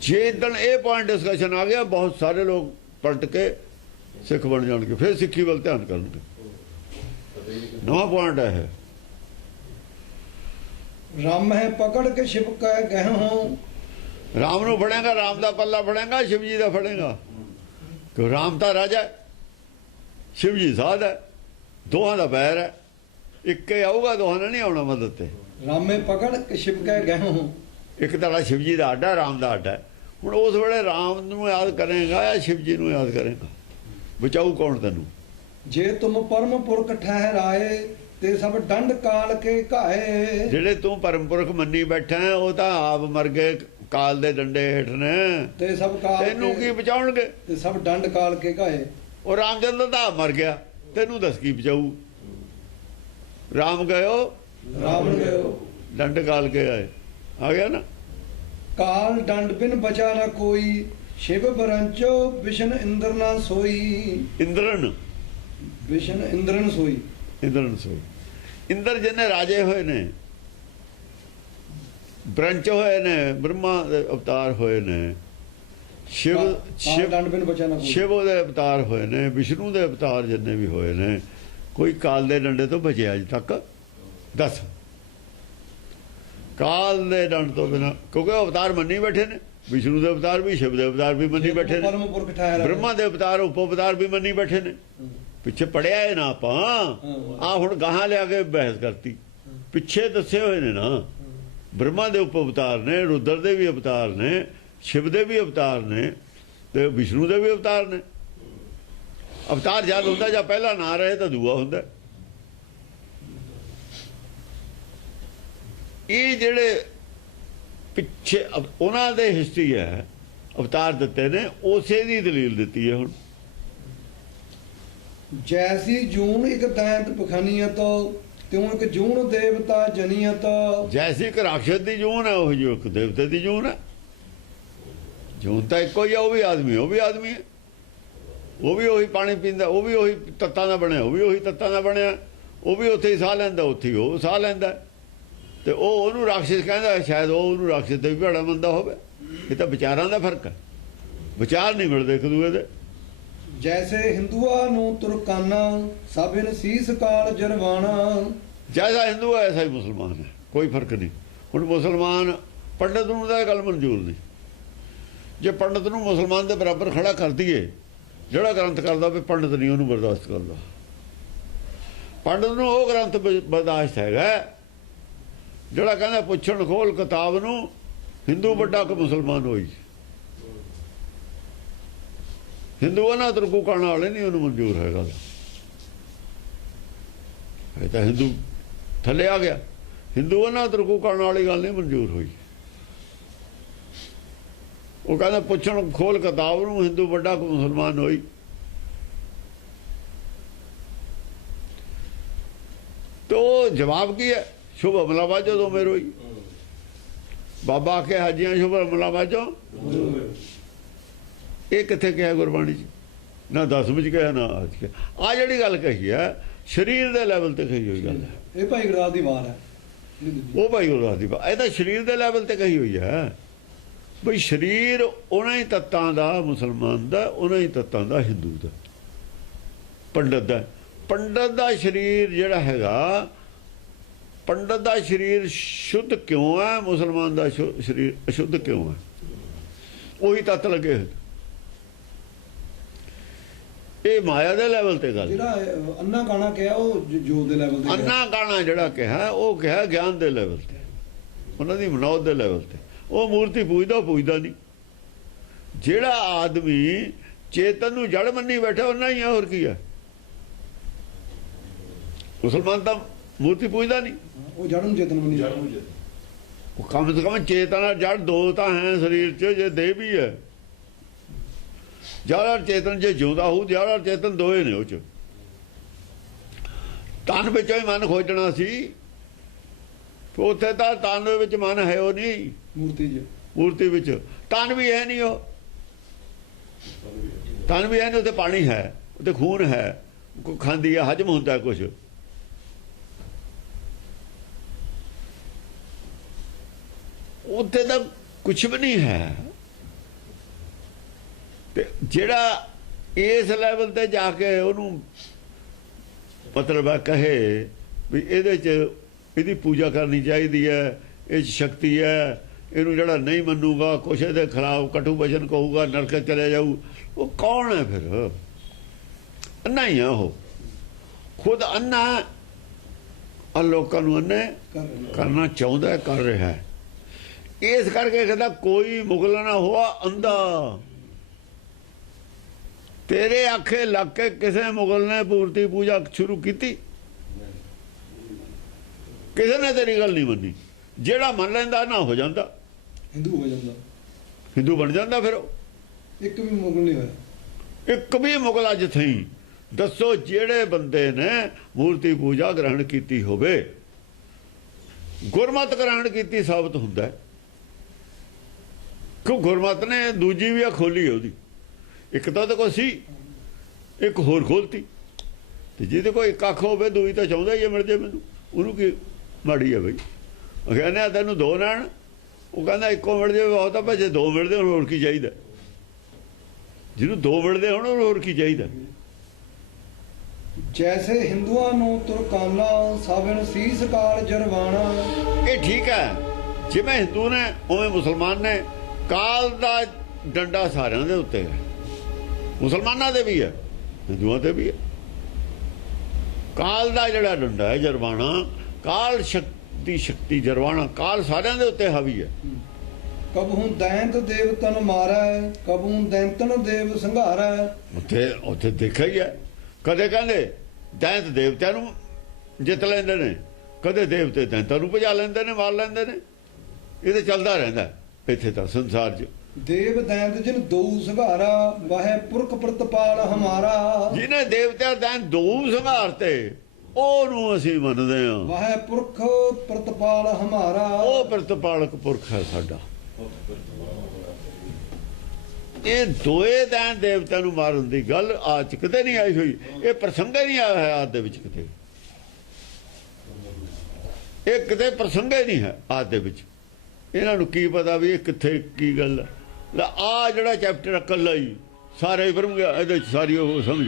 ਜੇ ਇਦਣ ਇਹ ਪੁਆਇੰਟ ਡਿਸਕਸ਼ਨ ਆ ਗਿਆ, ਬਹੁਤ ਸਾਰੇ ਲੋਕ ਪਲਟ ਕੇ ਸਿੱਖ ਬਣ ਜਾਣਗੇ, ਫਿਰ ਸਿੱਖੀ ਵੱਲ ਧਿਆਨ ਕਰਨਗੇ। ਨਵਾਂ ਪੁਆਇੰਟ ਹੈ। ਰਾਮ ਹੈ ਪਕੜ ਕੇ ਸ਼ਿਵ ਕਹਿ ਗਹਿ। ਰਾਮ ਨੂੰ ਫੜੇਗਾ, ਰਾਮ ਦਾ ਪੱਲਾ ਫੜੇਗਾ, ਸ਼ਿਵ ਜੀ ਦਾ ਫੜੇਗਾ। ਕਿਉਂ? ਰਾਮ ਤਾਂ ਰਾਜਾ, ਸ਼ਿਵ ਜੀ ਸਾਧ ਹੈ, ਦੋਹਾਂ ਦਾ ਬੈਰ ਹੈ। ਇੱਕੇ ਆਊਗਾ, ਦੋਹਾਂ ਨੇ ਨਹੀਂ ਆਉਣਾ ਮਦਦ ਤੇ। ਰਾਮੇ ਪਕੜ ਕੇ ਸ਼ਿਵ ਕਹਿ ਗਹਿ। ਇੱਕ ਤਾਂ ਸ਼ਿਵ ਜੀ ਦਾ ਆਡਾ, ਰਾਮ ਦਾ ਆਡਾ। ਹੁਣ ਉਸ ਵੇਲੇ ਰਾਮ ਨੂੰ ਯਾਦ ਕਰੇਗਾ ਜਾਂ ਸ਼ਿਵ ਜੀ ਨੂੰ ਯਾਦ ਕਰੇਗਾ? ਬਚਾਊ ਕੌਣ ਤੈਨੂੰ? ਜੇ ਤੁਮ ਪਰਮ ਪੁਰਖ ਠਹਿਰਾਏ, ਤੇ ਸਭ ਡੰਡ ਕਾਲ ਕੇ ਘਾਏ। ਜਿਹੜੇ ਤੂੰ ਪਰਮ ਪੁਰਖ ਮੰਨੀ ਬੈਠਾ ਉਹ ਤਾਂ ਆਪ ਮਰ ਗਏ ਕਾਲ ਦੇ ਡੰਡੇ ਹੇਠ ਨੇ, ਤੇ ਸਭ ਕਾਲ ਤੈਨੂੰ ਕੀ ਬਚਾਉਣਗੇ? ਤੇ ਸਭ ਡੰਡ ਕਾਲ ਕੇ ਘਾਏ। ਉਹ ਰਾਮਚੰਦਰ ਦਾ ਮਰ ਗਿਆ, ਤੈਨੂੰ ਦੱਸ ਕੀ ਬਚਾਊ? ਰਾਮ ਗਇਓ ਡੰਡ ਕਾਲ ਕੇ ਆਏ, ਆ ਗਿਆ ਨਾ। ਕਾਲ ਡੰਡ ਬਿਨ ਬਚਾ ਨਾ ਕੋਈ, ਸ਼ਿਵ ਬਰੰਚੋ ਵਿਸ਼ਨ ਇੰਦਰ ਨਾ ਸੋਈ। ਇੰਦਰਨ, ਵਿਸ਼ਨ ਇੰਦਰਨ ਸੋਈ। ਇੰਦਰਨ ਸੋਈ। ਇੰਦਰ ਜਿੰਨੇ ਰਾਜੇ ਹੋਏ ਨੇ, ਬ੍ਰੰਚ ਹੋਏ ਨੇ, ਬ੍ਰਹਮਾ ਦੇ ਅਵਤਾਰ ਹੋਏ ਨੇ, ਸ਼ਿਵ ਦੇ ਅਵਤਾਰ ਹੋਏ ਨੇ, ਵਿਸ਼ਨੂੰ ਦੇ ਅਵਤਾਰ ਜਿੰਨੇ ਵੀ ਹੋਏ ਨੇ, ਕੋਈ ਕਾਲ ਦੇ ਡੰਡੇ ਤੋਂ ਬਚਿਆ ਅਜ ਤੱਕ? ਦੱਸ। ਕਾਲ ਦੇ ਡੰਡ ਤੋਂ ਬਿਨਾਂ, ਕਿਉਂਕਿ ਅਵਤਾਰ ਮੰਨੀ ਬੈਠੇ ਨੇ। ਵਿਸ਼ਨੂੰ ਦੇ ਅਵਤਾਰ ਵੀ, ਸ਼ਿਵ ਦੇ ਅਵਤਾਰ ਵੀ ਮੰਨੀ ਬੈਠੇ ਨੇ, ਬ੍ਰਹਮਾ ਦੇ ਅਵਤਾਰ ਉਪ ਅਵਤਾਰ ਵੀ ਮੰਨੀ ਬੈਠੇ ਨੇ। ਪਿੱਛੇ ਪੜਿਆ ਹੈ ਨਾ ਆਪਾਂ, ਆ ਹੁਣ ਗਾਹਾਂ ਲਿਆ ਕੇ ਬਹਿਸ ਕਰਤੀ। ਪਿੱਛੇ ਦੱਸੇ ਹੋਏ ਨੇ ਨਾ, ਬ੍ਰਹਮਾ ਦੇ ਉਪ ਅਵਤਾਰ ਨੇ, ਰੁਦਰ ਦੇ ਵੀ ਅਵਤਾਰ ਨੇ, ਸ਼ਿਵ ਦੇ ਵੀ ਅਵਤਾਰ ਨੇ, ਤੇ ਵਿਸ਼ਨੂੰ ਦੇ ਵੀ ਅਵਤਾਰ ਨੇ। ਅਵਤਾਰ ਜਦ ਹੁੰਦਾ ਜਾਂ ਪਹਿਲਾ ਨਾ ਰਹੇ ਤਾਂ ਦੂਆ ਹੁੰਦਾ। ਇਹ ਜਿਹੜੇ ਪਿੱਛੇ ਉਹਨਾਂ ਦੇ ਹਿਸਟਰੀ ਹੈ, ਅਵਤਾਰ ਦਿੱਤੇ ਨੇ, ਉਸੇ ਦੀ ਦਲੀਲ ਦਿੱਤੀ ਹੈ। ਹੁਣ ਜੈਸੀ ਜੂਨ ਇੱਕ ਦੈਂਤ ਪਖਾਨੀਅਤ, ਤਿਉਂ ਇੱਕ ਜੂਨ ਦੇਵਤਾ ਜਨੀਅਤ। ਜੈਸੀ ਇੱਕ ਰਾਖਸ਼ ਦੀ ਜੂਨ ਹੈ, ਉਹ ਜੋ ਇੱਕ ਦੇਵਤੇ ਦੀ ਜੂਨ ਹੈ। ਜੂਨ ਤਾਂ ਇੱਕੋ ਹੀ ਆ, ਉਹ ਵੀ ਆਦਮੀ, ਉਹ ਵੀ ਆਦਮੀ ਹੈ। ਉਹ ਵੀ ਉਹੀ ਪਾਣੀ ਪੀਂਦਾ, ਉਹ ਵੀ ਉਹੀ ਤੱਤਾਂ ਦਾ ਬਣਿਆ, ਉਹ ਵੀ ਉਹੀ ਤੱਤਾਂ ਦਾ ਬਣਿਆ। ਉਹ ਵੀ ਉੱਥੇ ਹੀ ਸਾਹ ਲੈਂਦਾ, ਉੱਥੇ ਹੀ ਉਹ ਸਾਹ ਲੈਂਦਾ। ਤੇ ਉਹ ਉਹਨੂੰ ਰਾਖਸ਼ ਕਹਿੰਦਾ, ਸ਼ਾਇਦ ਉਹ ਉਹਨੂੰ ਰਾਖਸ਼ ਤੇ ਵੀ ਭੈੜਾ ਮੰਨਦਾ ਹੋਵੇ। ਇਹ ਤਾਂ ਵਿਚਾਰਾਂ ਦਾ ਫਰਕ ਹੈ, ਵਿਚਾਰ ਨਹੀਂ ਮਿਲਦੇ ਇੱਕ ਦੂਏ ਦੇ। ਜੈਸੇ ਹਿੰਦੂਆਂ ਨੂੰ ਤੁਰਕਾਨਾ, ਸਭਿਨ ਸੀਸ ਕਾਲ ਜਰਵਾਣਾ। ਜੈਸਾ ਹਿੰਦੂ ਹੈ ਐਸਾ ਹੀ ਮੁਸਲਮਾਨ ਹੈ, ਕੋਈ ਫਰਕ ਨਹੀਂ। ਹੁਣ ਮੁਸਲਮਾਨ ਪੰਡਤ ਨੂੰ ਤਾਂ ਇਹ ਗੱਲ ਮਨਜ਼ੂਰ ਨਹੀਂ। ਜੇ ਪੰਡਤ ਨੂੰ ਮੁਸਲਮਾਨ ਦੇ ਬਰਾਬਰ ਖੜਾ ਕਰ ਦਈਏ ਜਿਹੜਾ ਗ੍ਰੰਥ ਕਰਦਾ ਵੀ ਪੰਡਤ ਨਹੀਂ ਉਹਨੂੰ ਬਰਦਾਸ਼ਤ ਕਰਦਾ। ਪੰਡਤ ਨੂੰ ਉਹ ਗ੍ਰੰਥ ਬਰਦਾਸ਼ਤ ਹੈਗਾ ਜਿਹੜਾ ਕਹਿੰਦਾ ਪੁੱਛਣ ਖੋਲ ਕਿਤਾਬ ਨੂੰ ਹਿੰਦੂ ਵੱਡਾ ਕਿ ਮੁਸਲਮਾਨ ਹੋਈ। ਹਿੰਦੂ ਉਹਨਾਂ ਤੁਰਕੂ ਕਰਨ ਵਾਲੇ ਨਹੀਂ ਉਹਨੂੰ ਮਨਜ਼ੂਰ ਹੈਗਾ। ਇਹ ਤਾਂ ਹਿੰਦੂ ਥੱਲੇ ਆ ਗਿਆ। ਹਿੰਦੂ ਉਹਨਾਂ ਤੁਰਕੂ ਕਰਨ ਵਾਲੀ ਗੱਲ ਨਹੀਂ ਮਨਜ਼ੂਰ ਹੋਈ। ਉਹ ਕਹਿੰਦਾ ਪੁੱਛਣ ਖੋਲ ਕਿਤਾਬ ਨੂੰ ਹਿੰਦੂ ਵੱਡਾ ਕਿ ਮੁਸਲਮਾਨ ਹੋਈ। तो जवाब की है शुभ हमला बाजो तो मेरो ही बाबा के हाजियां शुभ हमला बाजो ये किथे कहा गुरबाणी च ना 10 ਵਿੱਚ कहा ना आज के आ ਜਿਹੜੀ ਗੱਲ ਕਹੀ ਹੈ ਸਰੀਰ ਦੇ ਲੈਵਲ ਤੇ ਕਹੀ ਹੋਈ ਗੱਲ ਹੈ। ਇਹ ਭਾਈ ਗੁਰਦਾਸ ਦੀ ਵਾਰ ਹੈ। ਉਹ ਭਾਈ ਗੁਰਦਾਸ ਦੀ ਵਾਰ ਇਹ ਤਾਂ ਸਰੀਰ ਦੇ ਲੈਵਲ ਤੇ ਕਹੀ ਹੋਈ ਹੈ ਬਈ ਸਰੀਰ ਉਹਨਾਂ ਹੀ ਤੱਤਾਂ ਦਾ ਮੁਸਲਮਾਨ ਦਾ ਉਹਨਾਂ ਹੀ ਤੱਤਾਂ ਦਾ ਹਿੰਦੂ ਦਾ ਪੰਡਤ ਦਾ। ਪੰਡਤ ਦਾ ਸਰੀਰ ਜਿਹੜਾ ਹੈਗਾ ਪੰਡਤ ਦਾ ਸਰੀਰ ਸ਼ੁੱਧ ਕਿਉਂ ਹੈ ਮੁਸਲਮਾਨ ਦਾ ਸਰੀਰ ਅਸ਼ੁੱਧ ਕਿਉਂ ਹੈ? ਉਹੀ ਤੱਤ ਲੱਗੇ। ਇਹ ਮਾਇਆ ਦੇ ਲੈਵਲ ਤੇ ਗੱਲ। ਜਿਹੜਾ ਅੰਨਾ ਗਾਣਾ ਕਿਹਾ ਉਹ ਜੋਤ ਦੇ ਲੈਵਲ ਤੇ। ਅੰਨਾ ਗਾਣਾ ਜਿਹੜਾ ਕਿਹਾ ਉਹ ਕਿਹਾ ਗਿਆਨ ਦੇ ਲੈਵਲ ਤੇ ਉਹਨਾਂ ਦੀ ਮਨੌਤ ਦੇ ਲੈਵਲ ਤੇ। ਉਹ ਮੂਰਤੀ ਪੂਜਦਾ ਨਹੀਂ। ਜਿਹੜਾ ਆਦਮੀ ਚੇਤਨ ਨੂੰ ਜੜ ਮੰਨੀ ਬੈਠਾ ਉਹਨਾਂ ਹੀ ਆ ਹੋਰ ਕੀ ਹੈ। मुसलमान तो मूर्ति पूजदा नहीं वो जड़ ਨੂੰ चेतन ਮੰਨੀ वो कम से कम चेतन जड़ दो तो हैं शरीर च जे देह भी है जड़ और चेतन जे जिंदा हो जड़ और चेतन दोए ने उच तन विचों ही मन खोजना सी उत्थे तां तन दे विच मन है वो नहीं मूर्ति विच तन भी है नहीं वो तन भी है नहीं उत्थे पानी है उत्थे खून है कोई खांदी है हजम होंदा कुछ उत्थे तो कुछ भी नहीं है। ते जेड़ा इस लैवल ते जाके उन्हों मतलब है कहे भी इहदी पूजा करनी चाहिए है ये शक्ति है इनू जड़ा नहीं मनूगा कुछ इहदे खिलाफ कटु वचन कहूगा नरक चले जाऊ वो कौन है? फिर अन्ना ही है वो खुद अन्ना लोगों नूं अन्ने करना चाहुंदा है कर रहा है। इस करके कहता कोई मुगल ना हुआ अंधा। तेरे आखे लग के किसी मुगल ने मूर्ति पूजा शुरू की किसी ने तेरी गल नहीं मनी। जेड़ा मन लेंदा ना हो जाता हिंदू बन जाता। फिर एक भी मुगल नहीं होया। एक भी मुगल अज थी दसो जेड़े बंदे ने मूर्ति पूजा ग्रहण की होवे गुरमत ग्रहण की साबित हुंदा है क्यों गुरमत ने दूजी भी खोली है उसकी एक तो कोई सी एक होर खोलती जिसे कोई एक अख हो दूई तो चाहता ही है मिल जाए मैनू उन्होंने की माड़ी है बई कहने तेन दो लैन वो कहना एको मिल जाए बहुत है भाई दो मिलते हूँ होर की चाहिए जिन्होंने दो मिलते होने होर की चाहिए। जैसे हिंदुओं नूं तुरकाना साबिन सीस काल जरवाना ये ठीक है जिवें हिंदू ने उवें मुसलमान ने काल दा डंडा सारियां दे उत्ते है मुसलमानां दे भी है हिंदुओं दे भी है। काल दा जिहड़ा डंडा है जरवाना काल शक्ति जरवाना काल सारियां दे उत्ते हावी है। कबहू दैंत देव तन मारै कबहू दैंतन देव संघारै उत्थे उत्थे देखा ही है कदे कहंदे दैंत देवत्यां नूं जित लैंदे ने कदे देवते दैंतां नूं भजा लैंदे ने मार लैंदे ने ये तो चलदा रहिंदा इत्थे तां संसार च। देव दैंत जिन दो संघारा वह पुरख प्रतपाल हमारा जिन्हें देवत्या दैंत दो संघारते ओनू असीं मनदे हां वह पुरख प्रतपाल हमारा ओ प्रतपालक पुरख है साडा। ये दोए दैन देवत्या नूं मारन दी गल आज किते नहीं आई हुई ये प्रसंग ही नहीं आया है आज दे विच किते ये किते प्रसंग ही नहीं है आज दे विच इन्हां नूं की पता भी किथे की गल आ जिहड़ा चैप्टर कल्ला ही सारे ब्रह्म इहदे सारी समझ